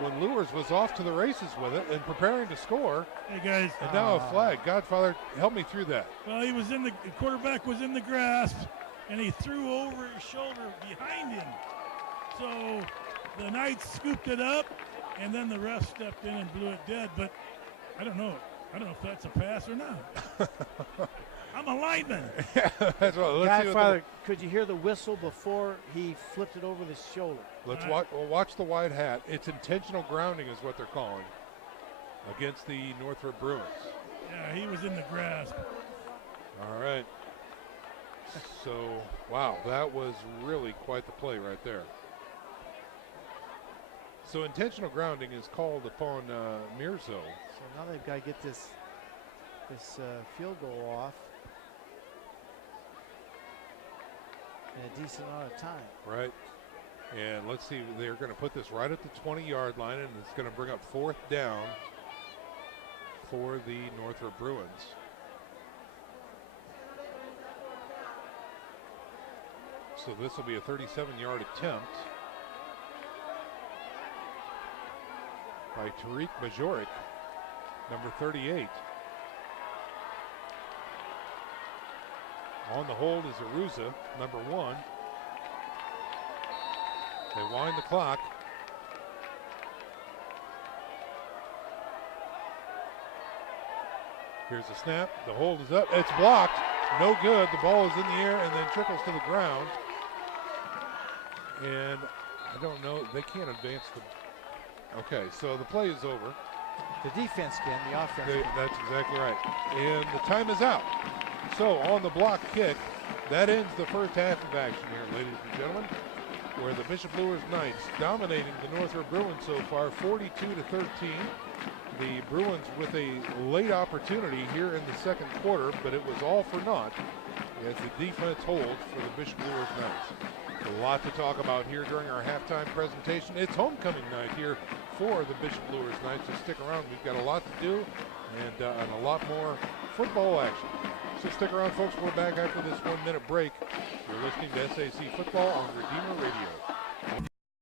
when Luers was off to the races with it and preparing to score. Hey, guys. And now a flag. Godfather, help me through that. Well, the quarterback was in the grasp, and he threw over his shoulder behind him. So the Knights scooped it up, and then the ref stepped in and blew it dead. But I don't know. I don't know if that's a pass or not. I'm a lineman. Yeah, that's right. Godfather, could you hear the whistle before he flipped it over the shoulder? Let's watch the wide hat. It's intentional grounding is what they're calling against the Northrop Bruins. Yeah, he was in the grasp. All right. So, wow, that was really quite the play right there. So intentional grounding is called upon Mirzo. So now they've got to get this field goal off in a decent amount of time. Right. And let's see, they're going to put this right at the 20-yard line, and it's going to bring up 4th down for the Northrop Bruins. So this will be a 37-yard attempt by Tariq Majoric, number 38. On the hold is Aruza, number 1. They wind the clock. Here's the snap. The hold is up. It's blocked. No good. The ball is in the air and then trickles to the ground. And I don't know. They can't advance the. Okay, so the play is over. The defense can, the offense can. That's exactly right. And the time is out. So on the block kick, that ends the first half of action here, ladies and gentlemen, where the Bishop Luers Knights dominating the Northrop Bruins so far, 42-13. The Bruins with a late opportunity here in the second quarter, but it was all for naught as the defense holds for the Bishop Luers Knights. A lot to talk about here during our halftime presentation. It's homecoming night here for the Bishop Luers Knights, so stick around. We've got a lot to do and a lot more football action. So stick around, folks. We're back after this 1-minute break. You're listening to SAC Football on Redeemer Radio.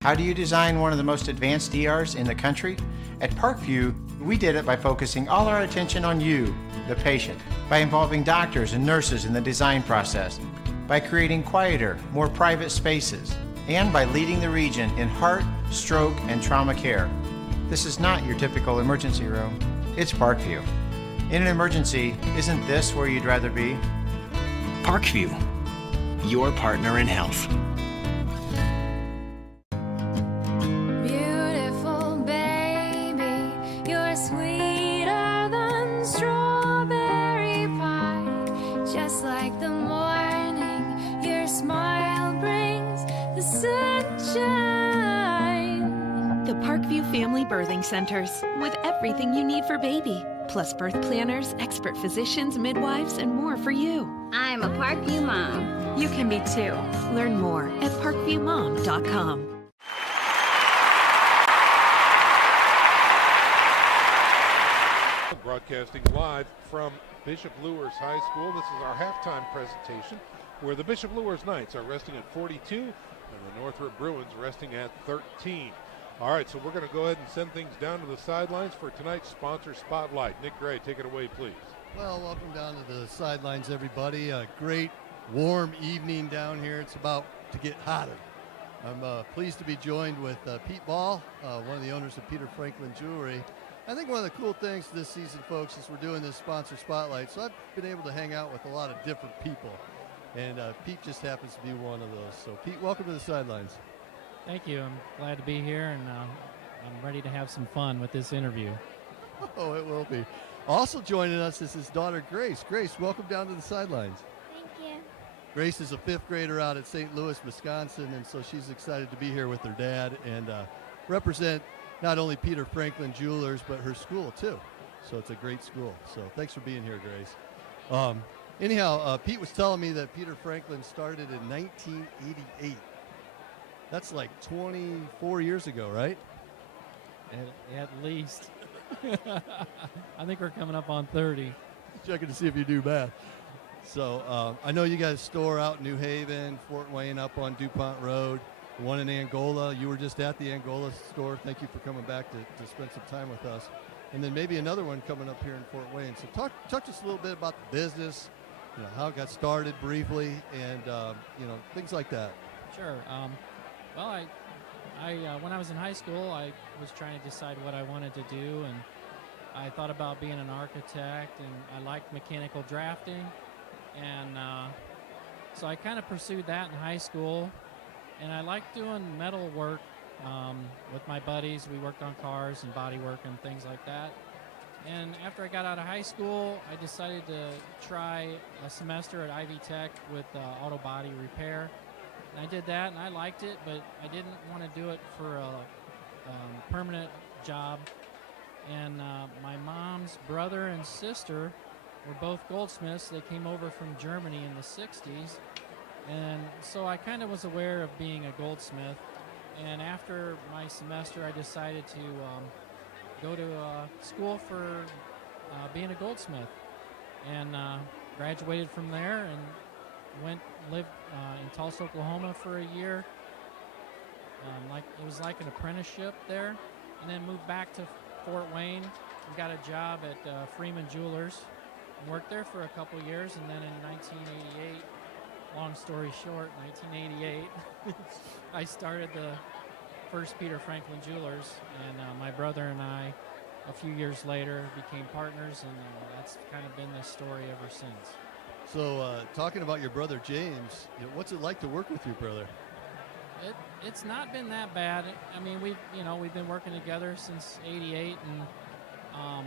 How do you design one of the most advanced DRs in the country? At Parkview, we did it by focusing all our attention on you, the patient, by involving doctors and nurses in the design process, by creating quieter, more private spaces, and by leading the region in heart, stroke, and trauma care. This is not your typical emergency room. It's Parkview. In an emergency, isn't this where you'd rather be? Parkview, your partner in health. Beautiful baby, you're sweeter than strawberry pie. Just like the morning, your smile brings the sunshine. The Parkview Family Birthing Centers, with everything you need for baby, plus birth planners, expert physicians, midwives, and more for you. I'm a Parkview mom. You can be too. Learn more at parkviewmom.com. Broadcasting live from Bishop Luers High School. This is our halftime presentation where the Bishop Luers Knights are resting at 42 and the Northrop Bruins resting at 13. All right, so we're going to go ahead and send things down to the sidelines for tonight's sponsor spotlight. Nick Gray, take it away, please. Well, welcome down to the sidelines, everybody. A great warm evening down here. It's about to get hotter. I'm pleased to be joined with Pete Ball, one of the owners of Peter Franklin Jewelry. I think one of the cool things this season, folks, is we're doing this sponsor spotlight. So I've been able to hang out with a lot of different people, and Pete just happens to be one of those. So, Pete, welcome to the sidelines. Thank you. I'm glad to be here, and I'm ready to have some fun with this interview. Oh, it will be. Also joining us is his daughter, Grace. Grace, welcome down to the sidelines. Thank you. Grace is a fifth grader out at St. Louis, Wisconsin, and so she's excited to be here with her dad and represent not only Peter Franklin Jewelers, but her school, too. So it's a great school. So thanks for being here, Grace. Anyhow, Pete was telling me that Peter Franklin started in 1988. That's like 24 years ago, right? At least. I think we're coming up on 30. Checking to see if you do math. So I know you guys store out in New Haven, Fort Wayne up on DuPont Road, one in Angola. You were just at the Angola store. Thank you for coming back to spend some time with us. And then maybe another one coming up here in Fort Wayne. So talk to us a little bit about the business, how it got started briefly, and things like that. Sure. Well, I when I was in high school, I was trying to decide what I wanted to do, and I thought about being an architect, and I liked mechanical drafting, and so I kind of pursued that in high school, and I liked doing metal work with my buddies. We worked on cars and body work and things like that. And after I got out of high school, I decided to try a semester at Ivy Tech with auto body repair. And I did that, and I liked it, but I didn't want to do it for a permanent job. And my mom's brother and sister were both goldsmiths. They came over from Germany in the 60s. And so I kind of was aware of being a goldsmith. And after my semester, I decided to go to school for being a goldsmith. And graduated from there and lived in Tulsa, Oklahoma for a year. It was like an apprenticeship there, and then moved back to Fort Wayne and got a job at Freeman Jewelers and worked there for a couple years. And then in 1988, long story short, 1988, I started the first Peter Franklin Jewelers, and my brother and I, a few years later, became partners, and that's kind of been the story ever since. So talking about your brother James, what's it like to work with your brother? It's not been that bad. I mean, we've been working together since '88, and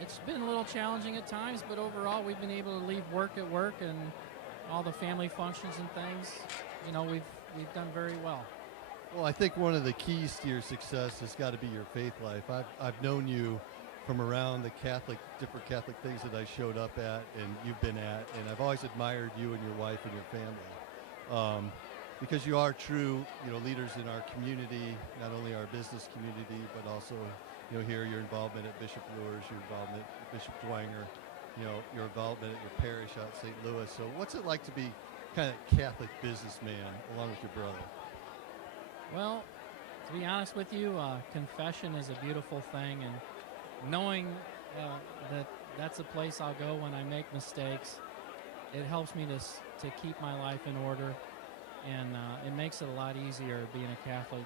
it's been a little challenging at times, but overall we've been able to leave work at work and all the family functions and things. We've done very well. Well, I think one of the keys to your success has got to be your faith life. I've known you from around the different Catholic things that I showed up at and you've been at, and I've always admired you and your wife and your family, because you are true, leaders in our community, not only our business community, but also, here your involvement at Bishop Luers, your involvement at Bishop Dwanger, your involvement at your parish out in St. Louis. So what's it like to be kind of Catholic businessman along with your brother? Well, to be honest with you, confession is a beautiful thing, and knowing that that's a place I'll go when I make mistakes, it helps me to keep my life in order, and it makes it a lot easier being a Catholic.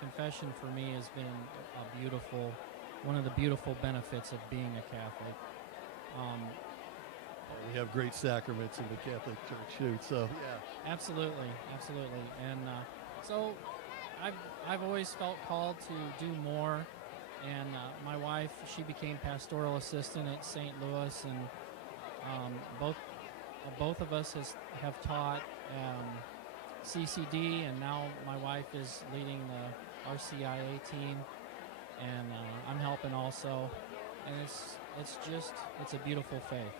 Confession for me has been one of the beautiful benefits of being a Catholic. We have great sacraments in the Catholic Church too, so yeah. Absolutely, and so I've always felt called to do more, and my wife, she became pastoral assistant at St. Louis, and both of us have taught CCD, and now my wife is leading the RCIA team, and I'm helping also, and it's a beautiful faith.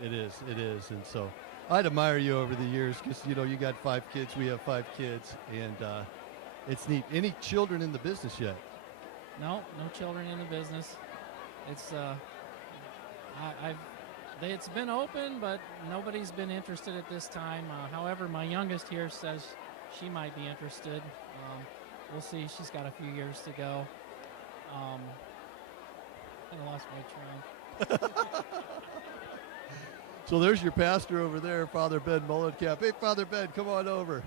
It is, and so I'd admire you over the years because you got 5 kids, we have 5 kids, and it's neat. Any children in the business yet? No children in the business. It's it's been open, but nobody's been interested at this time. However, my youngest here says she might be interested. We'll see. She's got a few years to go. I lost my train. So there's your pastor over there, Father Ben Mullencamp. Hey, Father Ben, come on over.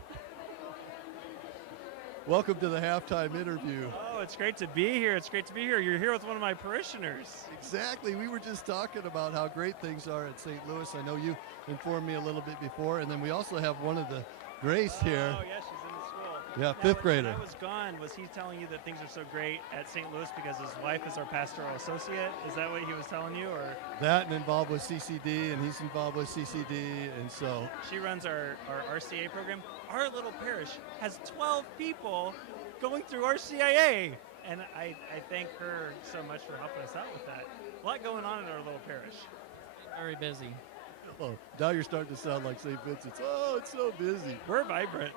Welcome to the halftime interview. Oh, it's great to be here. You're here with one of my parishioners. Exactly. We were just talking about how great things are at St. Louis. I know you informed me a little bit before, and then we also have one of the Grace here. Oh, yeah, she's in the school. Yeah, fifth grader. When I was gone, was he telling you that things are so great at St. Louis because his wife is our pastoral associate? Is that what he was telling you, or? That and involved with CCD, and he's involved with CCD, and so. She runs our RCA program. Our little parish has 12 people going through RCIA, and I thank her so much for helping us out with that. A lot going on in our little parish. Very busy. Oh, now you're starting to sound like St. Vincent's. Oh, it's so busy. We're vibrant.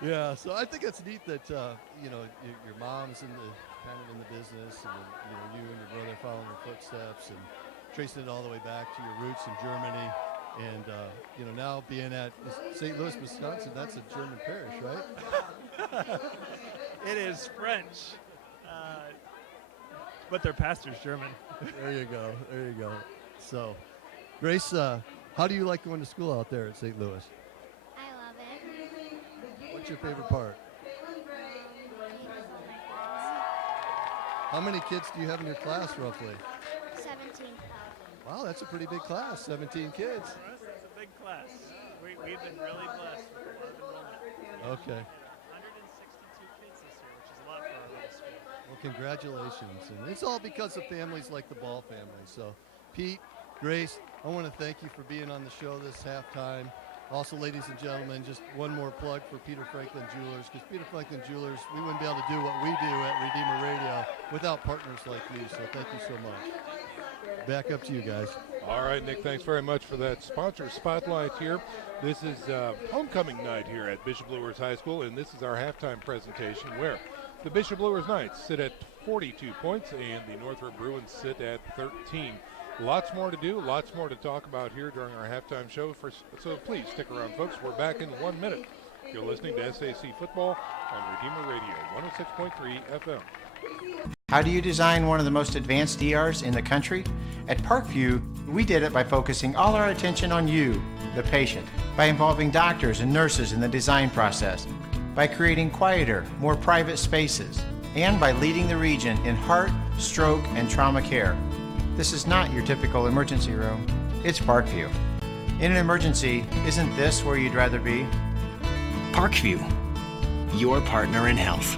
Yeah, so I think it's neat that your mom's kind of in the business, and you and your brother following your footsteps and tracing it all the way back to your roots in Germany, and now being at St. Louis, Wisconsin. That's a German parish, right? It is French, but their pastor's German. There you go. So, Grace, how do you like going to school out there at St. Louis? I love it. What's your favorite part? How many kids do you have in your class, roughly? 17. Wow, that's a pretty big class, 17 kids. For us, it's a big class. We've been really blessed with a lot of enrollment. Okay. 162 kids this year, which is a lot for our little school. Well, congratulations. And it's all because of families like the Ball family. So, Pete, Grace, I want to thank you for being on the show this halftime. Also, ladies and gentlemen, just one more plug for Peter Franklin Jewelers, because Peter Franklin Jewelers, we wouldn't be able to do what we do at Redeemer Radio without partners like you. So thank you so much. Back up to you guys. All right, Nick, thanks very much for that sponsor spotlight here. This is homecoming night here at Bishop Luers High School, and this is our halftime presentation where the Bishop Luers Knights sit at 42 points and the Northrop Bruins sit at 13. Lots more to do, lots more to talk about here during our halftime show. So please stick around, folks. We're back in 1 minute. You're listening to SAC Football on Redeemer Radio, 106.3 FM. How do you design one of the most advanced ERs in the country? At Parkview, we did it by focusing all our attention on you, the patient, by involving doctors and nurses in the design process, by creating quieter, more private spaces, and by leading the region in heart, stroke, and trauma care. This is not your typical emergency room. It's Parkview. In an emergency, isn't this where you'd rather be? Parkview, your partner in health.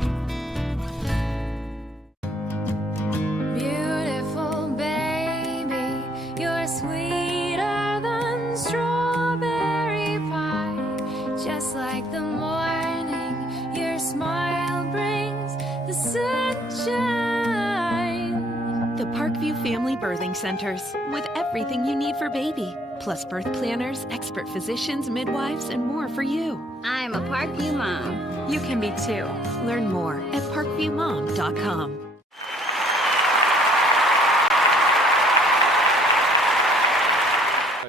Beautiful baby, you're sweeter than strawberry pie. Just like the morning, your smile brings the sunshine. The Parkview Family Birthing Centers, with everything you need for baby, plus birth planners, expert physicians, midwives, and more for you. I'm a Parkview mom. You can be too. Learn more at parkviewmom.com.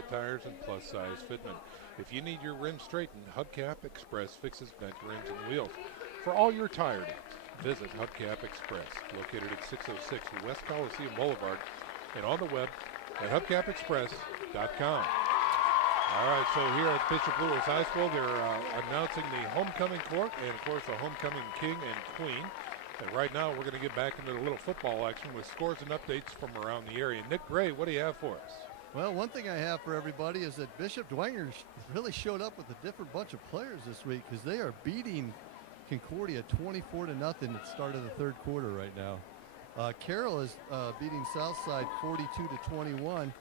Tires and plus size fitment. If you need your rims straightened, Hubcap Express fixes bent rims and wheels. For all your tire needs, visit Hubcap Express, located at 606 West Coliseum Boulevard, and on the web at hubcapexpress.com. All right, so here at Bishop Luers High School, they're announcing the homecoming court and, of course, the homecoming king and queen. And right now, we're going to get back into a little football action with scores and updates from around the area. Nick Gray, what do you have for us? Well, one thing I have for everybody is that Bishop Dwenger really showed up with a different bunch of players this week because they are beating Concordia 24-0 at the start of the third quarter right now. Carroll is beating Southside 42-21.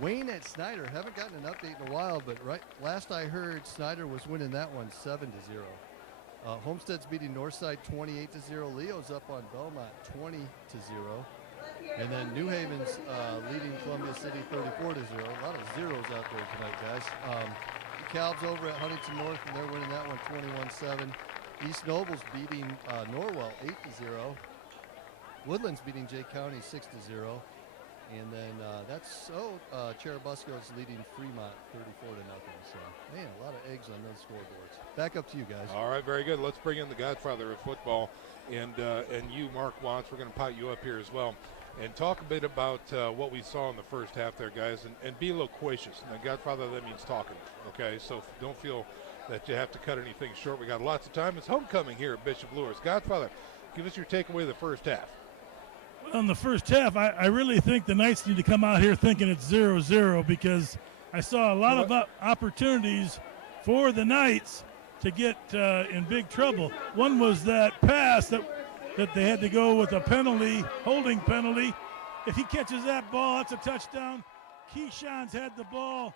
Wayne at Snyder, haven't gotten an update in a while, but last I heard, Snyder was winning that one 7-0. Homestead's beating Northside 28-0. Leo's up on Belmont 20-0. And then New Haven's leading Columbia City 34-0. A lot of zeros out there tonight, guys. The Calves over at Huntington North, and they're winning that one 21-7. East Noble's beating Norwell 8-0. Woodland's beating Jay County 6-0. And then Cherubusco is leading Fremont 34-0. So, man, a lot of eggs on those scoreboards. Back up to you guys. All right, very good. Let's bring in the godfather of football, and you, Mark Watts. We're going to pot you up here as well, and talk a bit about what we saw in the first half there, guys, and be loquacious. Now, godfather, that means talking, okay? So don't feel that you have to cut anything short. We got lots of time. It's homecoming here at Bishop Luers. Godfather, give us your takeaway of the first half. In the first half, I really think the Knights need to come out here thinking it's 0-0 because I saw a lot of opportunities for the Knights to get in big trouble. One was that pass that they had to go with a penalty, holding penalty. If he catches that ball, that's a touchdown. Keyshawn's had the ball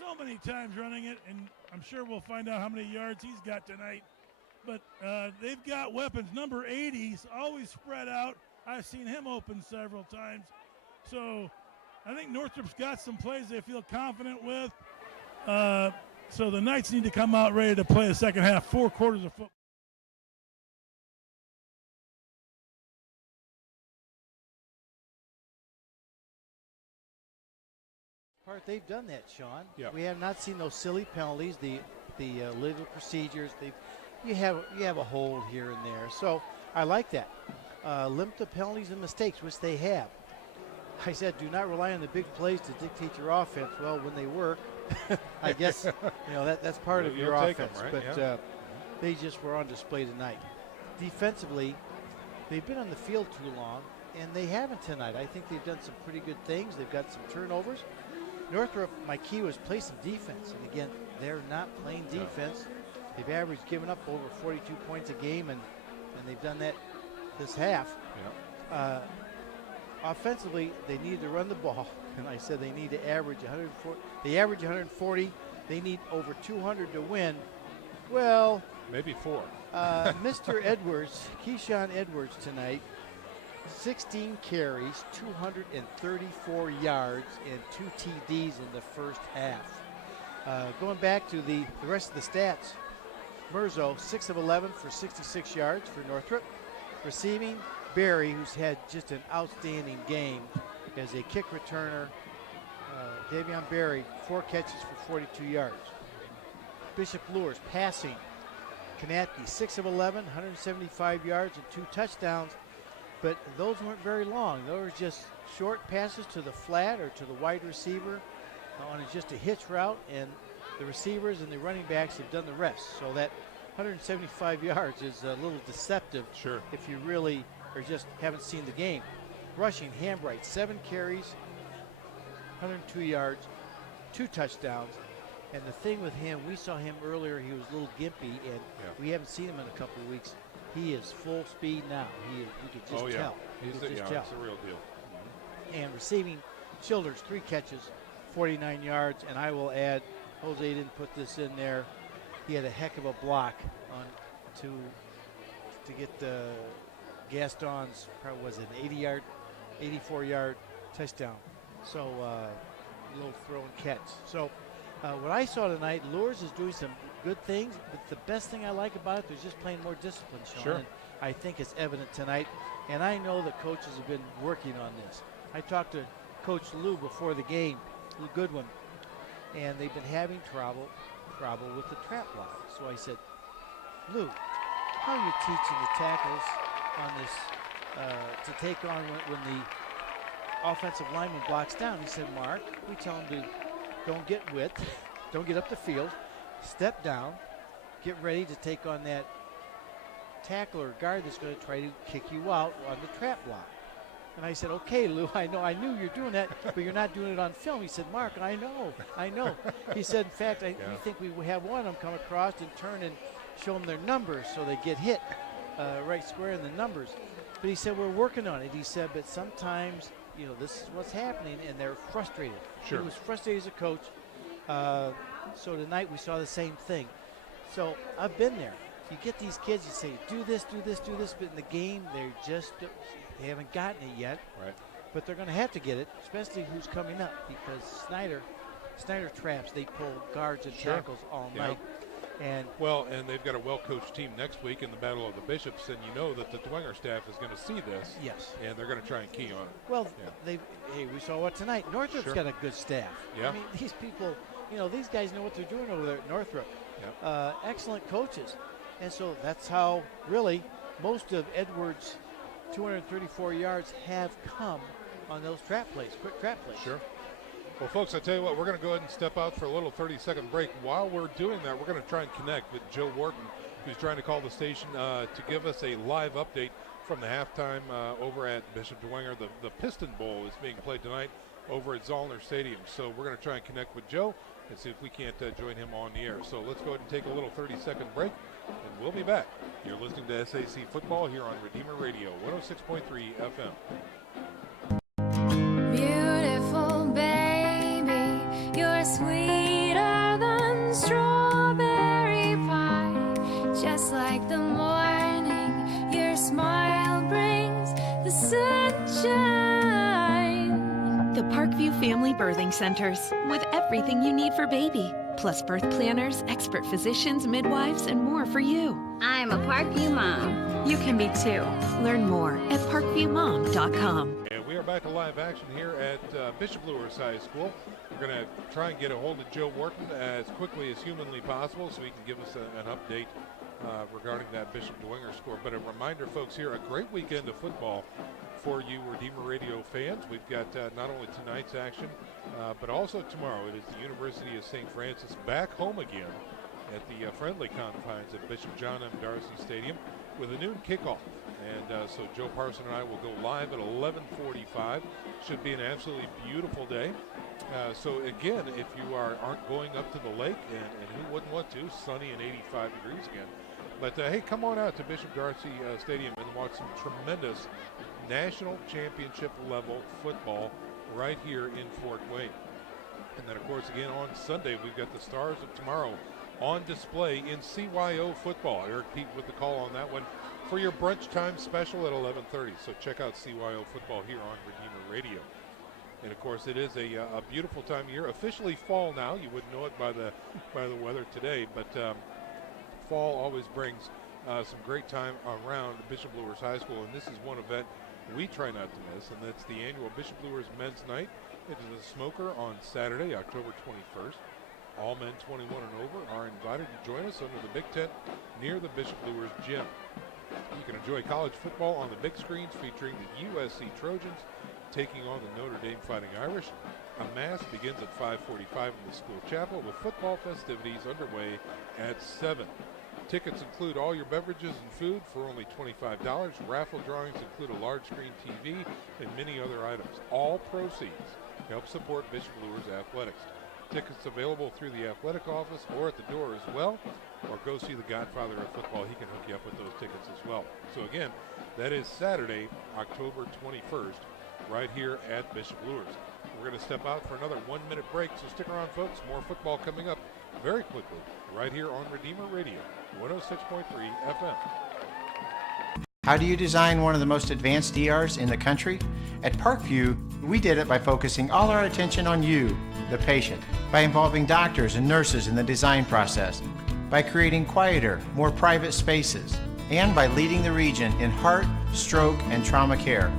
so many times running it, and I'm sure we'll find out how many yards he's got tonight. But they've got weapons. Number 80's always spread out. I've seen him open several times. So I think Northrop's got some plays they feel confident with. So the Knights need to come out ready to play the second half, 4 quarters of football. They've done that, Sean. Yep. We have not seen those silly penalties, the little procedures. You have a hold here and there. So I like that. Limit the penalties and mistakes, which they have. I said, do not rely on the big plays to dictate your offense. Well, when they work, I guess that's part of your offense. Right? But yeah. They just were on display tonight. Defensively, they've been on the field too long, and they haven't tonight. I think they've done some pretty good things. They've got some turnovers. Northrop, my key was play some defense, and again, they're not playing defense. They've averaged giving up over 42 points a game, and they've done that this half. Yeah. Offensively, they need to run the ball, and I said they need to average 140. They average 140. They need over 200 to win. Well, maybe 4. Mr. Edwards, Keyshawn Edwards tonight, 16 carries, 234 yards, and 2 TDs in the first half. Going back to the rest of the stats, Merzo, 6 of 11 for 66 yards for Northrop. Receiving, Barry, who's had just an outstanding game as a kick returner. Davion Barry, 4 catches for 42 yards. Bishop Luers passing, Kanatke, 6 of 11, 175 yards and 2 touchdowns. But those weren't very long. Those were just short passes to the flat or to the wide receiver on just a hitch route, and the receivers and the running backs have done the rest. So that 175 yards is a little deceptive if you really or just haven't seen the game. Rushing, Hambright, 7 carries, 102 yards, 2 touchdowns. And the thing with him, we saw him earlier. He was a little gimpy, and we haven't seen him in a couple of weeks. He is full speed now. You could just tell. It's a real deal. And receiving, Childers 3 catches, 49 yards, and I will add, Jose didn't put this in there. He had a heck of a block on to get Gaston's, probably was it an 80-yard, 84-yard touchdown. So little throw and catch. So what I saw tonight, Luers is doing some good things, but the best thing I like about it, they're just playing more discipline, Sean. Sure. And I think it's evident tonight. And I know that coaches have been working on this. I talked to Coach Lou before the game, Lou Goodwin, and they've been having trouble with the trap block. So I said, Lou, how are you teaching the tackles on this to take on when the offensive lineman blocks down? He said, Mark, we tell them to don't get width, don't get up the field, step down, get ready to take on that tackle or guard that's going to try to kick you out on the trap block. And I said, okay, Lou, I knew you're doing that, but you're not doing it on film. He said, Mark, I know. He said, in fact, we think we have one of them come across and turn and show them their numbers so they get hit right square in the numbers. But he said, we're working on it. He said, but sometimes, this is what's happening, and they're frustrated. Sure. He was frustrated as a coach. So tonight we saw the same thing. So I've been there. You get these kids, you say, do this, but in the game, they haven't gotten it yet. Right. But they're going to have to get it, especially who's coming up, because Snyder traps, they pull guards and tackles all night. And they've got a well-coached team next week in the Battle of the Bishops, and you know that the Dwenger staff is going to see this. Yes. And they're going to try and key on it. Well, we saw what tonight. Northrop's got a good staff. Yeah. I mean, these people, these guys know what they're doing over there at Northrop. Yeah. Excellent coaches. And so that's how really most of Edwards' 234 yards have come on those quick trap plays. Sure. Well, folks, I tell you what, we're going to go ahead and step out for a little 30-second break. While we're doing that, we're going to try and connect with Joe Wharton, who's trying to call the station to give us a live update from the halftime over at Bishop Dwenger. The Piston Bowl is being played tonight over at Zollner Stadium. So we're going to try and connect with Joe and see if we can't join him on the air. So let's go ahead and take a little 30-second break, and we'll be back. You're listening to SAC Football here on Redeemer Radio, 106.3 FM. Beautiful baby, you're sweeter than strawberry pie. Just like the morning, your smile brings the sunshine. The Parkview Family Birthing Centers, with everything you need for baby, plus birth planners, expert physicians, midwives, and more for you. I'm a Parkview mom. You can be too. Learn more at parkviewmom.com. And we are back to live action here at Bishop Luers High School. We're going to try and get a hold of Joe Wharton as quickly as humanly possible so he can give us an update regarding that Bishop Dwenger score. But a reminder, folks, here, a great weekend of football for you Redeemer Radio fans. We've got not only tonight's action, but also tomorrow. It is the University of St. Francis back home again at the friendly confines of Bishop John M. Darcy Stadium with a noon kickoff. And so Joe Parson and I will go live at 11:45. Should be an absolutely beautiful day. So again, if you aren't going up to the lake, and who wouldn't want to, sunny and 85 degrees again. But hey, come on out to Bishop Darcy Stadium and watch some tremendous national championship level football right here in Fort Wayne. And then of course again on Sunday we've got the Stars of Tomorrow on display in CYO football. Eric Pete with the call on that one for your brunch time special at 11:30. So check out CYO football here on Redeemer Radio. And of course it is a beautiful time of year. Officially fall now. You wouldn't know it by the weather today, but fall always brings some great time around Bishop Luers High School, and this is one event we try not to miss, and that's the annual Bishop Luers Men's Night. It is a smoker on Saturday, October 21st. All men 21 and over are invited to join us under the big tent near the Bishop Luers Gym. You can enjoy college football on the big screens featuring the USC Trojans taking on the Notre Dame Fighting Irish. A mass begins at 5:45 in the school chapel with football festivities underway at 7. Tickets include all your beverages and food for only $25. Raffle drawings include a large screen TV and many other items. All proceeds help support Bishop Luers Athletics. Tickets available through the athletic office or at the door as well, or go see the Godfather of football. He can hook you up with those tickets as well. So again, that is Saturday, October 21st, right here at Bishop Luers. We're going to step out for another 1-minute break, so stick around, folks. More football coming up very quickly right here on Redeemer Radio, 106.3 FM. How do you design one of the most advanced DRs in the country? At Parkview, we did it by focusing all our attention on you, the patient, by involving doctors and nurses in the design process, by creating quieter, more private spaces, and by leading the region in heart, stroke, and trauma care.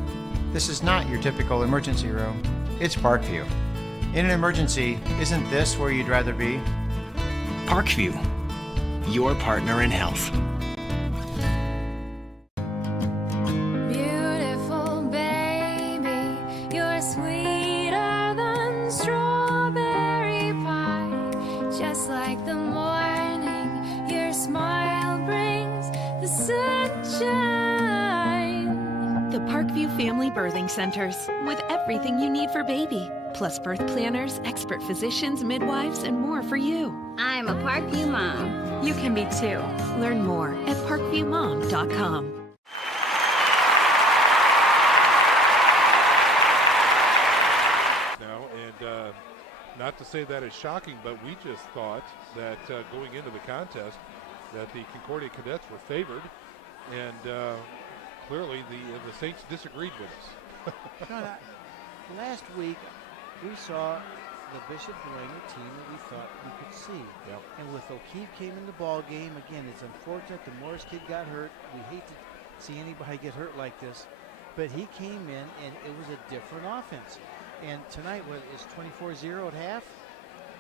This is not your typical emergency room. It's Parkview. In an emergency, isn't this where you'd rather be? Parkview, your partner in health. Beautiful baby, you're sweeter than strawberry pie. Just like the morning, your smile brings the sunshine. The Parkview Family Birthing Centers, with everything you need for baby, plus birth planners, expert physicians, midwives, and more for you. I'm a Parkview mom. You can be too. Learn more at parkviewmom.com. Now, and not to say that is shocking, but we just thought that going into the contest that the Concordia Cadets were favored, and clearly the Saints disagreed with us. Sean, last week we saw the Bishop Dwenger team that we thought we could see. Yep. And with O'Keefe came in the ball game, again, it's unfortunate the Morris kid got hurt. We hate to see anybody get hurt like this. But he came in, and it was a different offense. And tonight, what is 24-0 at half?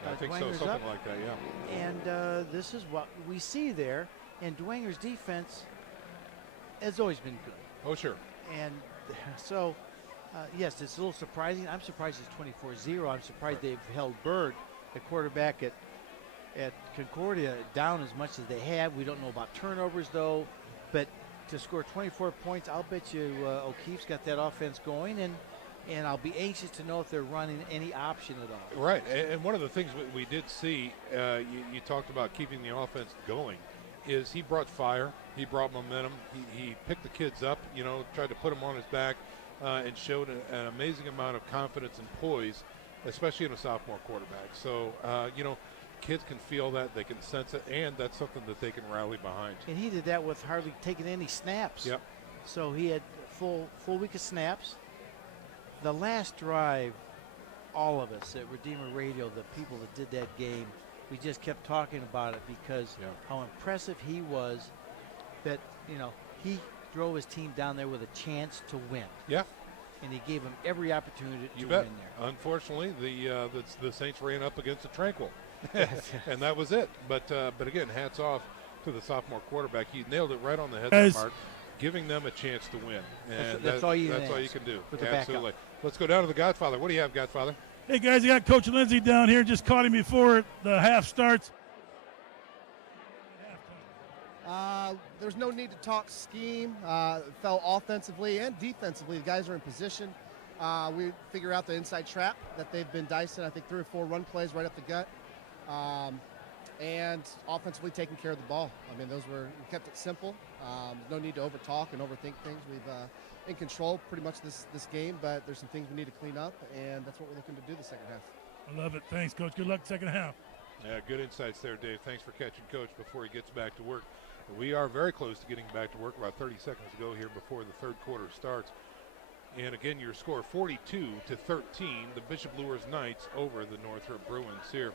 I think so, Dwenger's something up. like that, yeah. And this is what we see there. And Dwenger's defense has always been good. Oh, sure. And so, yes, it's a little surprising. I'm surprised it's 24-0. I'm surprised they've held Bird, the quarterback at Concordia, down as much as they have. We don't know about turnovers, though. But to score 24 points, I'll bet you O'Keefe's got that offense going. And I'll be anxious to know if they're running any option at all. Right. And one of the things we did see, you talked about keeping the offense going, is he brought fire. He brought momentum. He picked the kids up, tried to put them on his back. And showed an amazing amount of confidence and poise, especially in a sophomore quarterback. So, kids can feel that, they can sense it, and that's something that they can rally behind. And he did that with hardly taking any snaps. Yep. So he had full week of snaps. The last drive, all of us at Redeemer Radio, the people that did that game, we just kept talking about it because how impressive he was that, he drove his team down there with a chance to win. Yeah. And he gave them every opportunity to bet. win there. Unfortunately, the Saints ran up against a Tranquil, and that was it. But again, hats off to the sophomore quarterback. He nailed it right on the head mark, giving them a chance to win. And that's all you can do. With the Absolutely. backup. Let's go down to the Godfather. What do you have, Godfather? Hey, guys, I got Coach Lindsay down here. Just caught him before the half starts. There's no need to talk scheme. Fell offensively and defensively. The guys are in position. We figure out the inside trap that they've been dicing, I think 3 or 4 run plays right up the gut. And offensively taking care of the ball. I mean, we kept it simple. No need to overtalk and overthink things. We've in control pretty much this game, but there's some things we need to clean up, and that's what we're looking to do the second half. I love it. Thanks, Coach. Good luck second half. Yeah, good insights there, Dave. Thanks for catching Coach before he gets back to work. We are very close to getting back to work, about 30 seconds to go here before the third quarter starts. And again, your score 42-13, the Bishop Luers Knights over the Northrop Bruins here.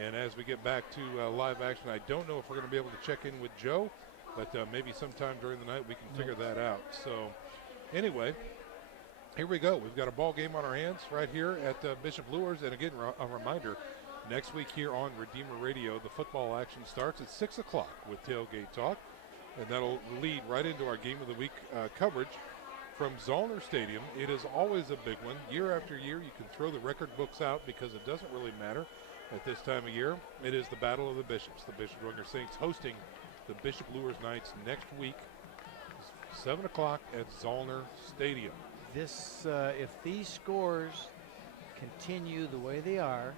And as we get back to live action, I don't know if we're going to be able to check in with Joe, but maybe sometime during the night we can figure that out. So anyway, here we go. We've got a ball game on our hands right here at Bishop Luers. And again, a reminder, next week here on Redeemer Radio, the football action starts at 6 o'clock with Tailgate Talk. And that'll lead right into our Game of the Week coverage from Zollner Stadium. It is always a big one. Year after year, you can throw the record books out because it doesn't really matter at this time of year. It is the Battle of the Bishops. The Bishop Dwenger Saints hosting the Bishop Luers Knights next week, 7 o'clock at Zollner Stadium. This, if these scores continue the way they are,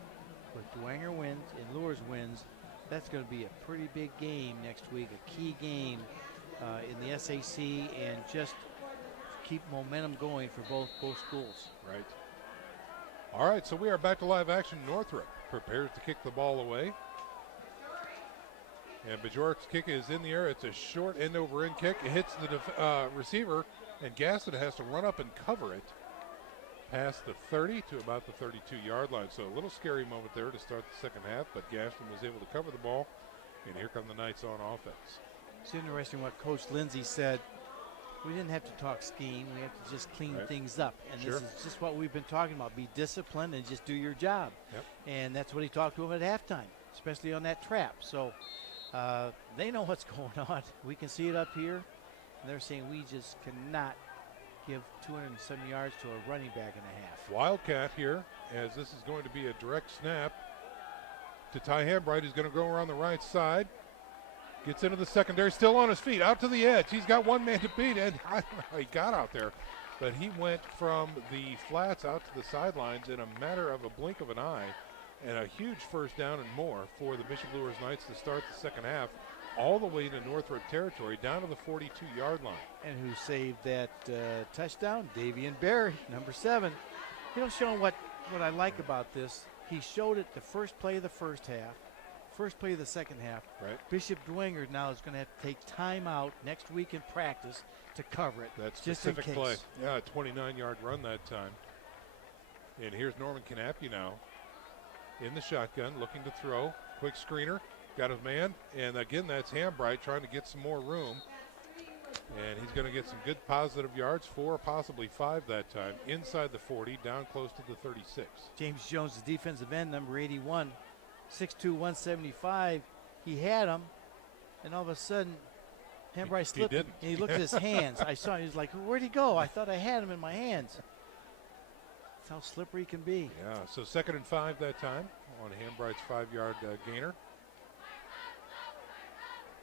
If Dwenger wins and Luers wins, that's going to be a pretty big game next week, a key game in the SAC, and just keep momentum going for both schools. Right. All right, so we are back to live action. Northrop prepares to kick the ball away. And Bajork's kick is in the air. It's a short end-over-end kick. It hits the receiver, and Gaston has to run up and cover it past the 30 to about the 32-yard line. So a little scary moment there to start the second half, but Gaston was able to cover the ball, and here come the Knights on offense. It's interesting what Coach Lindsay said. We didn't have to talk scheme. We have to just clean things up. And this is just what we've been talking about. Be disciplined and just do your job. Yep. And that's what he talked to him at halftime, especially on that trap. So they know what's going on. We can see it up here. And they're saying we just cannot give 270 yards to a running back and a half. Wildcat here, as this is going to be a direct snap to Ty Hambright, who's going to go around the right side. Gets into the secondary, still on his feet, out to the edge. He's got one man to beat, and I don't know how he got out there, but he went from the flats out to the sidelines in a matter of a blink of an eye, and a huge first down and more for the Bishop Luers Knights to start the second half, all the way to Northrop territory, down to the 42-yard line. And who saved that touchdown? Davian Barry, number 7. You know, Sean, what I like about this, he showed it the first play of the first half, first play of the second half. Right. Bishop Dwenger now is going to have to take time out next week in practice to cover it. That just in specific case. play. Yeah, a 29-yard run that time. And here's Norman Knappe now in the shotgun, looking to throw. Quick screener, got his man, and again, that's Hambright trying to get some more room. And he's going to get some good positive yards, 4, possibly 5 that time, inside the 40, down close to the 36. James Jones, the defensive end, number 81, 6'2", 175. He had him, and all of a sudden, Hambright slipped him, and he looked at his hands. I saw him. He was like, where'd he go? I thought I had him in my hands. That's how slippery he can be. Yeah, so 2nd and 5 that time on Hambright's 5-yard gainer.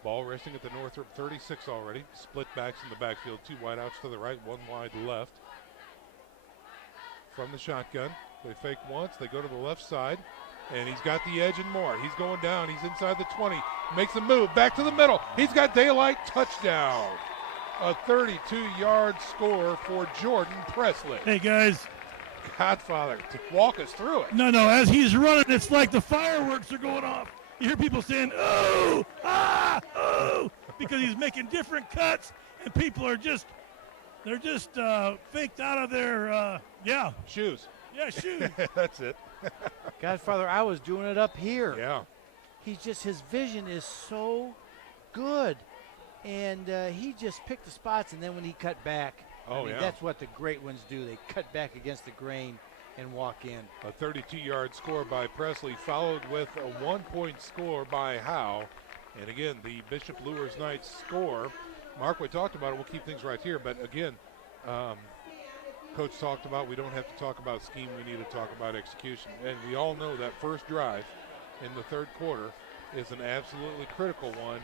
Ball resting at the Northrop 36 already. Split backs in the backfield. 2 wideouts to the right, 1 wide left. From the shotgun, they fake once. They go to the left side, and he's got the edge and more. He's going down. He's inside the 20. Makes a move back to the middle. He's got daylight. Touchdown. A 32-yard score for Jordan Presley. Hey, guys. Godfather, to walk us through it. No, as he's running, it's like the fireworks are going off. You hear people saying, "Oh, oh," because he's making different cuts, and people are they're just faked out of their, shoes. Yeah, shoes. That's it. Godfather, I was doing it up here. Yeah. His vision is so good, and he just picked the spots, and then when he cut back, that's what the great ones do. They cut back against the grain and walk in. A 32-yard score by Presley, followed with a 1-point score by Howe. And again, the Bishop Luers Knights score. Mark, we talked about it. We'll keep things right here. But again, Coach talked about we don't have to talk about scheme. We need to talk about execution. And we all know that first drive in the third quarter is an absolutely critical one.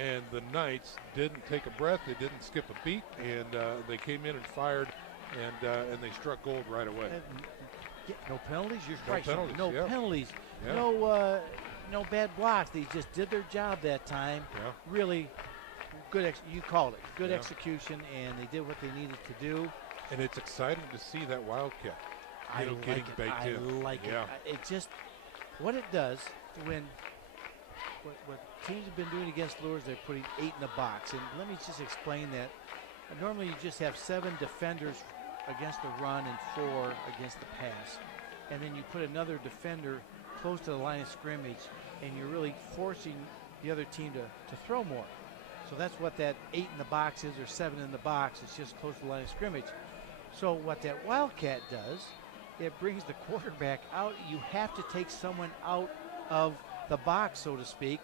And the Knights didn't take a breath. They didn't skip a beat. And they came in and fired, and they struck gold right away. No penalties? You're no right. penalties. No penalties. Yeah. No bad blocks. They just did their job that time. Yeah. Really good. You called it. Good execution, and they did what they needed to do. And it's exciting to see that Wildcat. I like it. It just what it does when what teams have been doing against Luers, they're putting 8 in the box. And let me just explain that. Normally you just have 7 defenders against the run and 4 against the pass. And then you put another defender close to the line of scrimmage, and you're really forcing the other team to throw more. So that's what that 8 in the box is, or 7 in the box. It's just close to the line of scrimmage. So what that Wildcat does, it brings the quarterback out. You have to take someone out of the box, so to speak,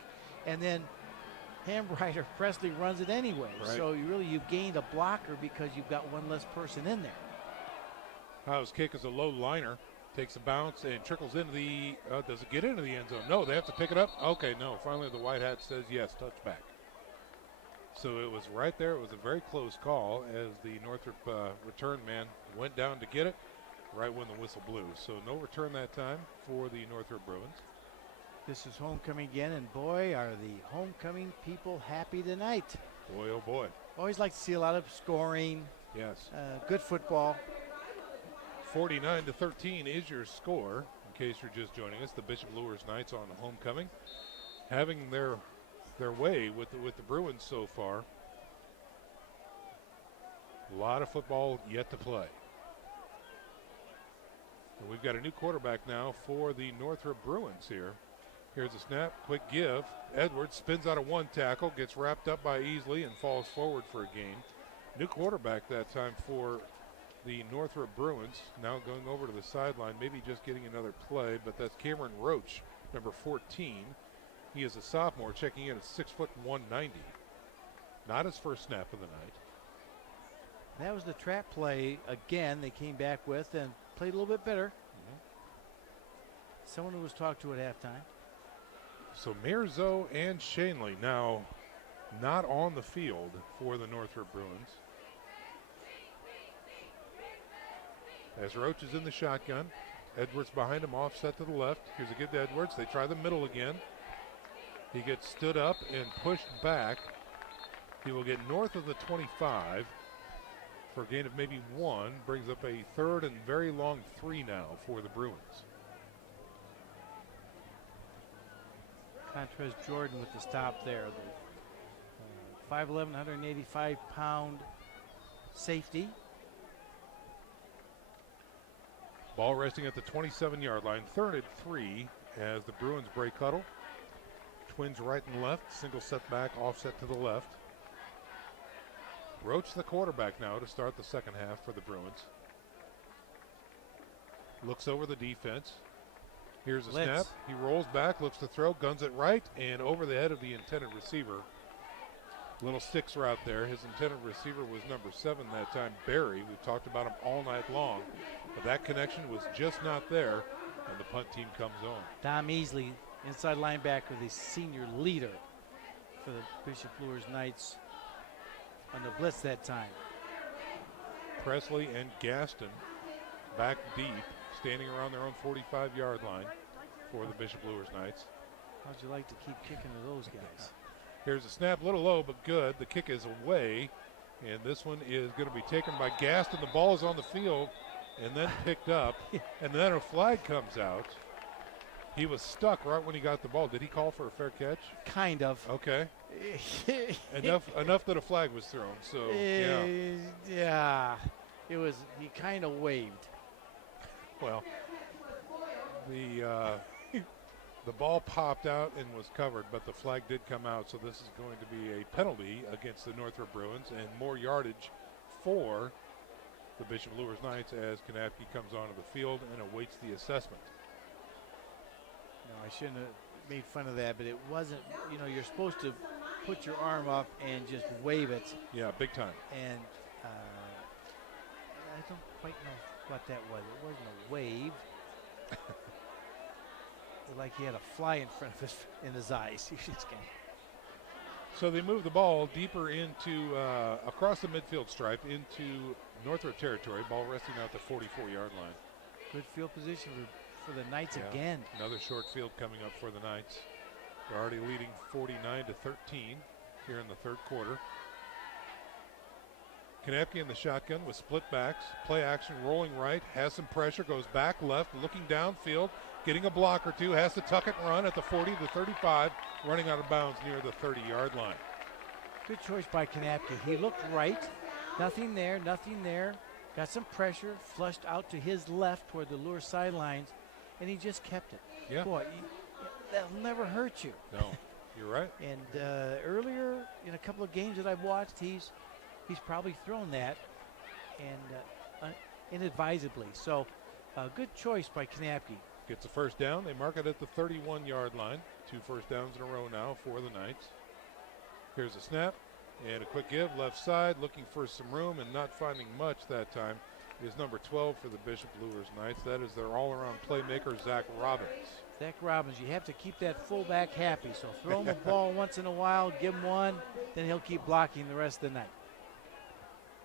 and then Hambright or Presley runs it anyway. Right. So you've gained a blocker because you've got one less person in there. Howe's kick is a low liner, takes a bounce and trickles into the, does it get into the end zone? No, they have to pick it up. Okay, no, finally the white hat says yes, touchback. So it was right there. It was a very close call as the Northrop return man went down to get it. right when the whistle blew. So no return that time for the Northrop Bruins. This is homecoming again, and boy, are the homecoming people happy tonight. Boy, oh boy. Always like to see a lot of scoring. Yes. Good football. 49-13 is your score. In case you're just joining us, the Bishop Luers Knights on homecoming, having their way with the Bruins so far. A lot of football yet to play. And we've got a new quarterback now for the Northrop Bruins here. Here's a snap, quick give. Edwards spins out of one tackle, gets wrapped up by Easley and falls forward for a gain. New quarterback that time for the Northrop Bruins, now going over to the sideline, maybe just getting another play, but that's Cameron Roach, number 14. He is a sophomore, checking in at 6 foot 190. Not his first snap of the night. That was the trap play again they came back with and played a little bit better. Someone who was talked to at halftime. So Mirzo and Shanley now not on the field for the Northrop Bruins. As Roach is in the shotgun, Edwards behind him, offset to the left. Here's a give to Edwards. They try the middle again. He gets stood up and pushed back. He will get north of the 25 for a gain of maybe 1. Brings up a third and very long 3 now for the Bruins. Contrast Jordan with the stop there. The 5'11", 185-pound safety. Ball resting at the 27-yard line. 3rd and 3 as the Bruins break huddle. Twins right and left. Single setback, offset to the left. Roach the quarterback now to start the second half for the Bruins. Looks over the defense. Here's a snap. He rolls back, looks to throw, guns it right, and over the head of the intended receiver. Little six route there. His intended receiver was number 7 that time, Barry. We've talked about him all night long, but that connection was just not there, and the punt team comes on. Tom Easley, inside linebacker, the senior leader for the Bishop Luers Knights on the blitz that time. Presley and Gaston back deep, standing around their own 45-yard line for the Bishop Luers Knights. How'd you like to keep kicking to those guys? Here's a snap, a little low, but good. The kick is away, and this one is going to be taken by Gaston. The ball is on the field and then picked up, and then a flag comes out. He was stuck right when he got the ball. Did he call for a fair catch? Kind of. Okay. enough that a flag was thrown. So yeah, it was. He kind of waved. Well, the ball popped out and was covered, but the flag did come out. So this is going to be a penalty against the Northrop Bruins and more yardage for the Bishop Luers Knights as Kanapke comes onto the field and awaits the assessment. No, I shouldn't have made fun of that, but it wasn't. You know, you're supposed to put your arm up and just wave it. Yeah, big time. And I don't quite know what that was. It wasn't a wave. Like he had a fly in front of his eyes. You just can't. So they move the ball deeper into across the midfield stripe into Northrop territory. Ball resting out the 44-yard line. Good field position for the Knights again. Another short field coming up for the Knights. They're already leading 49-13 here in the third quarter. Kanapke in the shotgun with split backs. Play action, rolling right, has some pressure, goes back left, looking downfield, getting a block or two, has to tuck it and run at the 40, the 35, running out of bounds near the 30-yard line. Good choice by Kanapke. He looked right. Nothing there, nothing there. Got some pressure, flushed out to his left toward the Luers sidelines, and he just kept it. Yeah. Boy, that'll never hurt you. No, you're right. And earlier in a couple of games that I've watched, he's probably thrown that and inadvisedly. So good choice by Kanapke. Gets a first down. They mark it at the 31-yard line. 2 first downs in a row now for the Knights. Here's a snap and a quick give. Left side, looking for some room and not finding much that time is number 12 for the Bishop Luers Knights. That is their all-around playmaker, Zach Robbins. Zach Robbins, you have to keep that fullback happy. So throw him a ball once in a while, give him one, then he'll keep blocking the rest of the night.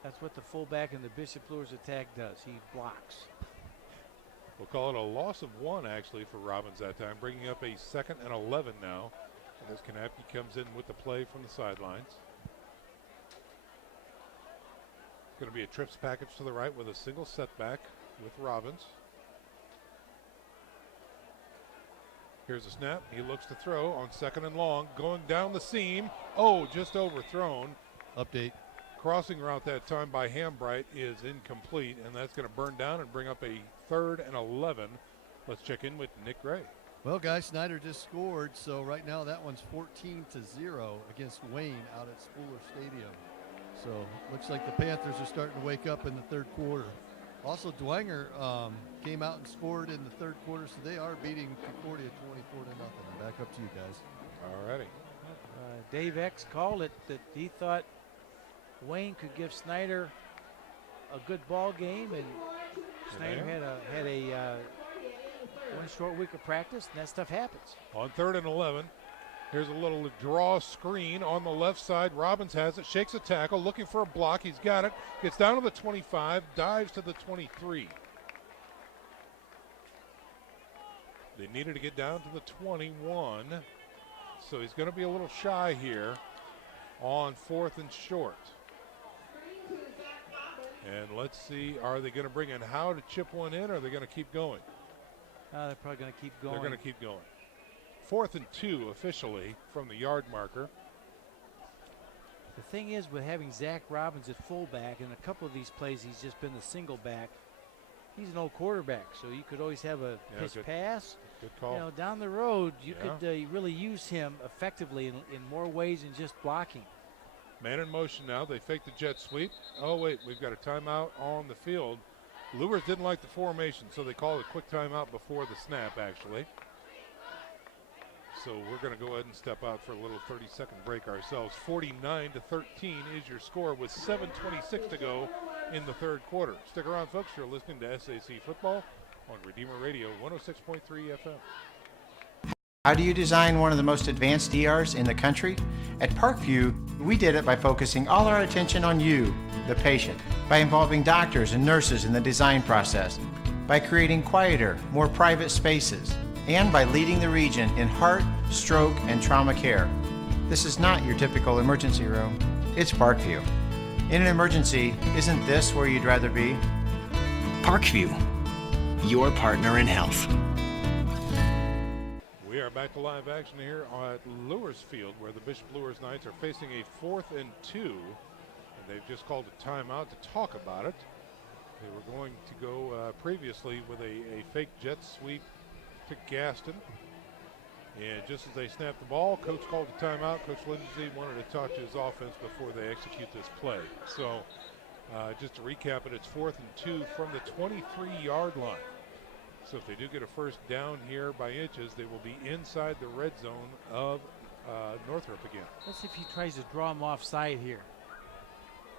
That's what the fullback in the Bishop Luers attack does. He blocks. We'll call it a loss of 1 actually for Robbins that time, bringing up a 2nd and 11 now. And as Kanapke comes in with the play from the sidelines. It's going to be a trips package to the right with a single setback with Robbins. Here's a snap. He looks to throw on 2nd and long, going down the seam. Oh, just overthrown. Update. Crossing route that time by Hambright is incomplete, and that's going to burn down and bring up a 3rd and 11. Let's check in with Nick Gray. Well, guys, Snyder just scored, so right now that one's 14-0 against Wayne out at Spooler Stadium. So looks like the Panthers are starting to wake up in the 3rd quarter. Also, Dwenger came out and scored in the 3rd quarter, so they are beating Concordia 24-0. Back up to you guys. All righty. Dave X called it that he thought Wayne could give Snyder a good ball game, and Snyder had a one short week of practice, and that stuff happens. On 3rd and 11, here's a little draw screen on the left side. Robbins has it, shakes a tackle, looking for a block. He's got it, gets down to the 25, dives to the 23. They needed to get down to the 21, so he's going to be a little shy here on 4th and short. And let's see, are they going to bring in Howe to chip one in, or are they going to keep going? They're probably going to keep going. They're going to keep going. 4th and 2 officially from the yard marker. The thing is, with having Zach Robbins at fullback, and a couple of these plays he's just been the single back, he's an old quarterback, so you could always have a pitch pass. Good call. You know, down the road, you could really use him effectively in more ways than just blocking. Man in motion now. They fake the jet sweep. Oh, wait, we've got a timeout on the field. Luers didn't like the formation, so they called a quick timeout before the snap, actually. So we're going to go ahead and step out for a little 30-second break ourselves. 49-13 is your score with 7:26 to go in the 3rd quarter. Stick around, folks. You're listening to SAC Football on Redeemer Radio 106.3 FM. How do you design one of the most advanced DRs in the country? At Parkview, we did it by focusing all our attention on you, the patient, by involving doctors and nurses in the design process, by creating quieter, more private spaces, and by leading the region in heart, stroke, and trauma care. This is not your typical emergency room. It's Parkview. In an emergency, isn't this where you'd rather be? Parkview, your partner in health. We are back to live action here at Luers Field, where the Bishop Luers Knights are facing a 4th and 2. And they've just called a timeout to talk about it. They were going to go previously with a fake jet sweep to Gaston. And just as they snapped the ball, coach called a timeout. Coach Lindsay wanted to talk to his offense before they execute this play. So just to recap it, it's 4th and 2 from the 23-yard line. So if they do get a first down here by inches, they will be inside the red zone of Northrop again. Let's see if he tries to draw him offside here.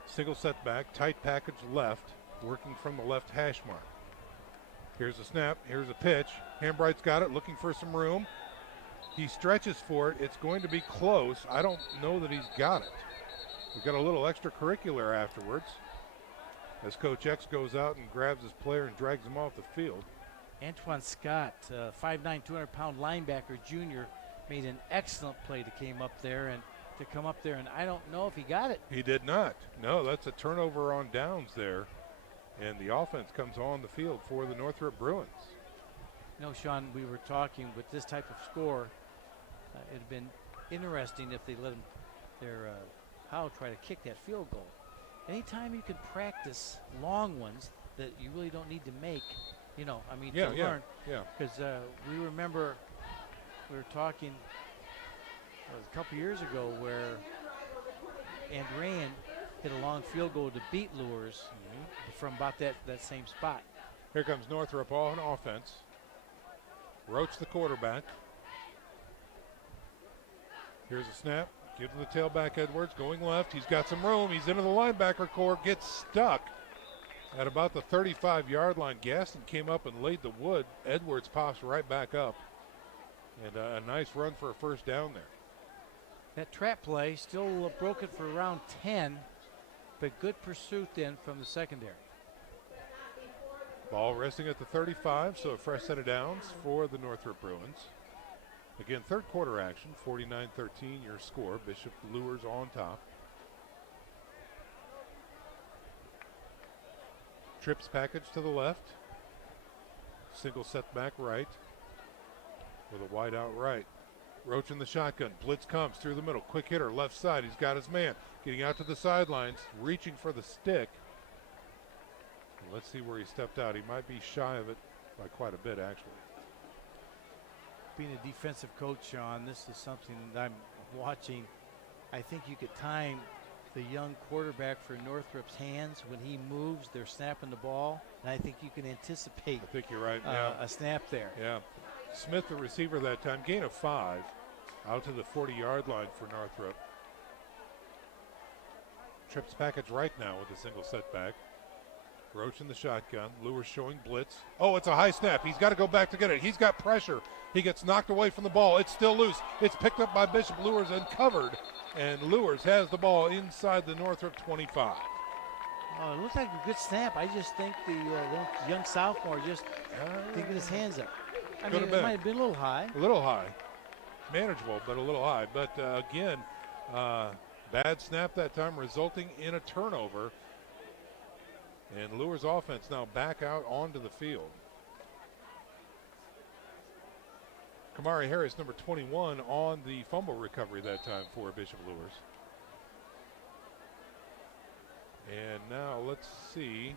Single setback, tight package left, working from the left hash mark. Here's a snap, here's a pitch. Hambright's got it, looking for some room. He stretches for it. It's going to be close. I don't know that he's got it. We've got a little extracurricular afterwards as Coach X goes out and grabs his player and drags him off the field. Antoine Scott, 5'9", 200-pound linebacker junior, made an excellent play to come up there, and I don't know if he got it. He did not. No, that's a turnover on downs there, and the offense comes on the field for the Northrop Bruins. You know, Sean, we were talking with this type of score, it'd been interesting if they let Howe try to kick that field goal. Anytime you can practice long ones that you really don't need to make, to learn. Yeah. Because we remember we were talking a couple years ago where Andrean hit a long field goal to beat Luers from about that same spot. Here comes Northrop on offense. Roach the quarterback. Here's a snap. Give to the tailback Edwards, going left. He's got some room. He's into the linebacker core, gets stuck at about the 35-yard line. Gaston came up and laid the wood. Edwards pops right back up. And a nice run for a first down there. That trap play still broken for around 10, but good pursuit then from the secondary. Ball resting at the 35, so a fresh set of downs for the Northrop Bruins. Again, third quarter action, 49-13 your score. Bishop Luers on top. Trips package to the left. Single set back right with a wide out right. Roach in the shotgun. Blitz comes through the middle. Quick hitter, left side. He's got his man. Getting out to the sidelines, reaching for the stick. Let's see where he stepped out. He might be shy of it by quite a bit, actually. Being a defensive coach, Sean, this is something that I'm watching. I think you could time the young quarterback for Northrop's hands. When he moves, they're snapping the ball, and I think you can anticipate I think you're right. a snap there. Yeah. Smith, the receiver that time, gain of 5, out to the 40-yard line for Northrop. Trips package right now with a single setback. Roach in the shotgun. Luers showing blitz. Oh, it's a high snap. He's got to go back to get it. He's got pressure. He gets knocked away from the ball. It's still loose. It's picked up by Bishop Luers and covered. And Luers has the ball inside the Northrop 25. Oh, it looked like a good snap. I just think the young sophomore just didn't get his hands up. I mean, it might have been a little high. A little high. Manageable, but a little high. But again, bad snap that time, resulting in a turnover. And Luers offense now back out onto the field. Kamari Harris, number 21, on the fumble recovery that time for Bishop Luers. And now let's see.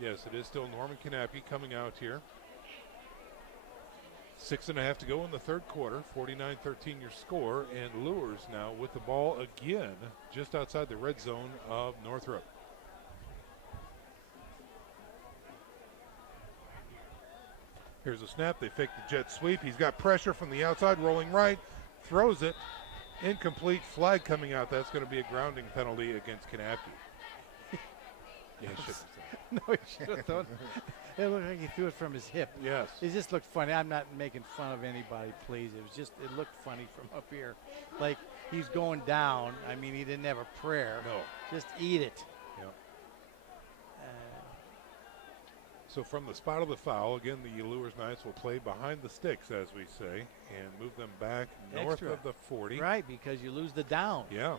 Yes, it is still Norman Knappke coming out here. 6.5 to go in the third quarter. 49-13 your score. And Luers now with the ball again just outside the red zone of Northrop. Here's a snap. They fake the jet sweep. He's got pressure from the outside, rolling right, throws it. Incomplete, flag coming out. That's going to be a grounding penalty against Knappke. Yeah, he should. No, he should have thrown. It looked like he threw it from his hip. Yes. It just looked funny. I'm not making fun of anybody, please. It looked funny from up here. Like he's going down. I mean, he didn't have a prayer. No. Just eat it. Yep. So from the spot of the foul, again, the Luers Knights will play behind the sticks, as we say, and move them back north of the 40. Right, because you lose the down. Yeah.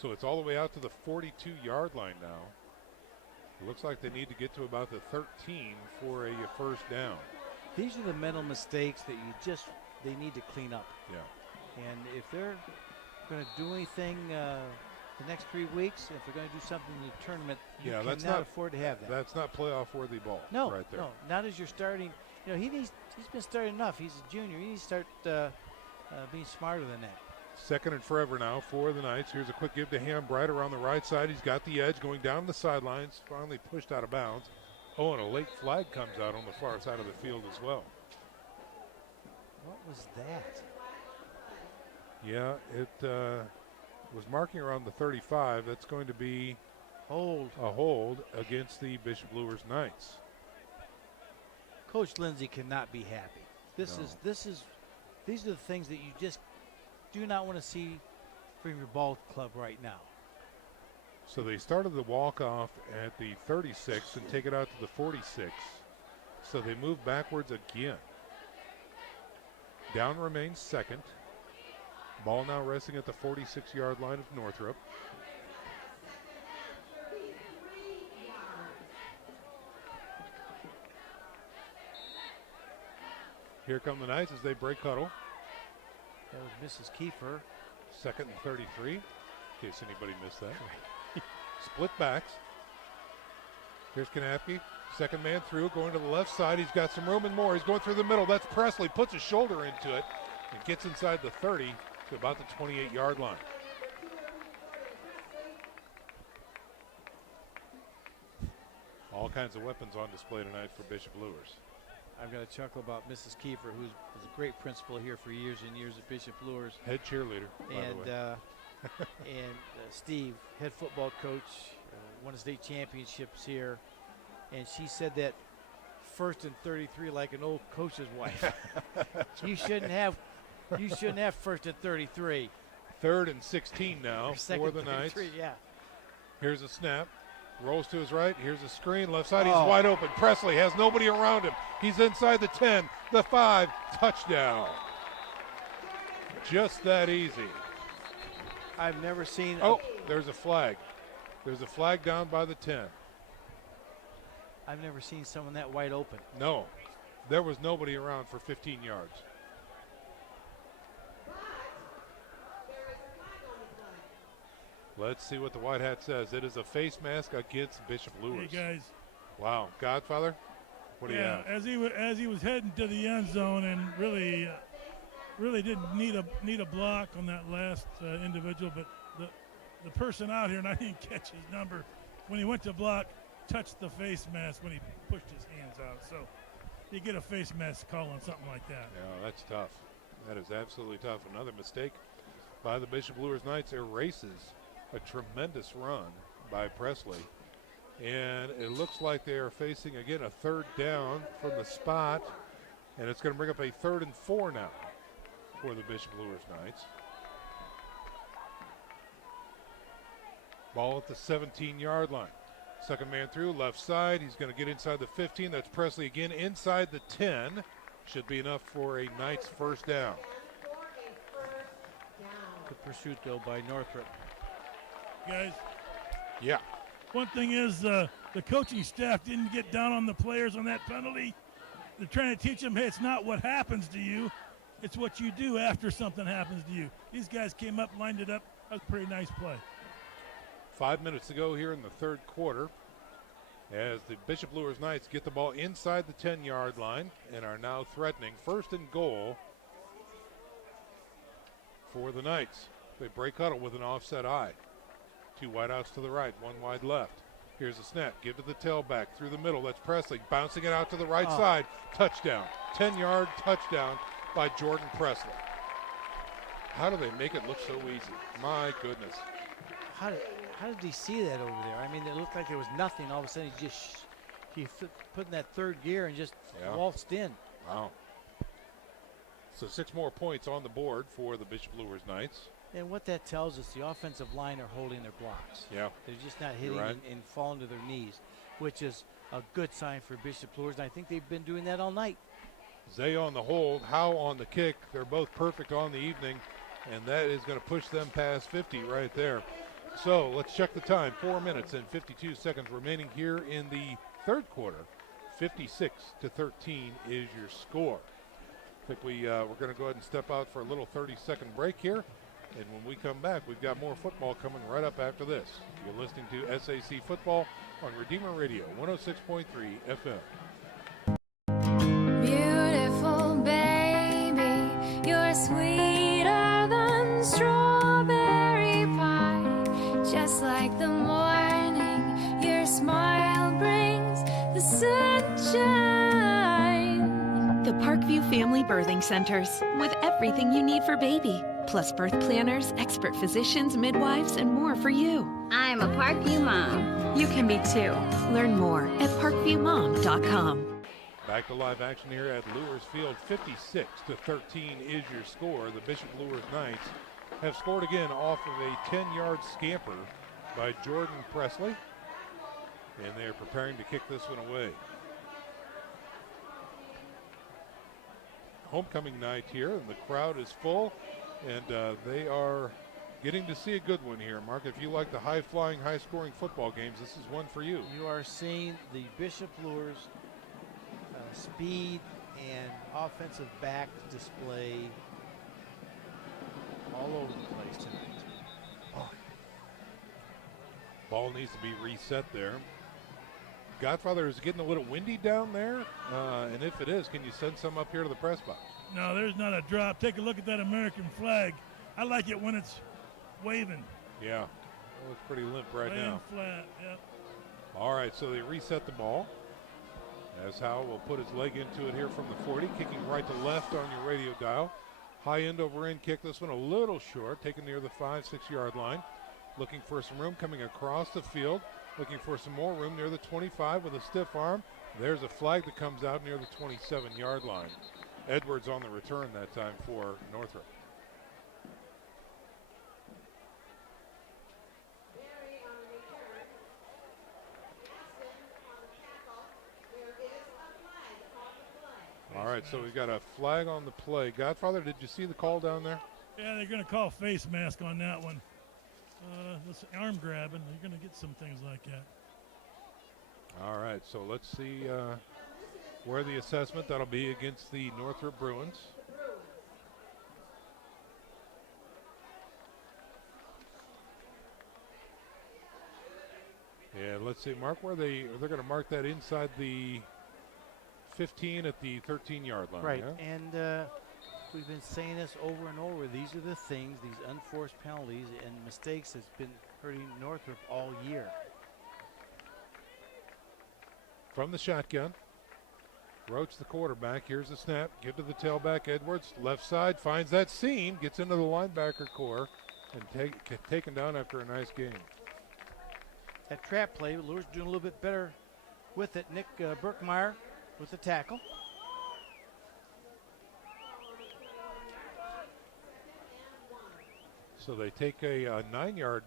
So it's all the way out to the 42-yard line now. It looks like they need to get to about the 13 for a first down. These are the mental mistakes that they need to clean up. Yeah. And if they're going to do anything the next 3 weeks, if they're going to do something in the tournament, you cannot afford to have that. That's not playoff-worthy ball. No, right there. no, not as you're starting. You know, he's been starting enough. He's a junior. He needs to start being smarter than that. Second and forever now for the Knights. Here's a quick give to Hambright around the right side. He's got the edge going down the sidelines. Finally pushed out of bounds. Oh, and a late flag comes out on the far side of the field as well. What was that? Yeah, it was marking around the 35. That's going to be a hold against the Bishop Luers Knights. Coach Lindsay cannot be happy. These are the things that you just do not want to see from your ball club right now. So they started the walk-off at the 36 and take it out to the 46. So they move backwards again. Down remains second. Ball now resting at the 46-yard line of Northrop. Here come the Knights as they break huddle. That was Mrs. Kiefer. Second and 33, in case anybody missed that. Split backs. Here's Knappke. Second man through, going to the left side. He's got some room and more. He's going through the middle. That's Presley. Puts his shoulder into it and gets inside the 30 to about the 28-yard line. All kinds of weapons on display tonight for Bishop Luers. I've got to chuckle about Mrs. Kiefer, who's a great principal here for years and years at Bishop Luers. Head cheerleader, by the way. And Steve, head football coach, won a state championships here. And she said that first and 33 like an old coach's wife. You shouldn't have first and 33. Third and 16 now for the Knights. Yeah. Here's a snap. Rolls to his right. Here's a screen. Left side. He's wide open. Presley has nobody around him. He's inside the 10, the 5. Touchdown. Just that easy. I've never seen. There's a flag. There's a flag down by the 10. I've never seen someone that wide open. No, there was nobody around for 15 yards. Let's see what the white hat says. It is a face mask against Bishop Luers. Hey guys. Wow, Godfather, what do you have? As he was heading to the end zone and really didn't need a block on that last individual, but the person out here, and I didn't catch his number, when he went to block, touched the face mask when he pushed his hands out. So you get a face mask call on something like that. Yeah, that's tough. That is absolutely tough. Another mistake by the Bishop Luers Knights erases a tremendous run by Presley. And it looks like they are facing, again, a third down from the spot. And it's going to bring up a 3rd and 4 now for the Bishop Luers Knights. Ball at the 17-yard line. Second man through, left side. He's going to get inside the 15. That's Presley again inside the 10. Should be enough for a Knights first down. Good pursuit, though, by Northrop. Guys. Yeah. One thing is the coaching staff didn't get down on the players on that penalty. They're trying to teach them, hey, it's not what happens to you. It's what you do after something happens to you. These guys came up, lined it up. That was a pretty nice play. 5 minutes to go here in the third quarter as the Bishop Luers Knights get the ball inside the 10-yard line and are now threatening 1st and goal for the Knights. They break huddle with an offset eye. 2 wideouts to the right, 1 wide left. Here's a snap, give to the tailback through the middle. That's Presley bouncing it out to the right side. Touchdown, 10-yard touchdown by Jordan Presley. How do they make it look so easy? My goodness. How did he see that over there? I mean, it looked like there was nothing. All of a sudden, he put in that 3rd gear and just waltzed in. Wow. So 6 more points on the board for the Bishop Luers Knights. And what that tells us, the offensive line are holding their blocks. Yeah. They're just not hitting and falling to their knees, which is a good sign for Bishop Luers. And I think they've been doing that all night. Zay on the hold, Howe on the kick. They're both perfect on the evening, and that is going to push them past 50 right there. So let's check the time. 4 minutes and 52 seconds remaining here in the third quarter. 56-13 is your score. I think we're going to go ahead and step out for a little 30-second break here. And when we come back, we've got more football coming right up after this. You're listening to SAC Football on Redeemer Radio, 106.3 FM. Beautiful baby, you're sweeter than strawberry pie. Just like the morning, your smile brings the sunshine. The Parkview Family Birthing Centers, with everything you need for baby, plus birth planners, expert physicians, midwives, and more for you. I'm a Parkview mom. You can be too. Learn more at parkviewmom.com. Back to live action here at Luers Field. 56-13 is your score. The Bishop Luers Knights have scored again off of a 10-yard scamper by Jordan Presley, and they're preparing to kick this one away. Homecoming night here, and the crowd is full, and they are getting to see a good one here. Mark, if you like the high-flying, high-scoring football games, this is one for you. You are seeing the Bishop Luers speed and offensive back display all over the place tonight. Oh. Ball needs to be reset there. Godfather, is it getting a little windy down there? And if it is, can you send some up here to the press box? No, there's not a drop. Take a look at that American flag. I like it when it's waving. Yeah, it looks pretty limp right now. Flat, yeah. All right, so they reset the ball. As Howe will put his leg into it here from the 40, kicking right to left on your radio dial. High end over end kick. This one a little short, taken near the 5-6 yard line. Looking for some room coming across the field. Looking for some more room near the 25 with a stiff arm. There's a flag that comes out near the 27-yard line. Edwards on the return that time for Northrop. right, so we've got a flag on the play. Godfather, did you see the call down there? Yeah, they're going to call face mask on that one. This arm grabbing, they're going to get some things like that. All right, so let's see where the assessment that'll be against the Northrop Bruins. Yeah, let's see, Mark, where they're going to mark that inside the 15 at the 13-yard line. Right, yeah? and we've been saying this over and over. These are the things, these unforced penalties and mistakes that's been hurting Northrop all year. From the shotgun, Roach the quarterback. Here's the snap. Give to the tailback, Edwards. Left side, finds that seam, gets into the linebacker core, and taken down after a nice game. That trap play, Luers doing a little bit better with it. Nick Burkmeyer with the tackle. So they take a 9-yard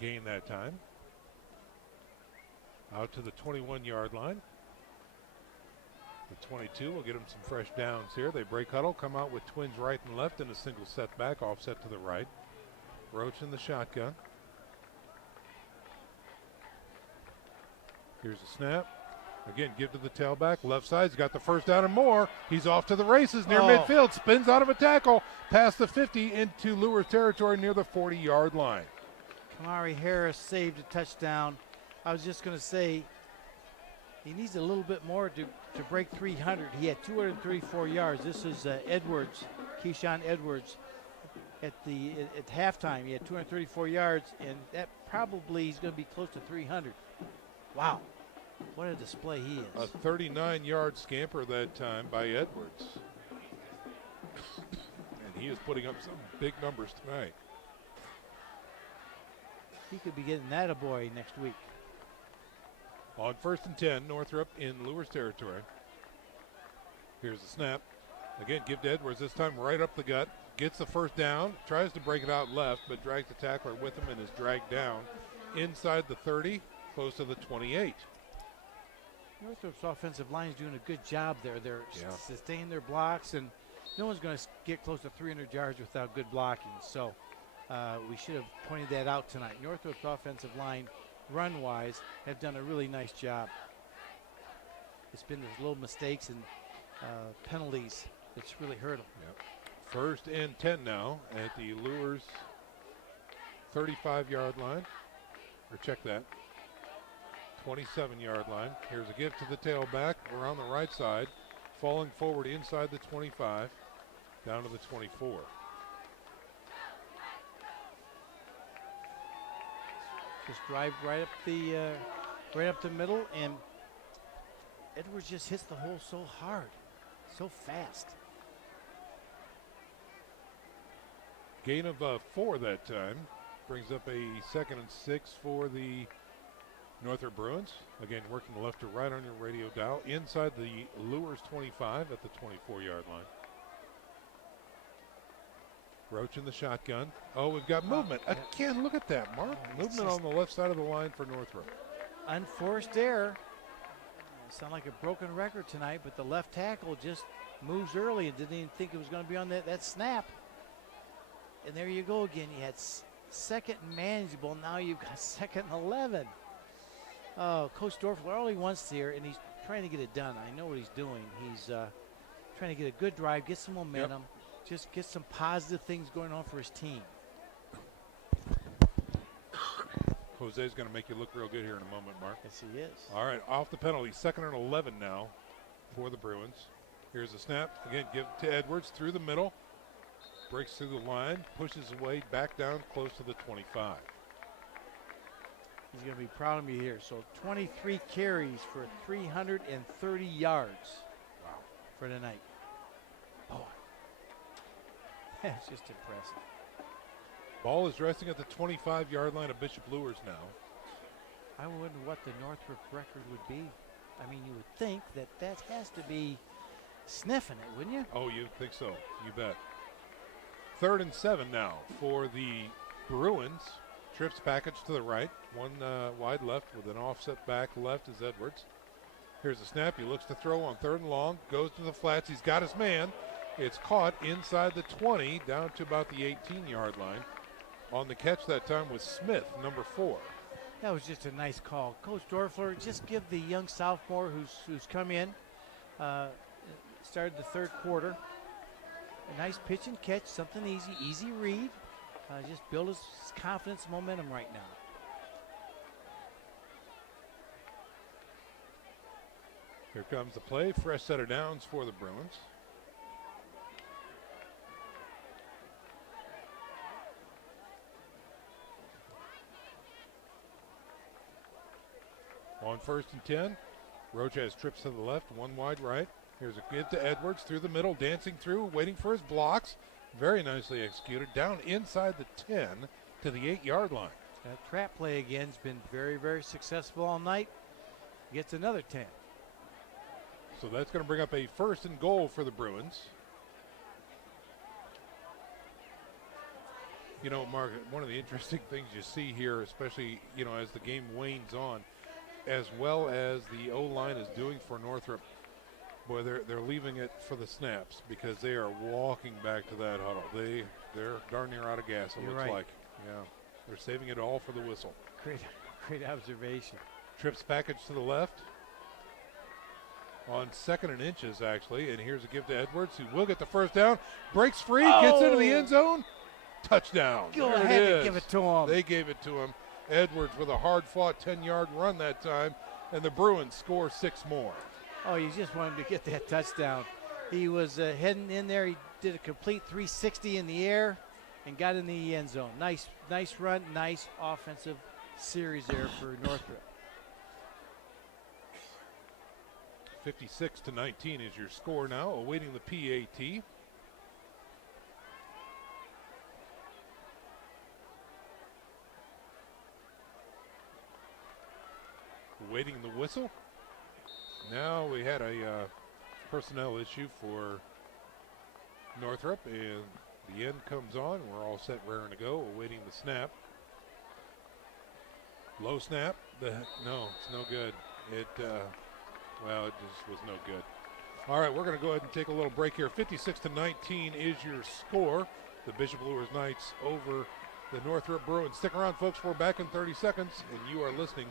gain that time. Out to the 21-yard line. The 22 will get them some fresh downs here. They break huddle, come out with twins right and left in a single setback, offset to the right. Roach in the shotgun. Here's the snap. Again, give to the tailback. Left side's got the first down and more. He's off to the races near midfield. Spins out of a tackle. Past the 50 into Luers territory near the 40-yard line. Kamari Harris saved a touchdown. I was just going to say he needs a little bit more to break 300. He had 234 yards. This is Edwards, Keyshawn Edwards. At halftime, he had 234 yards, and that probably he's going to be close to 300. Wow, what a display he is. A 39-yard scamper that time by Edwards. And he is putting up some big numbers tonight. He could be getting that a boy next week. On 1st and 10, Northrop in Luers territory. Here's the snap. Again, give to Edwards, this time right up the gut. Gets the first down, tries to break it out left, but drags the tackler with him and is dragged down inside the 30, close to the 28. Northrop's offensive line is doing a good job there. They're sustaining their blocks, and no one's going to get close to 300 yards without good blocking. So we should have pointed that out tonight. Northrop's offensive line, run-wise, have done a really nice job. It's been those little mistakes and penalties that's really hurt them. Yep. 1st and 10 now at the Luers 35-yard line. Or check that. 27-yard line. Here's a give to the tailback around the right side. Falling forward inside the 25. Down to the 24. Just drive right up the middle, and Edwards just hits the hole so hard, so fast. Gain of 4 that time. Brings up a 2nd and 6 for the Northrop Bruins. Again, working left to right on your radio dial. Inside the Luers 25 at the 24-yard line. Roach in the shotgun. Oh, we've got movement. Again, look at that, Mark. Movement on the left side of the line for Northrop. Unforced error. Sound like a broken record tonight, but the left tackle just moves early and didn't even think it was going to be on that snap. And there you go again. You had 2nd and manageable. Now you've got 2nd and 11. Oh, Coach Dorfler, all he wants here, and he's trying to get it done. I know what he's doing. He's trying to get a good drive, get some momentum, just get some positive things going on for his team. Jose's going to make you look real good here in a moment, Mark. Yes, he is. All right, off the penalty. 2nd and 11 now for the Bruins. Here's a snap. Again, give to Edwards through the middle. Breaks through the line, pushes away, back down close to the 25. He's going to be proud of me here. So 23 carries for 330 yards for tonight. Boy, that's just impressive. Ball is resting at the 25-yard line of Bishop Luers now. I wonder what the Northrop record would be. I mean, you would think that has to be sniffing it, wouldn't you? Oh, you'd think so. You bet. 3rd and 7 now for the Bruins. Trips package to the right. One wide left with an offset back left is Edwards. Here's the snap. He looks to throw on 3rd and long. Goes to the flats. He's got his man. It's caught inside the 20, down to about the 18-yard line. On the catch that time was Smith, number 4. That was just a nice call. Coach Dorfler, just give the young sophomore who's come in, started the 3rd quarter, a nice pitch and catch, something easy read. Just build his confidence and momentum right now. Here comes the play. Fresh set of downs for the Bruins. On 1st and 10, Rojas trips to the left, 1 wide right. Here's a give to Edwards through the middle, dancing through, waiting for his blocks. Very nicely executed, down inside the 10 to the 8-yard line. That trap play again has been very, very successful all night. Gets another 10. So that's going to bring up a 1st and goal for the Bruins. You know, Mark, one of the interesting things you see here, especially, you know, as the game wanes on, as well as the O-line is doing for Northrop, boy, they're leaving it for the snaps because they are walking back to that huddle. They're darn near out of gas, it looks like. Yeah, they're saving it all for the whistle. Great observation. Trips package to the left. On 2nd and inches, actually, and here's a give to Edwards, who will get the 1st down. Breaks free, gets into the end zone. Touchdown. Go ahead and give it to him. They gave it to him. Edwards with a hard-fought 10-yard run that time, and the Bruins score 6 more. Oh, you just wanted to get that touchdown. He was heading in there. He did a complete 360 in the air and got in the end zone. Nice run, nice offensive series there for Northrop. 56-19 is your score now, awaiting the PAT. Waiting the whistle. Now we had a personnel issue for Northrop, and the end comes on. We're all set, raring to go, awaiting the snap. Low snap. No, it's no good. It just was no good. All right, we're going to go ahead and take a little break here. 56-19 is your score. The Bishop Luers Knights over the Northrop Bruins. Stick around, folks. We're back in 30 seconds, and you are listening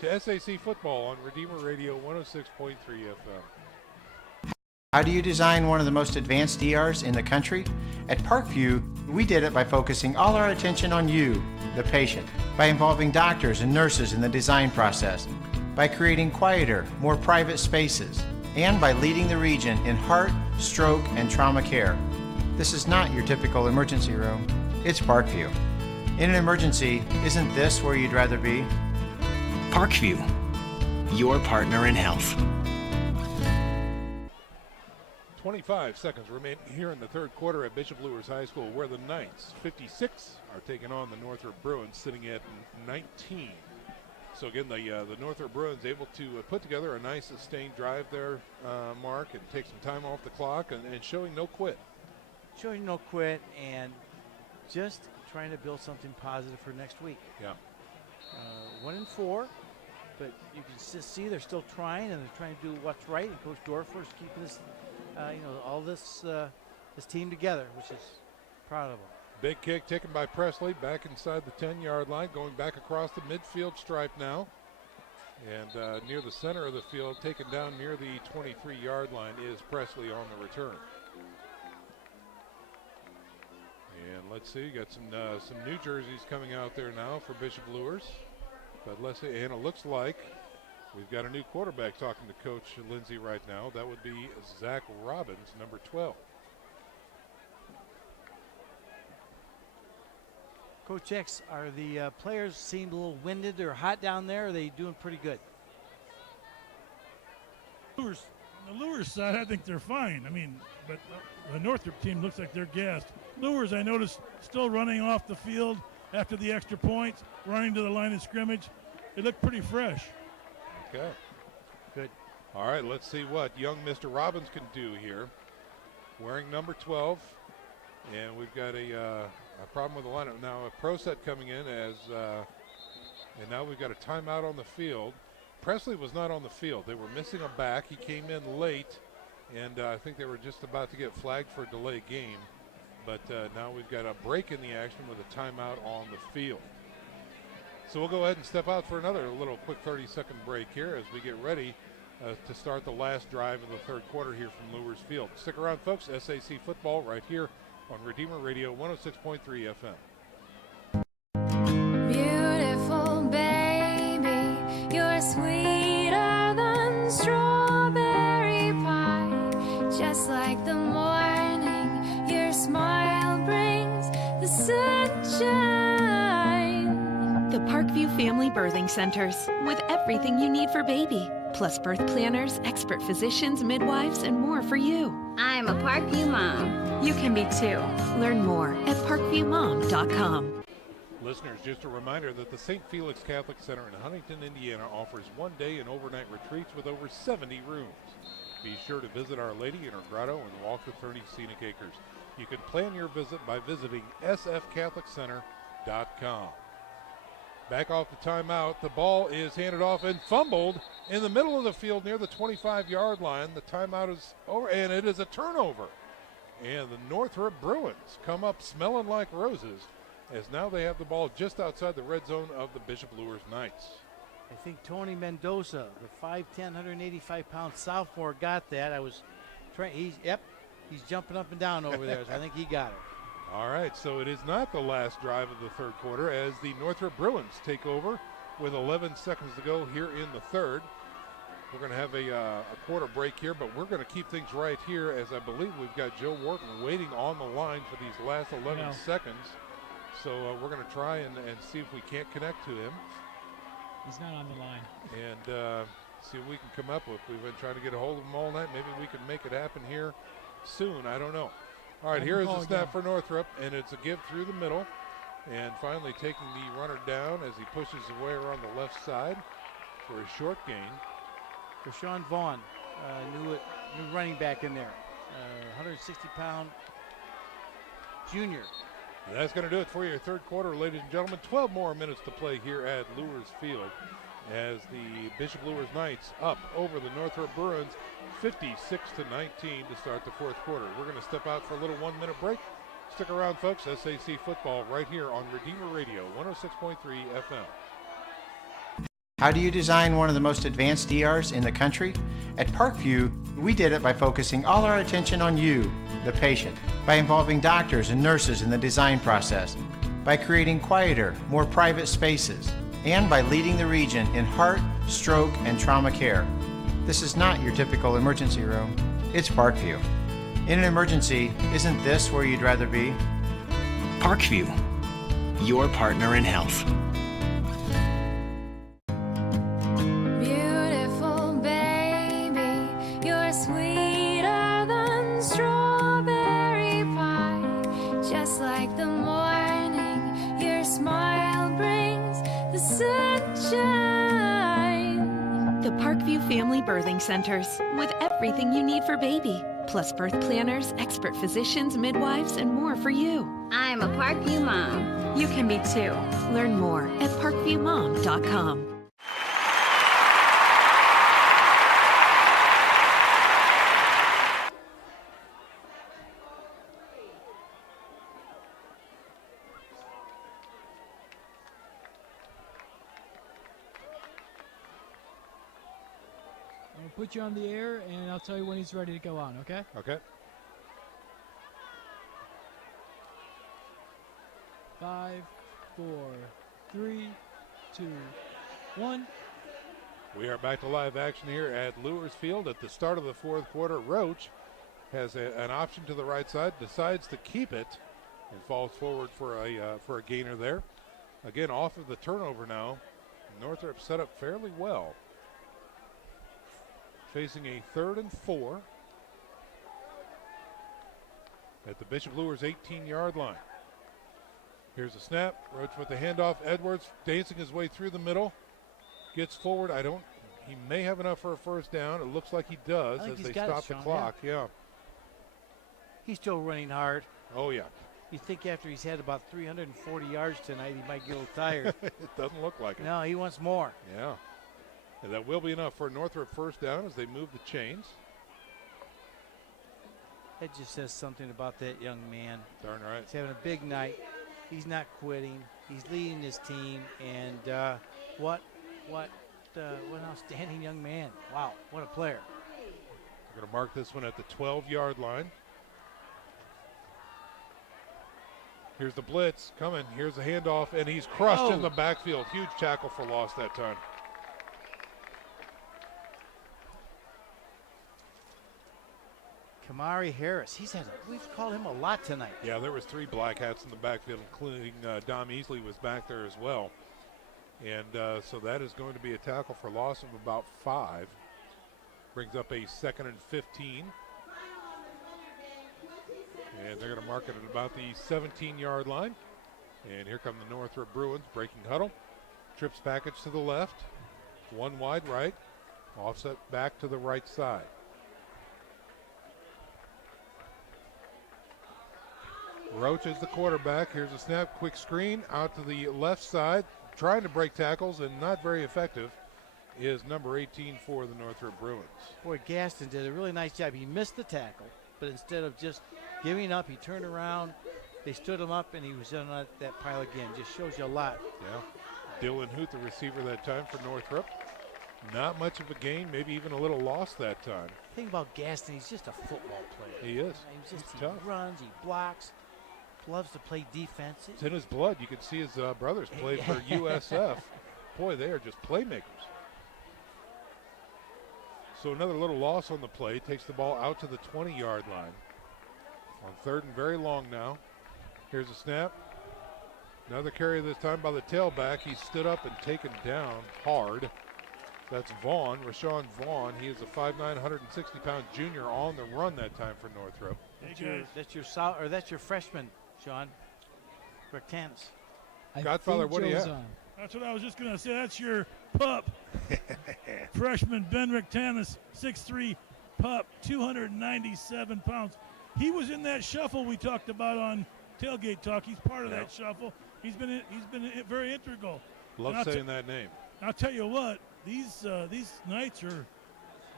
to SAC Football on Redeemer Radio 106.3 FM. How do you design one of the most advanced DRs in the country? At Parkview, we did it by focusing all our attention on you, the patient, by involving doctors and nurses in the design process, by creating quieter, more private spaces, and by leading the region in heart, stroke, and trauma care. This is not your typical emergency room. It's Parkview. In an emergency, isn't this where you'd rather be? Parkview, your partner in health. 25 seconds remain here in the 3rd quarter at Bishop Luers High School, where the Knights, 56, are taking on the Northrop Bruins, sitting at 19. So again, the Northrop Bruins able to put together a nice sustained drive there, Mark, and take some time off the clock and showing no quit. Showing no quit and just trying to build something positive for next week. Yeah. 1-4, but you can see they're still trying, and they're trying to do what's right. And Coach Dorfler is keeping this, all this team together, which is proud of them. Big kick taken by Presley back inside the 10-yard line, going back across the midfield stripe now. And near the center of the field, taken down near the 23-yard line, is Presley on the return. And let's see, got some new jerseys coming out there now for Bishop Luers. But let's see, and it looks like we've got a new quarterback talking to Coach Lindsay right now. That would be Zach Robbins, number 12. Coach X, are the players seem a little winded or hot down there? Or are they doing pretty good? The Luers side, I think they're fine. I mean, but the Northrop team looks like they're gassed. Luers, I noticed, still running off the field after the extra points, running to the line of scrimmage. They look pretty fresh. Okay. Good. All right, let's see what young Mr. Robbins can do here. Wearing number 12, and we've got a problem with the lineup. Now a pro set coming in and now we've got a timeout on the field. Presley was not on the field. They were missing a back. He came in late, and I think they were just about to get flagged for a delayed game. But now we've got a break in the action with a timeout on the field. So we'll go ahead and step out for another little quick 30-second break here as we get ready to start the last drive of the third quarter here from Luers Field. Stick around, folks. SAC football right here on Redeemer Radio 106.3 FM. Beautiful baby, you're sweeter than strawberry pie. Just like the morning, your smile brings the sunshine. The Parkview Family Birthing Centers, with everything you need for baby, plus birth planners, expert physicians, midwives, and more for you. I'm a Parkview mom. You can be too. Learn more at parkviewmom.com. Listeners, just a reminder that the St. Felix Catholic Center in Huntington, Indiana offers one-day and overnight retreats with over 70 rooms. Be sure to visit Our Lady in her grotto and walk the 30 scenic acres. You can plan your visit by visiting sfcatholiccenter.com. Back off the timeout. The ball is handed off and fumbled in the middle of the field near the 25-yard line. The timeout is over, and it is a turnover. And the Northrop Bruins come up smelling like roses, as now they have the ball just outside the red zone of the Bishop Luers Knights. I think Tony Mendoza, the 5'10", 185-pound sophomore, got that. I was trying. He's jumping up and down over there. So I think he got it. All right, so it is not the last drive of the third quarter as the Northrop Bruins take over with 11 seconds to go here in the third. We're going to have a quarter break here, but we're going to keep things right here as I believe we've got Joe Wharton waiting on the line for these last 11 seconds. So we're going to try and see if we can't connect to him. He's not on the line. And see what we can come up with. We've been trying to get a hold of him all night. Maybe we can make it happen here soon. I don't know. All right, here is the snap for Northrop, and it's a give through the middle. And finally taking the runner down as he pushes away around the left side for a short gain. Rashawn Vaughn, new running back in there. 160-pound junior. That's going to do it for your third quarter, ladies and gentlemen. 12 more minutes to play here at Luers Field as the Bishop Luers Knights up over the Northrop Bruins 56-19 to start the fourth quarter. We're going to step out for a little 1 minute break. Stick around, folks. SAC football right here on Redeemer Radio 106.3 FM. How do you design one of the most advanced ERs in the country? At Parkview, we did it by focusing all our attention on you, the patient, by involving doctors and nurses in the design process, by creating quieter, more private spaces, and by leading the region in heart, stroke, and trauma care. This is not your typical emergency room. It's Parkview. In an emergency, isn't this where you'd rather be? Parkview, your partner in health. Beautiful baby, you're sweeter than strawberry pie. Just like the morning, your smile brings the sunshine. The Parkview Family Birthing Centers, with everything you need for baby, plus birth planners, expert physicians, midwives, and more for you. I'm a Parkview mom. You can be too. Learn more at parkviewmom.com. I'll put you on the air, and I'll tell you when he's ready to go on, okay? Okay. 5, 4, 3, 2, 1. We are back to live action here at Luers Field at the start of the fourth quarter. Roach has an option to the right side, decides to keep it, and falls forward for a gainer there. Again, off of the turnover now. Northrop set up fairly well. Facing a 3rd and 4 at the Bishop Luers 18-yard line. Here's a snap. Roach with the handoff. Edwards dancing his way through the middle. Gets forward. He may have enough for a first down. It looks like he does as they stop the clock. Yeah. He's still running hard. Oh, yeah. You think after he's had about 340 yards tonight, he might get a little tired. It doesn't look like it. No, he wants more. Yeah. And that will be enough for Northrop first down as they move the chains. That just says something about that young man. Darn right. He's having a big night. He's not quitting. He's leading his team. And what an outstanding young man. Wow, what a player. We're going to mark this one at the 12-yard line. Here's the blitz coming. Here's the handoff, and he's crushed in the backfield. Huge tackle for loss that time. Kamari Harris, we've called him a lot tonight. Yeah, there was 3 black hats in the backfield, including Dom Easley was back there as well. And so that is going to be a tackle for loss of about 5. Brings up a 2nd and 15. And they're going to mark it at about the 17-yard line. And here come the Northrop Bruins breaking huddle. Trips package to the left. 1 wide right. Offset back to the right side. Roach is the quarterback. Here's a snap, quick screen out to the left side. Trying to break tackles and not very effective is number 18 for the Northrop Bruins. Boy, Gaston did a really nice job. He missed the tackle, but instead of just giving up, he turned around. They stood him up, and he was on that pile again. Just shows you a lot. Yeah. Dylan Hoot, the receiver that time for Northrop. Not much of a gain, maybe even a little loss that time. The thing about Gaston, he's just a football player. He is. He's tough. Runs, he blocks, loves to play defense. It's in his blood. You can see his brothers played for USF. Boy, they are just playmakers. So another little loss on the play. Takes the ball out to the 20-yard line. On 3rd and very long now. Here's a snap. Another carry this time by the tailback. He stood up and taken down hard. That's Vaughn, Rashawn Vaughn. He is a 5'9", 160-pound junior on the run that time for Northrop. That's your freshman, Sean. Rectanus. Godfather, what do you have? That's what I was just going to say. That's your pup. Freshman Ben Rectanus, 6'3", pup, 297 pounds. He was in that shuffle we talked about on Tailgate Talk. He's part of that shuffle. He's been very integral. Love saying that name. I'll tell you what, these Knights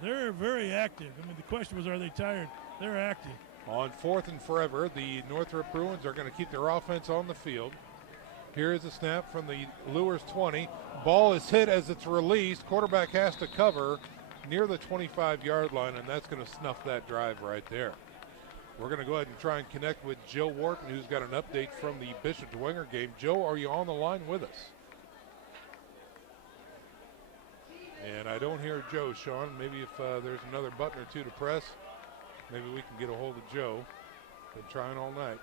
they're very active. I mean, the question was, are they tired? They're active. On 4th and forever, the Northrop Bruins are going to keep their offense on the field. Here is a snap from the Luers 20. Ball is hit as it's released. Quarterback has to cover near the 25-yard line, and that's going to snuff that drive right there. We're going to go ahead and try and connect with Joe Wharton, who's got an update from the Bishop Dwenger game. Joe, are you on the line with us? And I don't hear Joe, Sean. Maybe if there's another button or two to press, maybe we can get a hold of Joe. Been trying all night.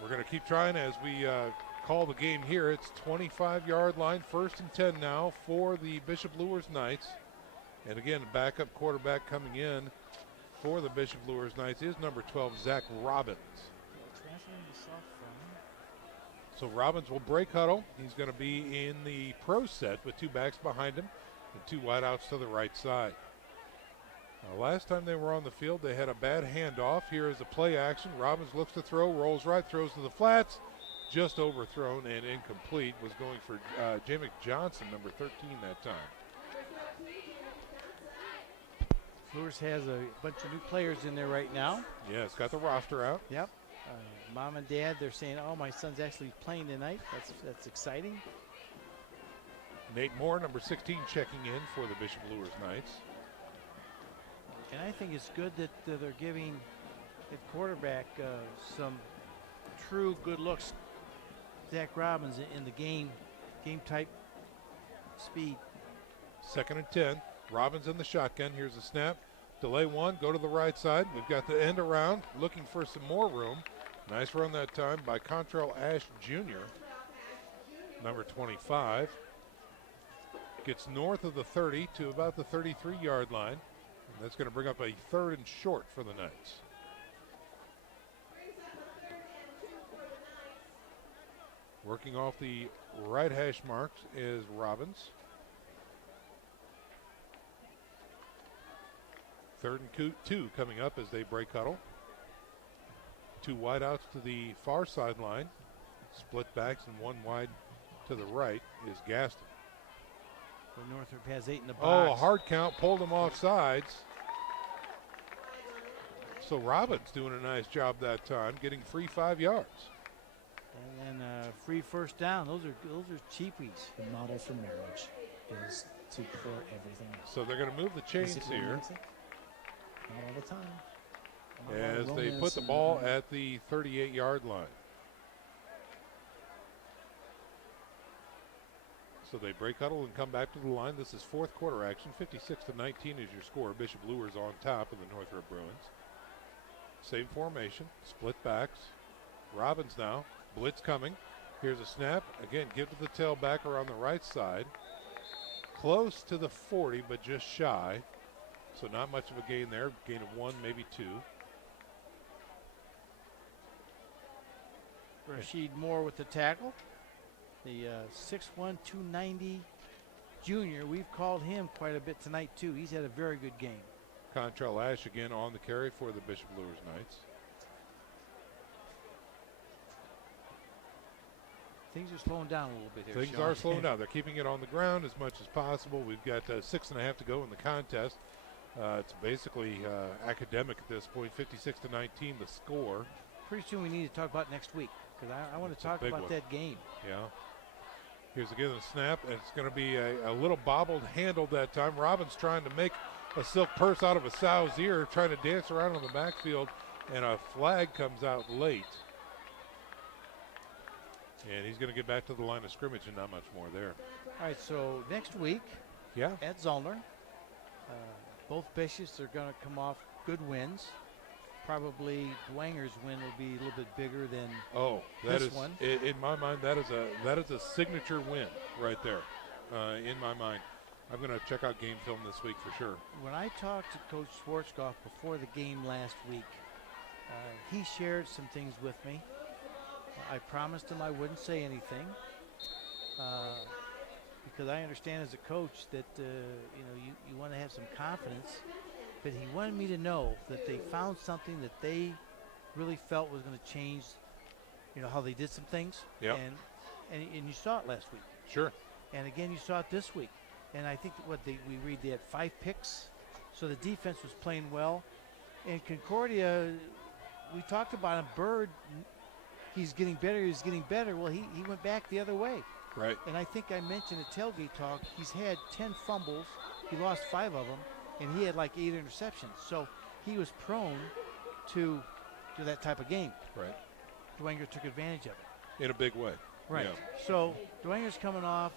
We're going to keep trying as we call the game here. It's 25-yard line, 1st and 10 now for the Bishop Luers Knights. And again, backup quarterback coming in for the Bishop Luers Knights is number 12, Zach Robbins. So Robbins will break huddle. He's going to be in the pro set with 2 backs behind him and 2 wideouts to the right side. Last time they were on the field, they had a bad handoff. Here is a play action. Robbins looks to throw, rolls right, throws to the flats. Just overthrown and incomplete. Was going for Jamek Johnson, number 13 that time. Luers has a bunch of new players in there right now. Yeah, it's got the roster out. Yep. Mom and Dad, they're saying, oh, my son's actually playing tonight. That's exciting. Nate Moore, number 16, checking in for the Bishop Luers Knights. And I think it's good that they're giving the quarterback some true good looks. Zach Robbins in the game type speed. 2nd and 10. Robbins in the shotgun. Here's a snap. Delay 1. Go to the right side. We've got the end around. Looking for some more room. Nice run that time by Contrail Ash Jr. Number 25. Gets north of the 30 to about the 33-yard line. And that's going to bring up a 3rd and short for the Knights. Working off the right hash marks is Robbins. 3rd and 2 coming up as they break huddle. 2 wideouts to the far sideline. Split backs and 1 wide to the right is Gaston. Where Northrop has 8 in the box. Oh, a hard count, pulled him off sides. So Robbins doing a nice job that time, getting free 5 yards. And then free first down. Those are cheapies. The model for marriage is to pour everything out. So they're going to move the chains here. Romantic? Not all the time. As they put the ball at the 38-yard line. So they break huddle and come back to the line. This is fourth quarter action. 56-19 is your score. Bishop Luers on top of the Northrop Bruins. Same formation, split backs. Robbins now, blitz coming. Here's a snap. Again, give to the tailbacker on the right side. Close to the 40, but just shy. So not much of a gain there. Gain of 1, maybe 2. Rashid Moore with the tackle. The 6'1", 290 junior. We've called him quite a bit tonight, too. He's had a very good game. Contral Ash again on the carry for the Bishop Luers Knights. Things are slowing down a little bit here, Things Sean. are slowing down. They're keeping it on the ground as much as possible. We've got 6.5 to go in the contest. It's basically academic at this point, 56-19 the score. Pretty soon we need to talk about next week because I want to talk about that game. Yeah. Here's again the snap, and it's going to be a little bobbled handle that time. Robbins trying to make a silk purse out of a sow's ear, trying to dance around on the backfield, and a flag comes out late. And he's going to get back to the line of scrimmage and not much more there. All right, so next week, at Zollner, both Bishops are going to come off good wins. Probably Dwanger's win will be a little bit bigger than this one. In my mind, that is a signature win right there. In my mind, I'm going to check out game film this week for sure. When I talked to Coach Schwarzkopf before the game last week, he shared some things with me. I promised him I wouldn't say anything because I understand as a coach that you want to have some confidence. But he wanted me to know that they found something that they really felt was going to change, how they did some things. Yeah. And you saw it last week. Sure. And again, you saw it this week. And I think they had 5 picks, so the defense was playing well. And Concordia, we talked about him. Bird, he's getting better. Well, he went back the other way. Right. And I think I mentioned at tailgate talk, he's had 10 fumbles. He lost 5 of them. And he had like 8 interceptions. So he was prone to that type of game. Right. Dwanger took advantage of it. In a big way. Right. Yeah. So Dwanger's coming off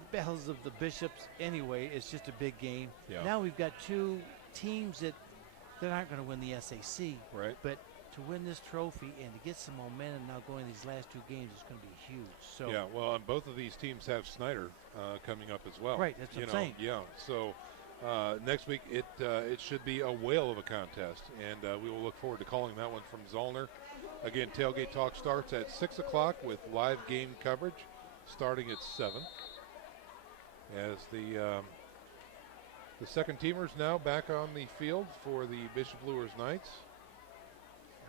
the battles of the Bishops anyway. It's just a big game. Yeah. Now we've got 2 teams that aren't going to win the SAC. Right. But to win this trophy and to get some momentum now going these last 2 games is going to be huge. So yeah, well, and both of these teams have Snyder coming up as well. Right, that's what I'm saying. Yeah, so next week it should be a whale of a contest, and we will look forward to calling that one from Zollner. Again, Tailgate Talk starts at 6 o'clock with live game coverage starting at 7. As the second teamers now back on the field for the Bishop Luers Knights.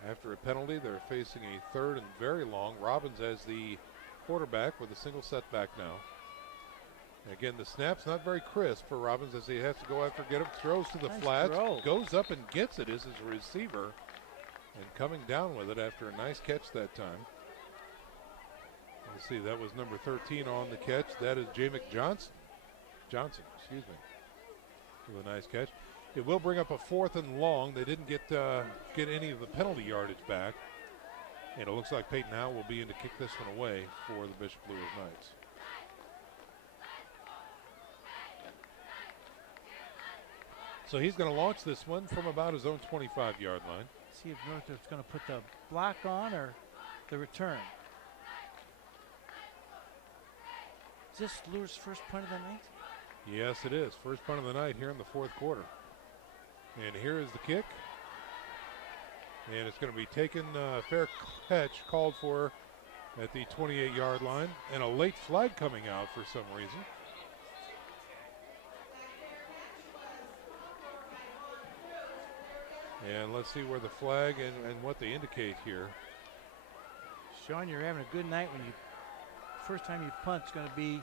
After a penalty, they're facing a third and very long. Robbins as the quarterback with a single setback now. Again, the snap's not very crisp for Robbins as he has to go after, get him, throws to the flats, goes up and gets it as his receiver, and coming down with it after a nice catch that time. Let's see, that was number 13 on the catch. That is Jamek Johnson, with a nice catch. It will bring up a 4th and long. They didn't get any of the penalty yardage back. And it looks like Peyton Howe will be in to kick this one away for the Bishop Luers Knights. So he's going to launch this one from about his own 25-yard line. See if Northrop's going to put the block on or the return. Is this Luers' first punt of the night? Yes, it is. First punt of the night here in the 4th quarter. And here is the kick. And it's going to be taken, fair catch called for at the 28-yard line. And a late flag coming out for some reason. And let's see where the flag and what they indicate here. Sean, you're having a good night when first time you punt is going to be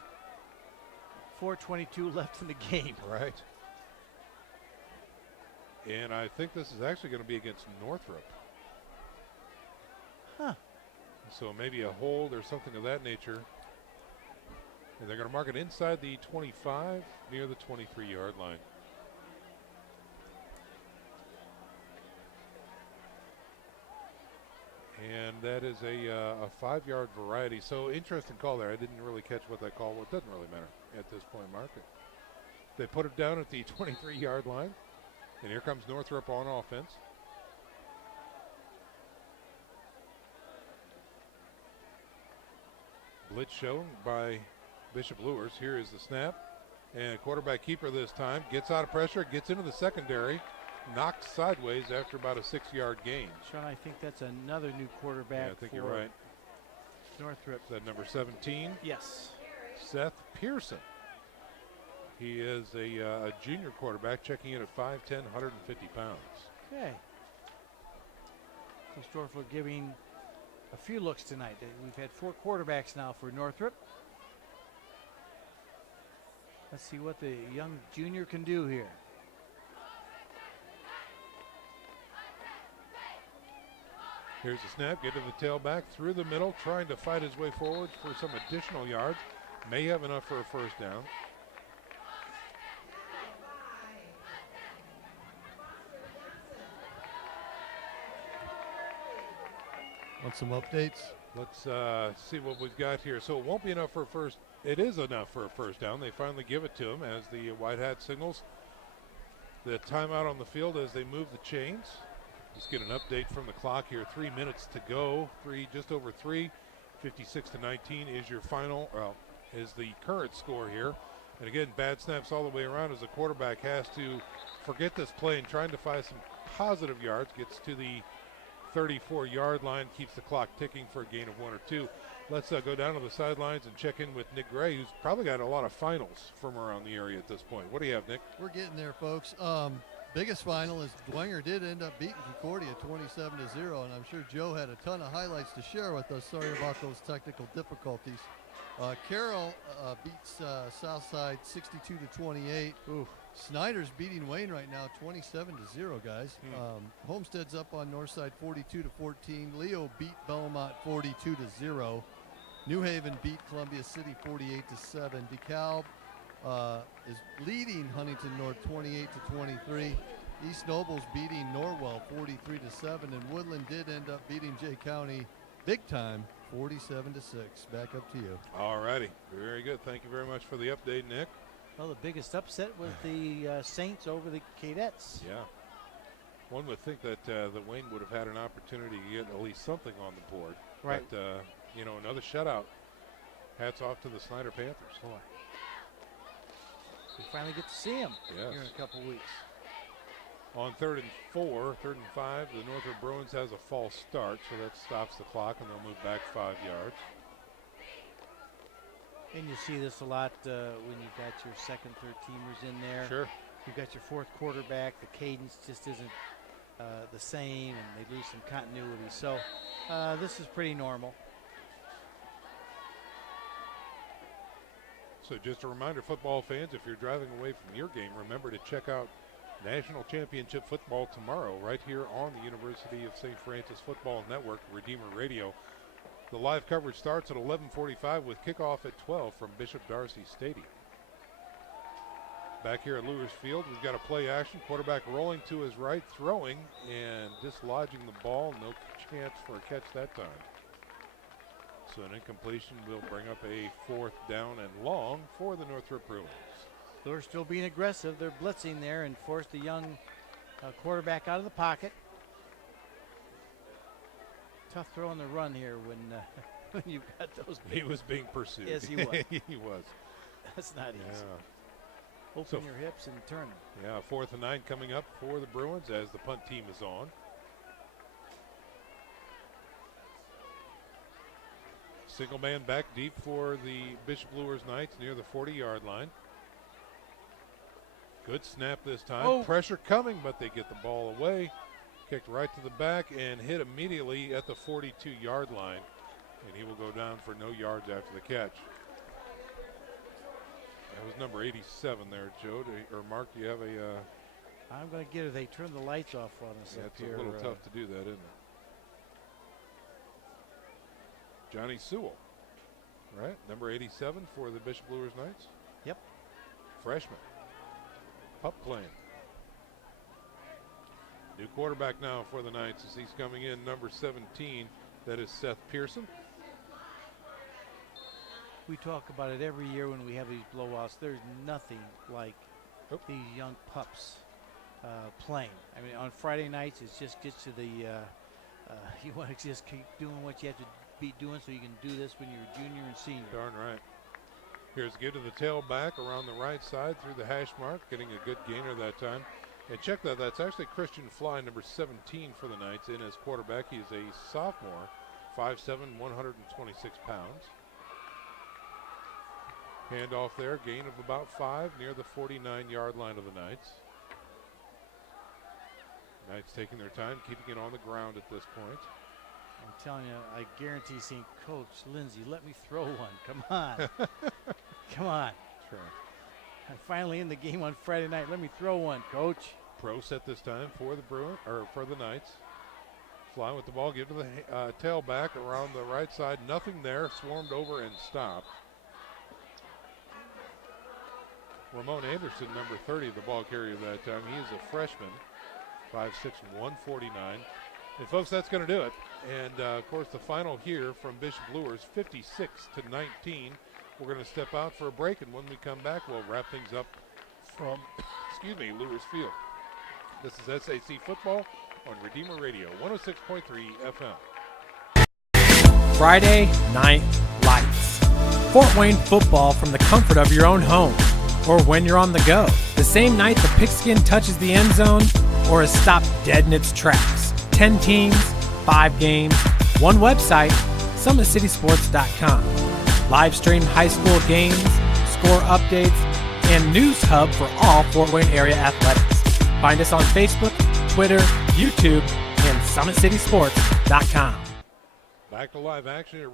4:22 left in the game. Right. And I think this is actually going to be against Northrop. Huh. So maybe a hold or something of that nature. And they're going to mark it inside the 25, near the 23-yard line. And that is a 5-yard variety. So interesting call there. I didn't really catch what that call was. It doesn't really matter at this point, Mark. They put it down at the 23-yard line. And here comes Northrop on offense. Blitz shown by Bishop Luers. Here is the snap. And quarterback keeper this time. Gets out of pressure, gets into the secondary. Knocked sideways after about a 6-yard gain. Sean, I think that's another new quarterback. Yeah, I think you're right. Northrop. Is that number 17? Yes. Seth Pearson. He is a junior quarterback, checking in at 5'10", 150 pounds. Okay. Coach Northrop giving a few looks tonight. We've had 4 quarterbacks now for Northrop. Let's see what the young junior can do here. Here's the snap, get to the tailback, through the middle, trying to fight his way forward for some additional yards. May have enough for a first down. Want some updates? Let's see what we've got here. So it won't be enough for a first. It is enough for a first down. They finally give it to him as the white hat signals the timeout on the field as they move the chains. Let's get an update from the clock here. 3 minutes to go. Just over 3. 56-19 is your final. Is the current score here. And again, bad snaps all the way around as the quarterback has to forget this play and trying to find some positive yards. Gets to the 34-yard line, keeps the clock ticking for a gain of 1 or 2. Let's go down to the sidelines and check in with Nick Gray, who's probably got a lot of finals from around the area at this point. What do you have, Nick? We're getting there, folks. Biggest final is Dwenger did end up beating Concordia 27-0, and I'm sure Joe had a ton of highlights to share with us. Sorry about those technical difficulties. Carroll beats Southside 62-28. Ooh. Snyder's beating Wayne right now 27-0, guys. Homestead's up on Northside 42-14. Leo beat Belmont 42-0. New Haven beat Columbia City 48-7. DeKalb is leading Huntington North 28-23. East Noble's beating Norwell 43-7, and Woodland did end up beating Jay County big time 47-6. Back up to you. All righty, very good. Thank you very much for the update, Nick. Well, the biggest upset was the Saints over the Cadets. Yeah. One would think that Wayne would have had an opportunity to get at least something on the board. Right. But, another shutout. Hats off to the Snyder Panthers. Boy. We finally get to see him Yes. here in a couple weeks. On 3rd and 4, 3rd and 5, the Northrop Bruins has a false start, so that stops the clock, and they'll move back 5 yards. And you see this a lot when you've got your second, third teamers in there. Sure. You've got your fourth quarterback. The cadence just isn't the same, and they lose some continuity. So this is pretty normal. So just a reminder, football fans, if you're driving away from your game, remember to check out National Championship Football tomorrow right here on the University of St. Francis Football Network, Redeemer Radio. The live coverage starts at 11:45 with kickoff at 12 from Bishop Darcy Stadium. Back here at Luers Field, we've got a play action. Quarterback rolling to his right, throwing, and dislodging the ball. No chance for a catch that time. So an incompletion will bring up a 4th down and long for the Northrop Bruins. They're still being aggressive. They're blitzing there and forced the young quarterback out of the pocket. Tough throw on the run here when you've got those. He was being pursued. Yes, he was. He was. That's not easy. Yeah. Open your hips and turn them. Yeah, 4th and 9 coming up for the Bruins as the punt team is on. Single man back deep for the Bishop Luers Knights near the 40-yard line. Good snap this time. Oh. Pressure coming, but they get the ball away. Kicked right to the back and hit immediately at the 42-yard line. And he will go down for no yards after the catch. That was number 87 there, Joe. Or Mark, do you have a... I'm going to get it. They turned the lights off on us up it's here. a little tough to do that, isn't it? Johnny Sewell, right? Number 87 for the Bishop Luers Knights. Yep. Freshman. Pup playing. New quarterback now for the Knights as he's coming in, number 17. That is Seth Pearson. We talk about it every year when we have these blowouts. There's nothing like these young pups playing. I mean, on Friday nights, it just gets to the, you want to just keep doing what you have to be doing so you can do this when you're a junior and senior. Darn right. Here's a give to the tailback around the right side through the hash mark, getting a good gainer that time. And check that, that's actually Christian Fly, number 17 for the Knights in as quarterback. He's a sophomore, 5'7", 126 pounds. Handoff there, gain of about 5 near the 49-yard line of the Knights. Knights taking their time, keeping it on the ground at this point. I'm telling you, I guarantee seeing Coach Lindsay, let me throw one. Come on. Come on. That's right. I'm finally in the game on Friday night. Let me throw one, Coach. Pro set this time for the Knights. Fly with the ball, give to the tailback around the right side. Nothing there, swarmed over and stopped. Ramon Anderson, number 30, the ball carrier that time. He is a freshman, 5'6", 149. And folks, that's going to do it. And of course, the final here from Bishop Luers, 56-19. We're going to step out for a break, and when we come back, we'll wrap things up from, Luers Field. This is SAC Football on Redeemer Radio, 106.3 FM. Friday Night Lights. Fort Wayne football from the comfort of your own home, or when you're on the go. The same night the pigskin touches the end zone, or is stopped dead in its tracks. 10 teams, 5 games, one website, SummitCitySports.com. Live stream high school games, score updates, and news hub for all Fort Wayne area athletics. Find us on Facebook, Twitter, YouTube, and SummitCitySports.com. Back to live action at